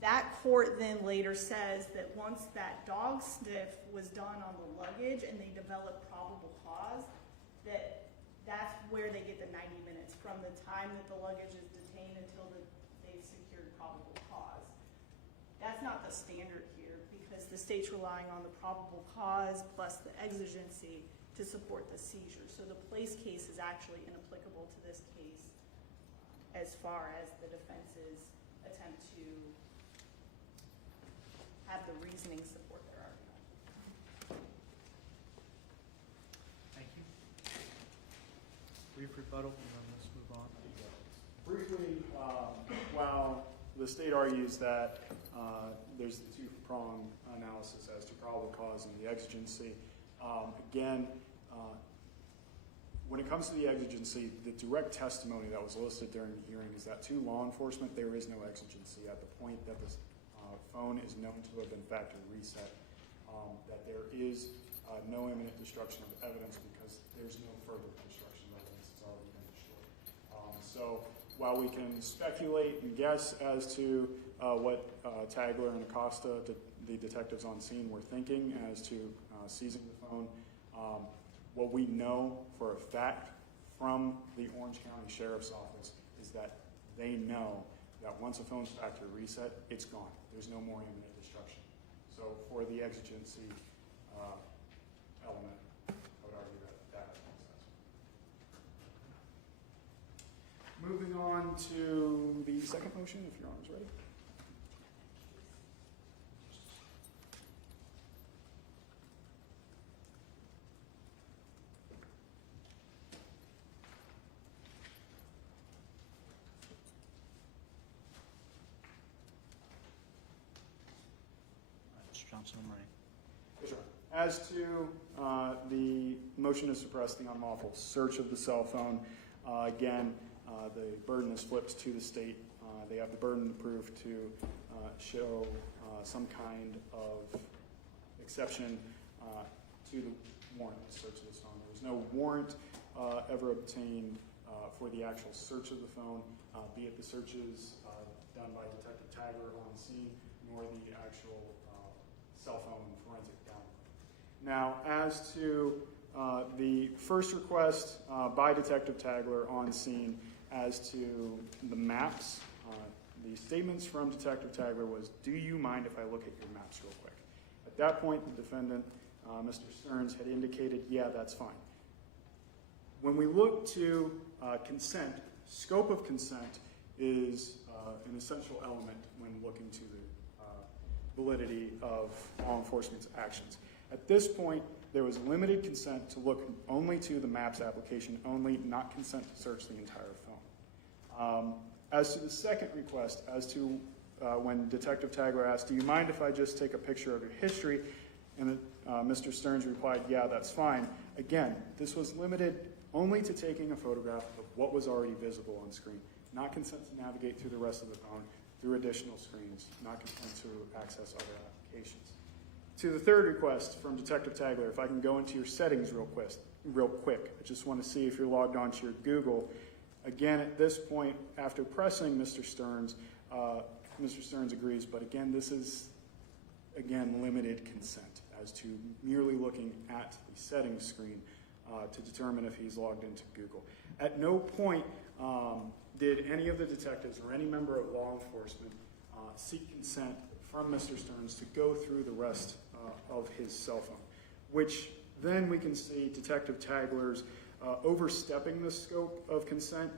That court then later says that once that dog sniff was done on the luggage and they developed probable cause, that's where they get the 90 minutes from the time that the luggage is detained until they've secured probable cause. That's not the standard here because the state's relying on the probable cause plus the exigency to support the seizure. So the place case is actually inapplicable to this case as far as the defense's attempt to have the reasoning support their argument. Thank you. Brief rebuttal, and then let's move on. Briefly, while the state argues that there's the two-prong analysis as to probable cause and the exigency, again, when it comes to the exigency, the direct testimony that was listed during the hearing is that to law enforcement, there is no exigency at the point that the phone is known to have been factory reset, that there is no imminent destruction of evidence because there's no further destruction of evidence. It's already been destroyed. So while we can speculate and guess as to what Tagler and Acosta, the detectives on scene, were thinking as to seizing the phone, what we know for a fact from the Orange County Sheriff's Office is that they know that once a phone's factory reset, it's gone. There's no more imminent destruction. So for the exigency element, I would argue that makes sense. Moving on to the second motion, if your Honor's ready. Johnson, I'm ready. Yes, sir. As to the motion to suppress the unlawful search of the cell phone, again, the burden is flipped to the state. They have the burden of proof to show some kind of exception to the warrant to search of this phone. There was no warrant ever obtained for the actual search of the phone, be it the searches done by Detective Tagler on scene, nor the actual cell phone forensic download. Now, as to the first request by Detective Tagler on scene as to the maps, the statements from Detective Tagler was, "Do you mind if I look at your maps real quick?" At that point, the defendant, Mr. Sterns, had indicated, "Yeah, that's fine." When we look to consent, scope of consent is an essential element when looking to the validity of law enforcement's actions. At this point, there was limited consent to look only to the maps application only, not consent to search the entire phone. As to the second request, as to when Detective Tagler asked, "Do you mind if I just take a picture of your history?" and Mr. Sterns replied, "Yeah, that's fine." Again, this was limited only to taking a photograph of what was already visible on screen, not consent to navigate through the rest of the phone, through additional screens, not consent to access other applications. To the third request from Detective Tagler, if I can go into your settings real quick. I just want to see if you're logged onto your Google. Again, at this point, after pressing Mr. Sterns agrees, but again, this is, limited consent as to merely looking at the settings screen to determine if he's logged into Google. At no point did any of the detectives or any member of law enforcement seek consent from Mr. Sterns to go through the rest of his cell phone, which then we can see Detective Tagler's overstepping the scope of consent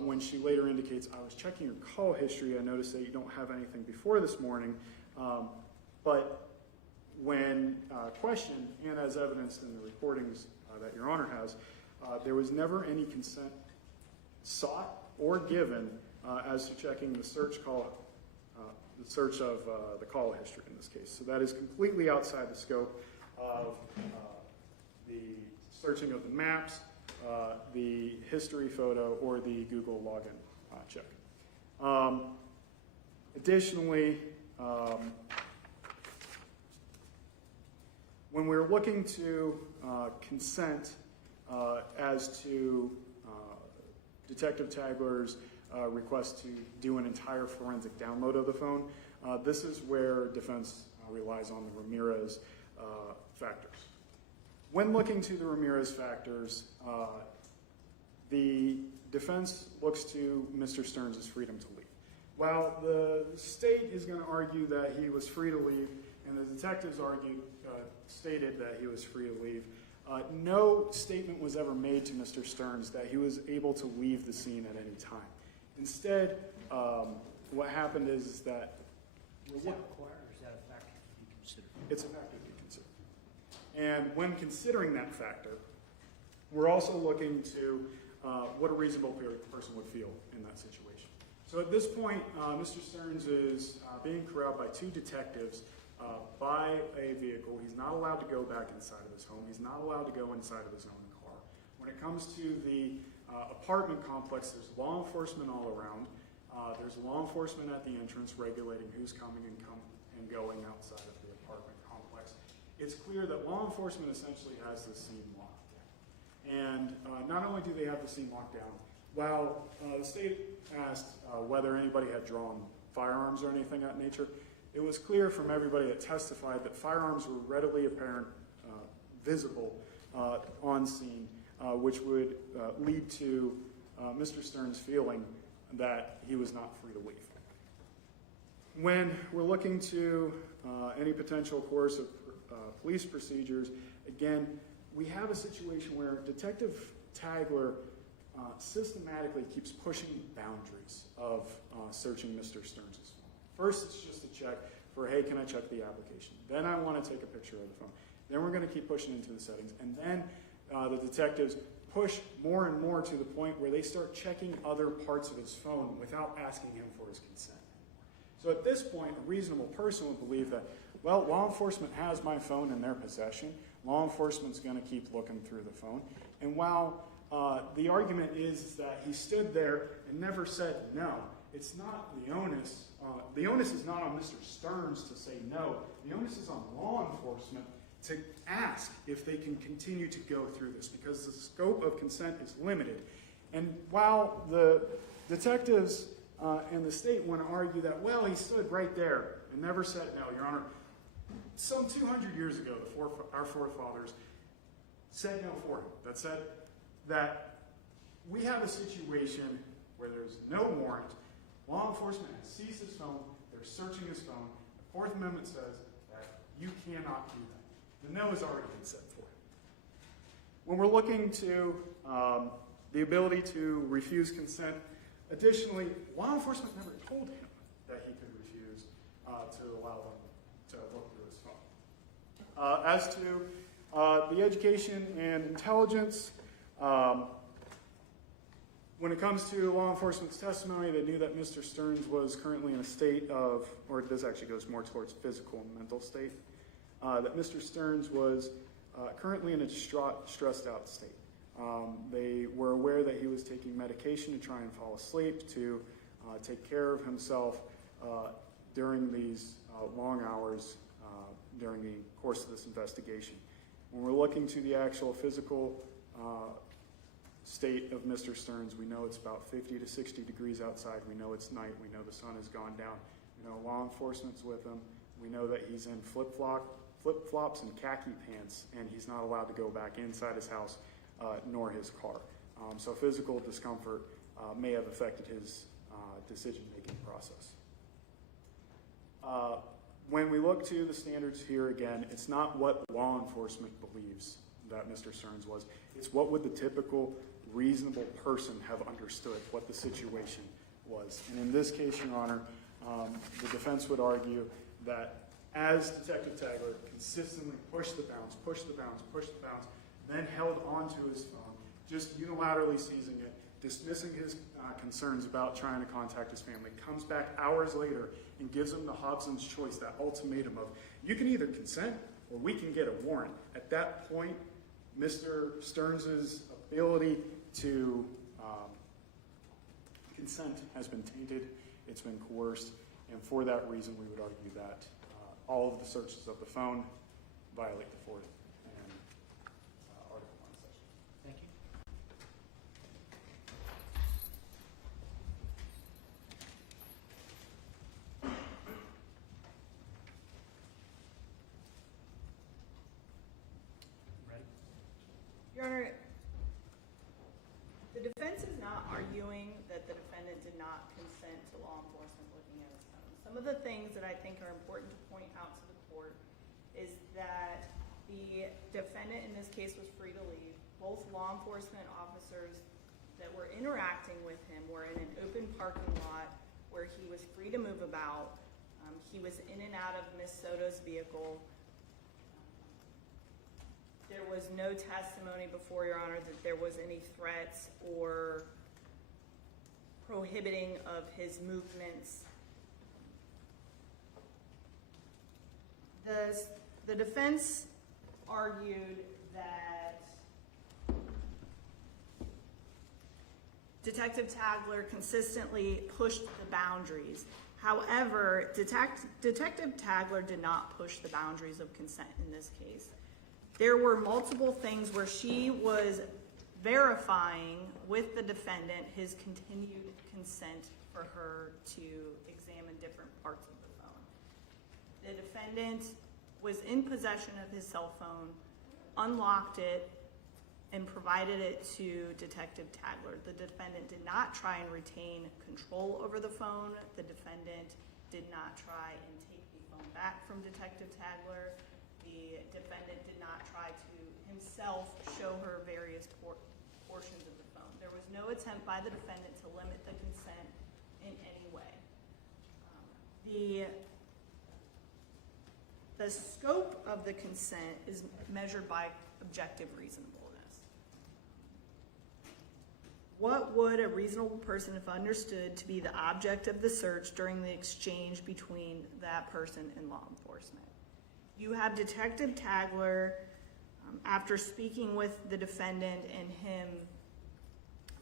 when she later indicates, "I was checking your call history. I noticed that you don't have anything before this morning." But when questioned, and as evidenced in the recordings that Your Honor has, there was never any consent sought or given as to checking the search of the call history in this case. So that is completely outside the scope of the searching of the maps, the history photo, or the Google login check. Additionally, when we're looking to consent as to Detective Tagler's request to do an entire forensic download of the phone, this is where defense relies on the Ramirez factors. When looking to the Ramirez factors, the defense looks to Mr. Sterns' freedom to leave. While the state is going to argue that he was free to leave, and the detectives stated that he was free to leave, no statement was ever made to Mr. Sterns that he was able to leave the scene at any time. Instead, what happened is that... Is that required, or is that a factor to be considered? It's a factor to be considered. And when considering that factor, we're also looking to what a reasonable person would feel in that situation. So at this point, Mr. Sterns is being corralled by two detectives by a vehicle. He's not allowed to go back inside of his home. He's not allowed to go inside of his own car. When it comes to the apartment complex, there's law enforcement all around. There's law enforcement at the entrance regulating who's coming and going outside of the apartment complex. It's clear that law enforcement essentially has the scene locked down. And not only do they have the scene locked down, while the state asked whether anybody had drawn firearms or anything of that nature, it was clear from everybody that testified that firearms were readily apparent, visible on scene, which would lead to Mr. Sterns feeling that he was not free to leave. When we're looking to any potential course of police procedures, again, we have a situation where Detective Tagler systematically keeps pushing boundaries of searching Mr. Sterns' phone. First, it's just a check for, hey, can I check the application? Then I want to take a picture of the phone. Then we're going to keep pushing into the settings. And then the detectives push more and more to the point where they start checking other parts of his phone without asking him for his consent. So at this point, a reasonable person would believe that, well, law enforcement has my phone in their possession. Law enforcement's going to keep looking through the phone. And while the argument is that he stood there and never said no, it's not the onus. The onus is not on Mr. Sterns to say no. The onus is on law enforcement to ask if they can continue to go through this, because the scope of consent is limited. And while the detectives and the state want to argue that, well, he stood right there and never said no, Your Honor, some 200 years ago, our forefathers said no for him. That said that we have a situation where there's no warrant, law enforcement has seized his phone, they're searching his phone, the Fourth Amendment says that you cannot do that. The no has already been said for him. When we're looking to the ability to refuse consent, additionally, law enforcement never told him that he could refuse to allow them to look through his phone. As to the education and intelligence, when it comes to law enforcement's testimony, they knew that Mr. Sterns was currently in a state of, or this actually goes more towards physical and mental state, that Mr. Sterns was currently in a distraught, stressed out state. They were aware that he was taking medication to try and fall asleep, to take care of himself during these long hours during the course of this investigation. When we're looking to the actual physical state of Mr. Sterns, we know it's about 50 to 60 degrees outside. We know it's night. We know the sun has gone down. We know law enforcement's with him. We know that he's in flip-flops and khaki pants, and he's not allowed to go back inside his house nor his car. So physical discomfort may have affected his decision-making process. When we look to the standards here again, it's not what law enforcement believes that Mr. Sterns was. It's what would the typical reasonable person have understood what the situation was. And in this case, Your Honor, the defense would argue that as Detective Tagler consistently pushed the bounds, then held onto his phone, just unilaterally seizing it, dismissing his concerns about trying to contact his family, comes back hours later and gives him the Hobson's choice, that ultimatum of, you can either consent or we can get a warrant. At that point, Mr. Sterns' ability to consent has been tainted, it's been coerced, and for that reason we would argue that all of the searches of the phone violate the Fourth and Article 1 section. Thank you. Ready? Your Honor, the defense is not arguing that the defendant did not consent to law enforcement looking at his phone. Some of the things that I think are important to point out to the court is that the defendant in this case was free to leave. Both law enforcement officers that were interacting with him were in an open parking lot where he was free to move about. He was in and out of Ms. Soto's vehicle. There was no testimony before, Your Honor, that there was any threats or prohibiting of his movements. The defense argued that Detective Tagler consistently pushed the boundaries. However, Detective Tagler did not push the boundaries of consent in this case. There were multiple things where she was verifying with the defendant his continued consent for her to examine different parts of the phone. The defendant was in possession of his cell phone, unlocked it, and provided it to Detective Tagler. The defendant did not try and retain control over the phone. The defendant did not try and take the phone back from Detective Tagler. The defendant did not try to himself show her various portions of the phone. There was no attempt by the defendant to limit the consent in any way. The scope of the consent is measured by objective reasonableness. What would a reasonable person have understood to be the object of the search during the exchange between that person and law enforcement? You have Detective Tagler, after speaking with the defendant and him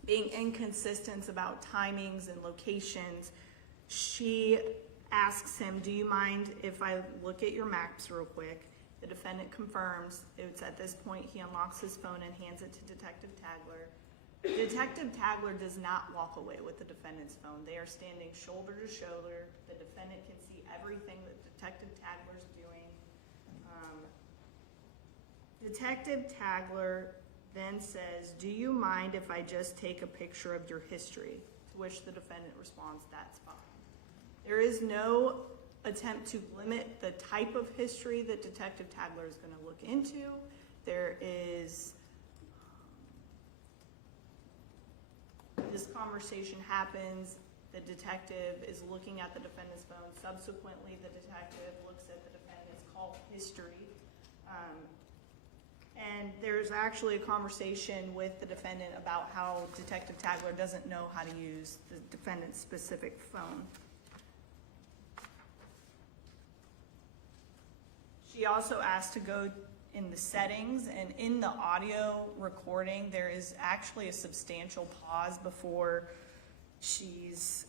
being inconsistent about timings and locations, she asks him, do you mind if I look at your maps real quick? The defendant confirms. It's at this point he unlocks his phone and hands it to Detective Tagler. Detective Tagler does not walk away with the defendant's phone. They are standing shoulder to shoulder. The defendant can see everything that Detective Tagler's doing. Detective Tagler then says, "Do you mind if I just take a picture of your history?" To which the defendant responds, "That's fine." There is no attempt to limit the type of history that Detective Tagler is going to look into. There is, this conversation happens, the detective is looking at the defendant's phone. Subsequently, the detective looks at the defendant's call history. And there's actually a conversation with the defendant about how Detective Tagler doesn't know how to use the defendant's specific phone. She also asked to go in the settings, and in the audio recording, there is actually a substantial pause before she's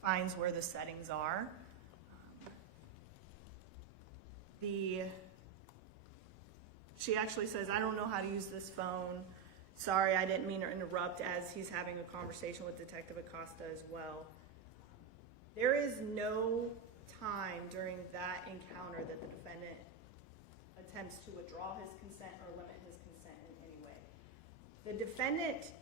finds where the settings are. She actually says, "I don't know how to use this phone. Sorry, I didn't mean to interrupt," as he's having a conversation with Detective Acosta as well. There is no time during that encounter that the defendant attempts to withdraw his consent or limit his consent in any way. The defendant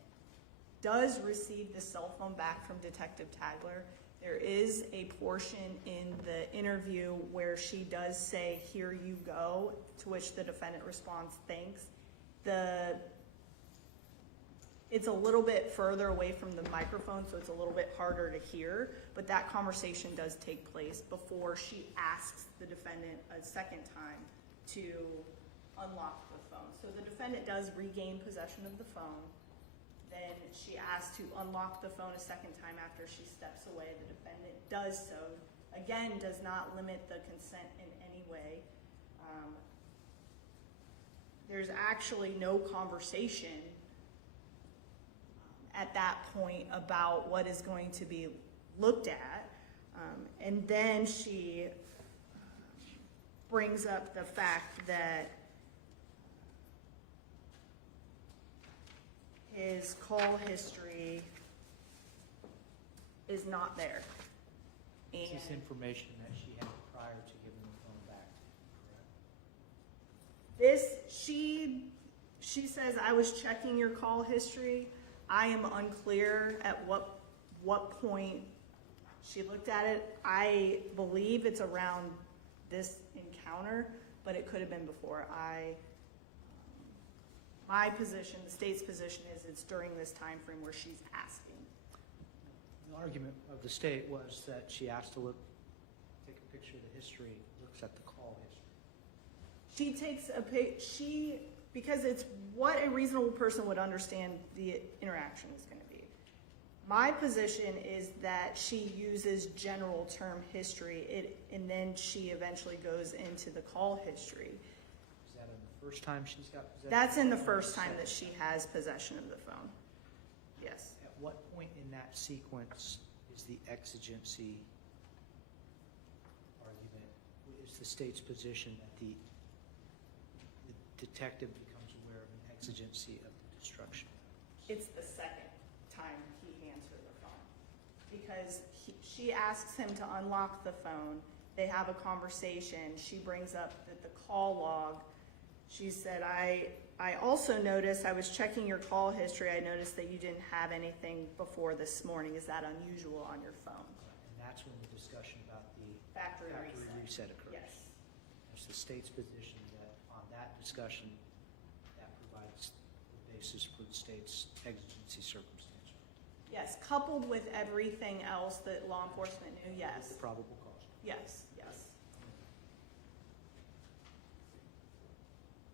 does receive the cell phone back from Detective Tagler. There is a portion in the interview where she does say, "Here you go," to which the defendant responds, "Thanks." It's a little bit further away from the microphone, so it's a little bit harder to hear, but that conversation does take place before she asks the defendant a second time to unlock the phone. So the defendant does regain possession of the phone. Then she asks to unlock the phone a second time after she steps away. The defendant does so. Again, does not limit the consent in any way. There's actually no conversation at that point about what is going to be looked at. And then she brings up the fact that his call history is not there. Is this information that she had prior to giving the phone back, correct? She says, "I was checking your call history." I am unclear at what point she looked at it. I believe it's around this encounter, but it could have been before. My position, the state's position, is it's during this time frame where she's asking. The argument of the state was that she asked to take a picture of the history, looks at the call history. She takes because it's what a reasonable person would understand the interaction is going to be. My position is that she uses general term history, and then she eventually goes into the call history. Is that in the first time she's got possession? That's in the first time that she has possession of the phone. Yes. At what point in that sequence is the exigency argument, is the state's position that the detective becomes aware of an exigency of the destruction? It's the second time he hands her the phone. Because she asks him to unlock the phone. They have a conversation. She brings up that the call log. She said, I also noticed, I was checking your call history. I noticed that you didn't have anything before this morning. Is that unusual on your phone? And that's when the discussion about the Factory reset occurs. Yes. It's the state's position that on that discussion, that provides the basis for the state's exigency circumstance. Yes, coupled with everything else that law enforcement knew, yes. Probable cause. Yes, yes.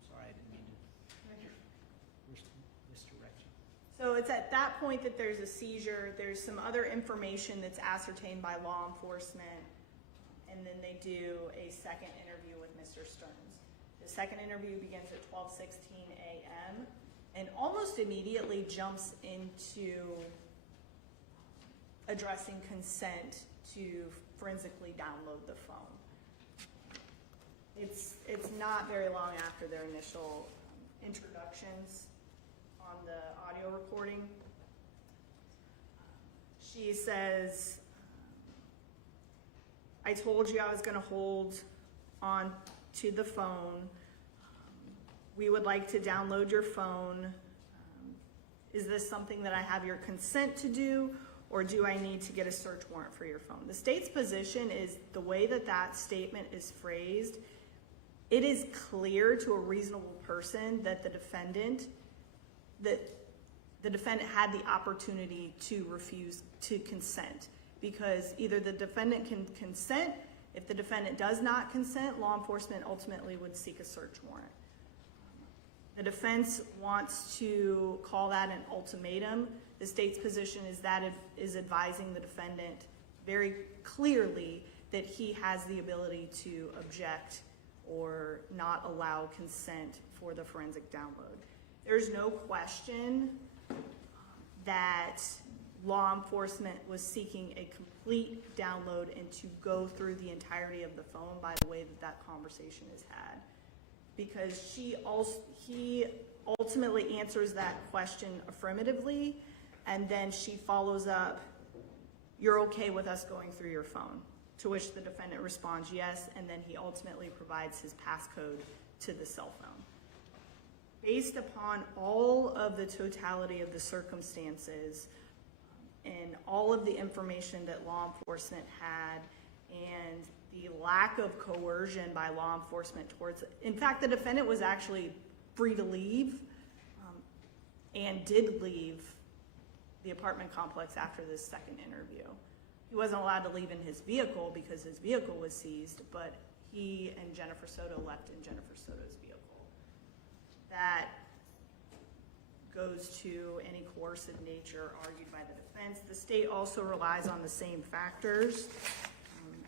Sorry, I didn't mean to misdirect you. So it's at that point that there's a seizure. There's some other information that's ascertained by law enforcement, and then they do a second interview with Mr. Sterns. The second interview begins at 12:16 a.m. and almost immediately jumps into addressing consent to forensically download the phone. It's not very long after their initial introductions on the audio recording. She says, "I told you I was going to hold on to the phone. we would like to download your phone. Is this something that I have your consent to do, or do I need to get a search warrant for your phone? The state's position is the way that that statement is phrased, it is clear to a reasonable person that the defendant had the opportunity to refuse to consent, because either the defendant can consent. If the defendant does not consent, law enforcement ultimately would seek a search warrant. The defense wants to call that an ultimatum. The state's position is that it is advising the defendant very clearly that he has the ability to object or not allow consent for the forensic download. There's no question that law enforcement was seeking a complete download and to go through the entirety of the phone by the way that that conversation is had. Because he ultimately answers that question affirmatively, and then she follows up, "You're okay with us going through your phone?" To which the defendant responds yes, and then he ultimately provides his passcode to the cell phone. Based upon all of the totality of the circumstances and all of the information that law enforcement had, and the lack of coercion by law enforcement towards, in fact, the defendant was actually free to leave and did leave the apartment complex after this second interview. He wasn't allowed to leave in his vehicle because his vehicle was seized, but he and Jennifer Soto left in Jennifer Soto's vehicle. That goes to any coercive nature argued by the defense. The state also relies on the same factors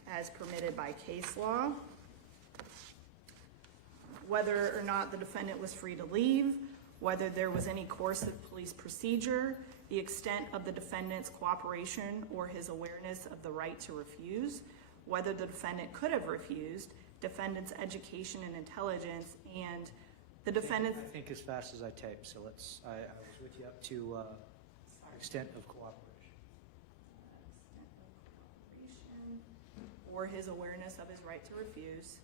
as permitted by case law. Whether or not the defendant was free to leave, whether there was any coercive police procedure, the extent of the defendant's cooperation or his awareness of the right to refuse, whether the defendant could have refused, defendant's education and intelligence, and the defendant's... I think as fast as I type, so I was with you up to extent of cooperation. Or his awareness of his right to refuse,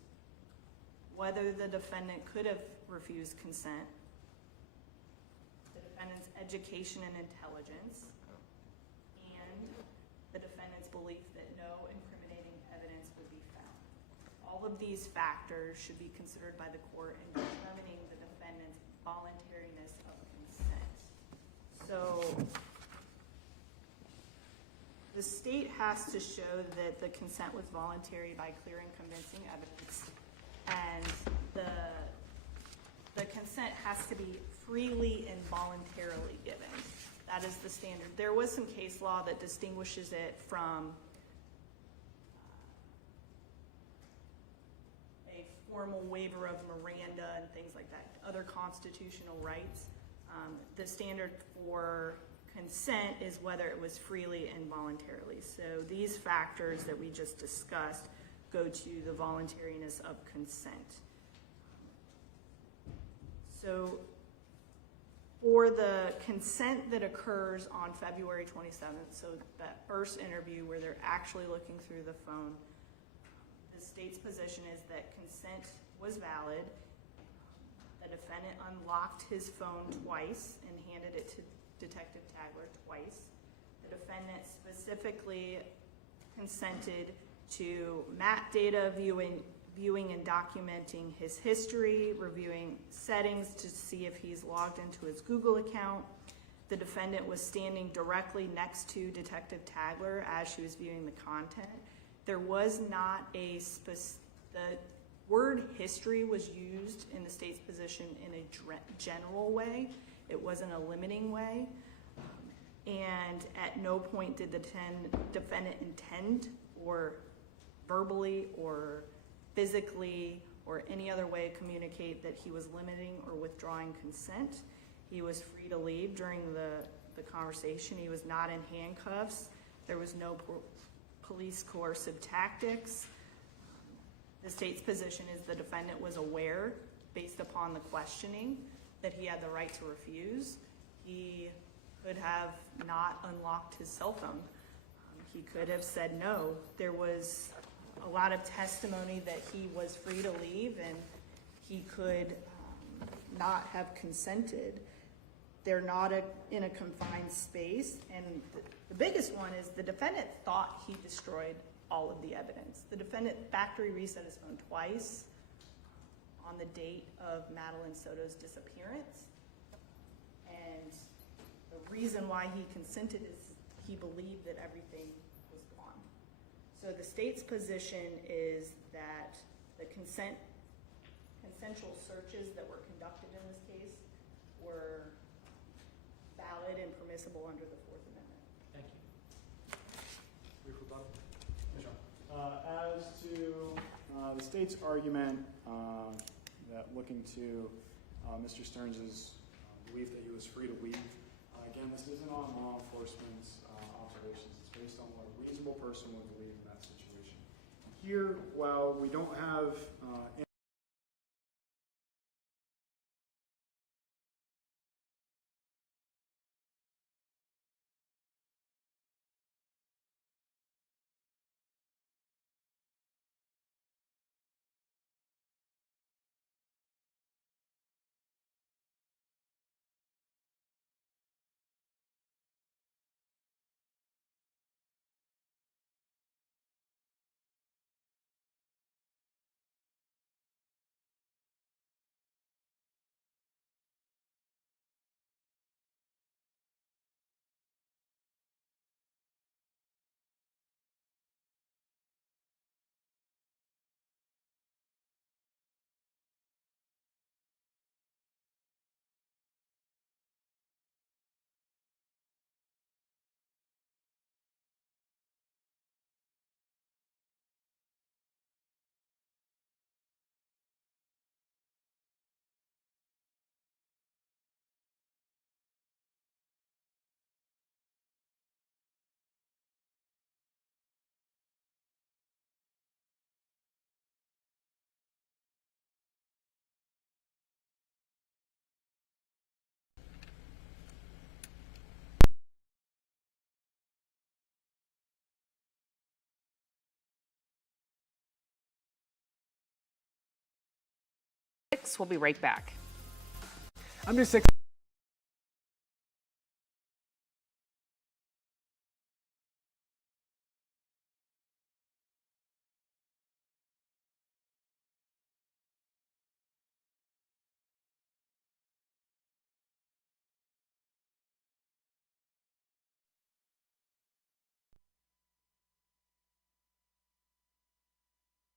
whether the defendant could have refused consent, the defendant's education and intelligence, and the defendant's belief that no incriminating evidence would be found. All of these factors should be considered by the court in determining the defendant's voluntariness of consent. So the state has to show that the consent was voluntary by clear and convincing evidence, and the consent has to be freely and voluntarily given. That is the standard. There was some case law that distinguishes it from a formal waiver of Miranda and things like that, other constitutional rights. The standard for consent is whether it was freely and voluntarily. So these factors that we just discussed go to the voluntariness of consent. So for the consent that occurs on February 27th, so that first interview where they're actually looking through the phone, the state's position is that consent was valid. The defendant unlocked his phone twice and handed it to Detective Tagler twice. The defendant specifically consented to map data viewing and documenting his history, reviewing settings to see if he's logged into his Google account. The defendant was standing directly next to Detective Tagler as she was viewing the content. There was not the word history was used in the state's position in a general way. It wasn't a limiting way. And at no point did the defendant intend or verbally or physically or any other way communicate that he was limiting or withdrawing consent. He was free to leave during the conversation. He was not in handcuffs. There was no police coercive tactics. The state's position is the defendant was aware, based upon the questioning, that he had the right to refuse. He could have not unlocked his cell phone. He could have said no. There was a lot of testimony that he was free to leave and he could not have consented. They're not in a confined space, and the biggest one is the defendant thought he destroyed all of the evidence. The defendant factory reset his phone twice on the date of Madeline Soto's disappearance, and the reason why he consented is he believed that everything was gone. So the state's position is that the consensual searches that were conducted in this case were valid and permissible under the Fourth Amendment. Thank you. Brief rebuttal? As to the state's argument that looking to Mr. Sterns' belief that he was free to leave, again, this isn't on law enforcement's observations. It's based on what a reasonable person would believe in that situation. Here, while we don't have We'll be right back. I'm just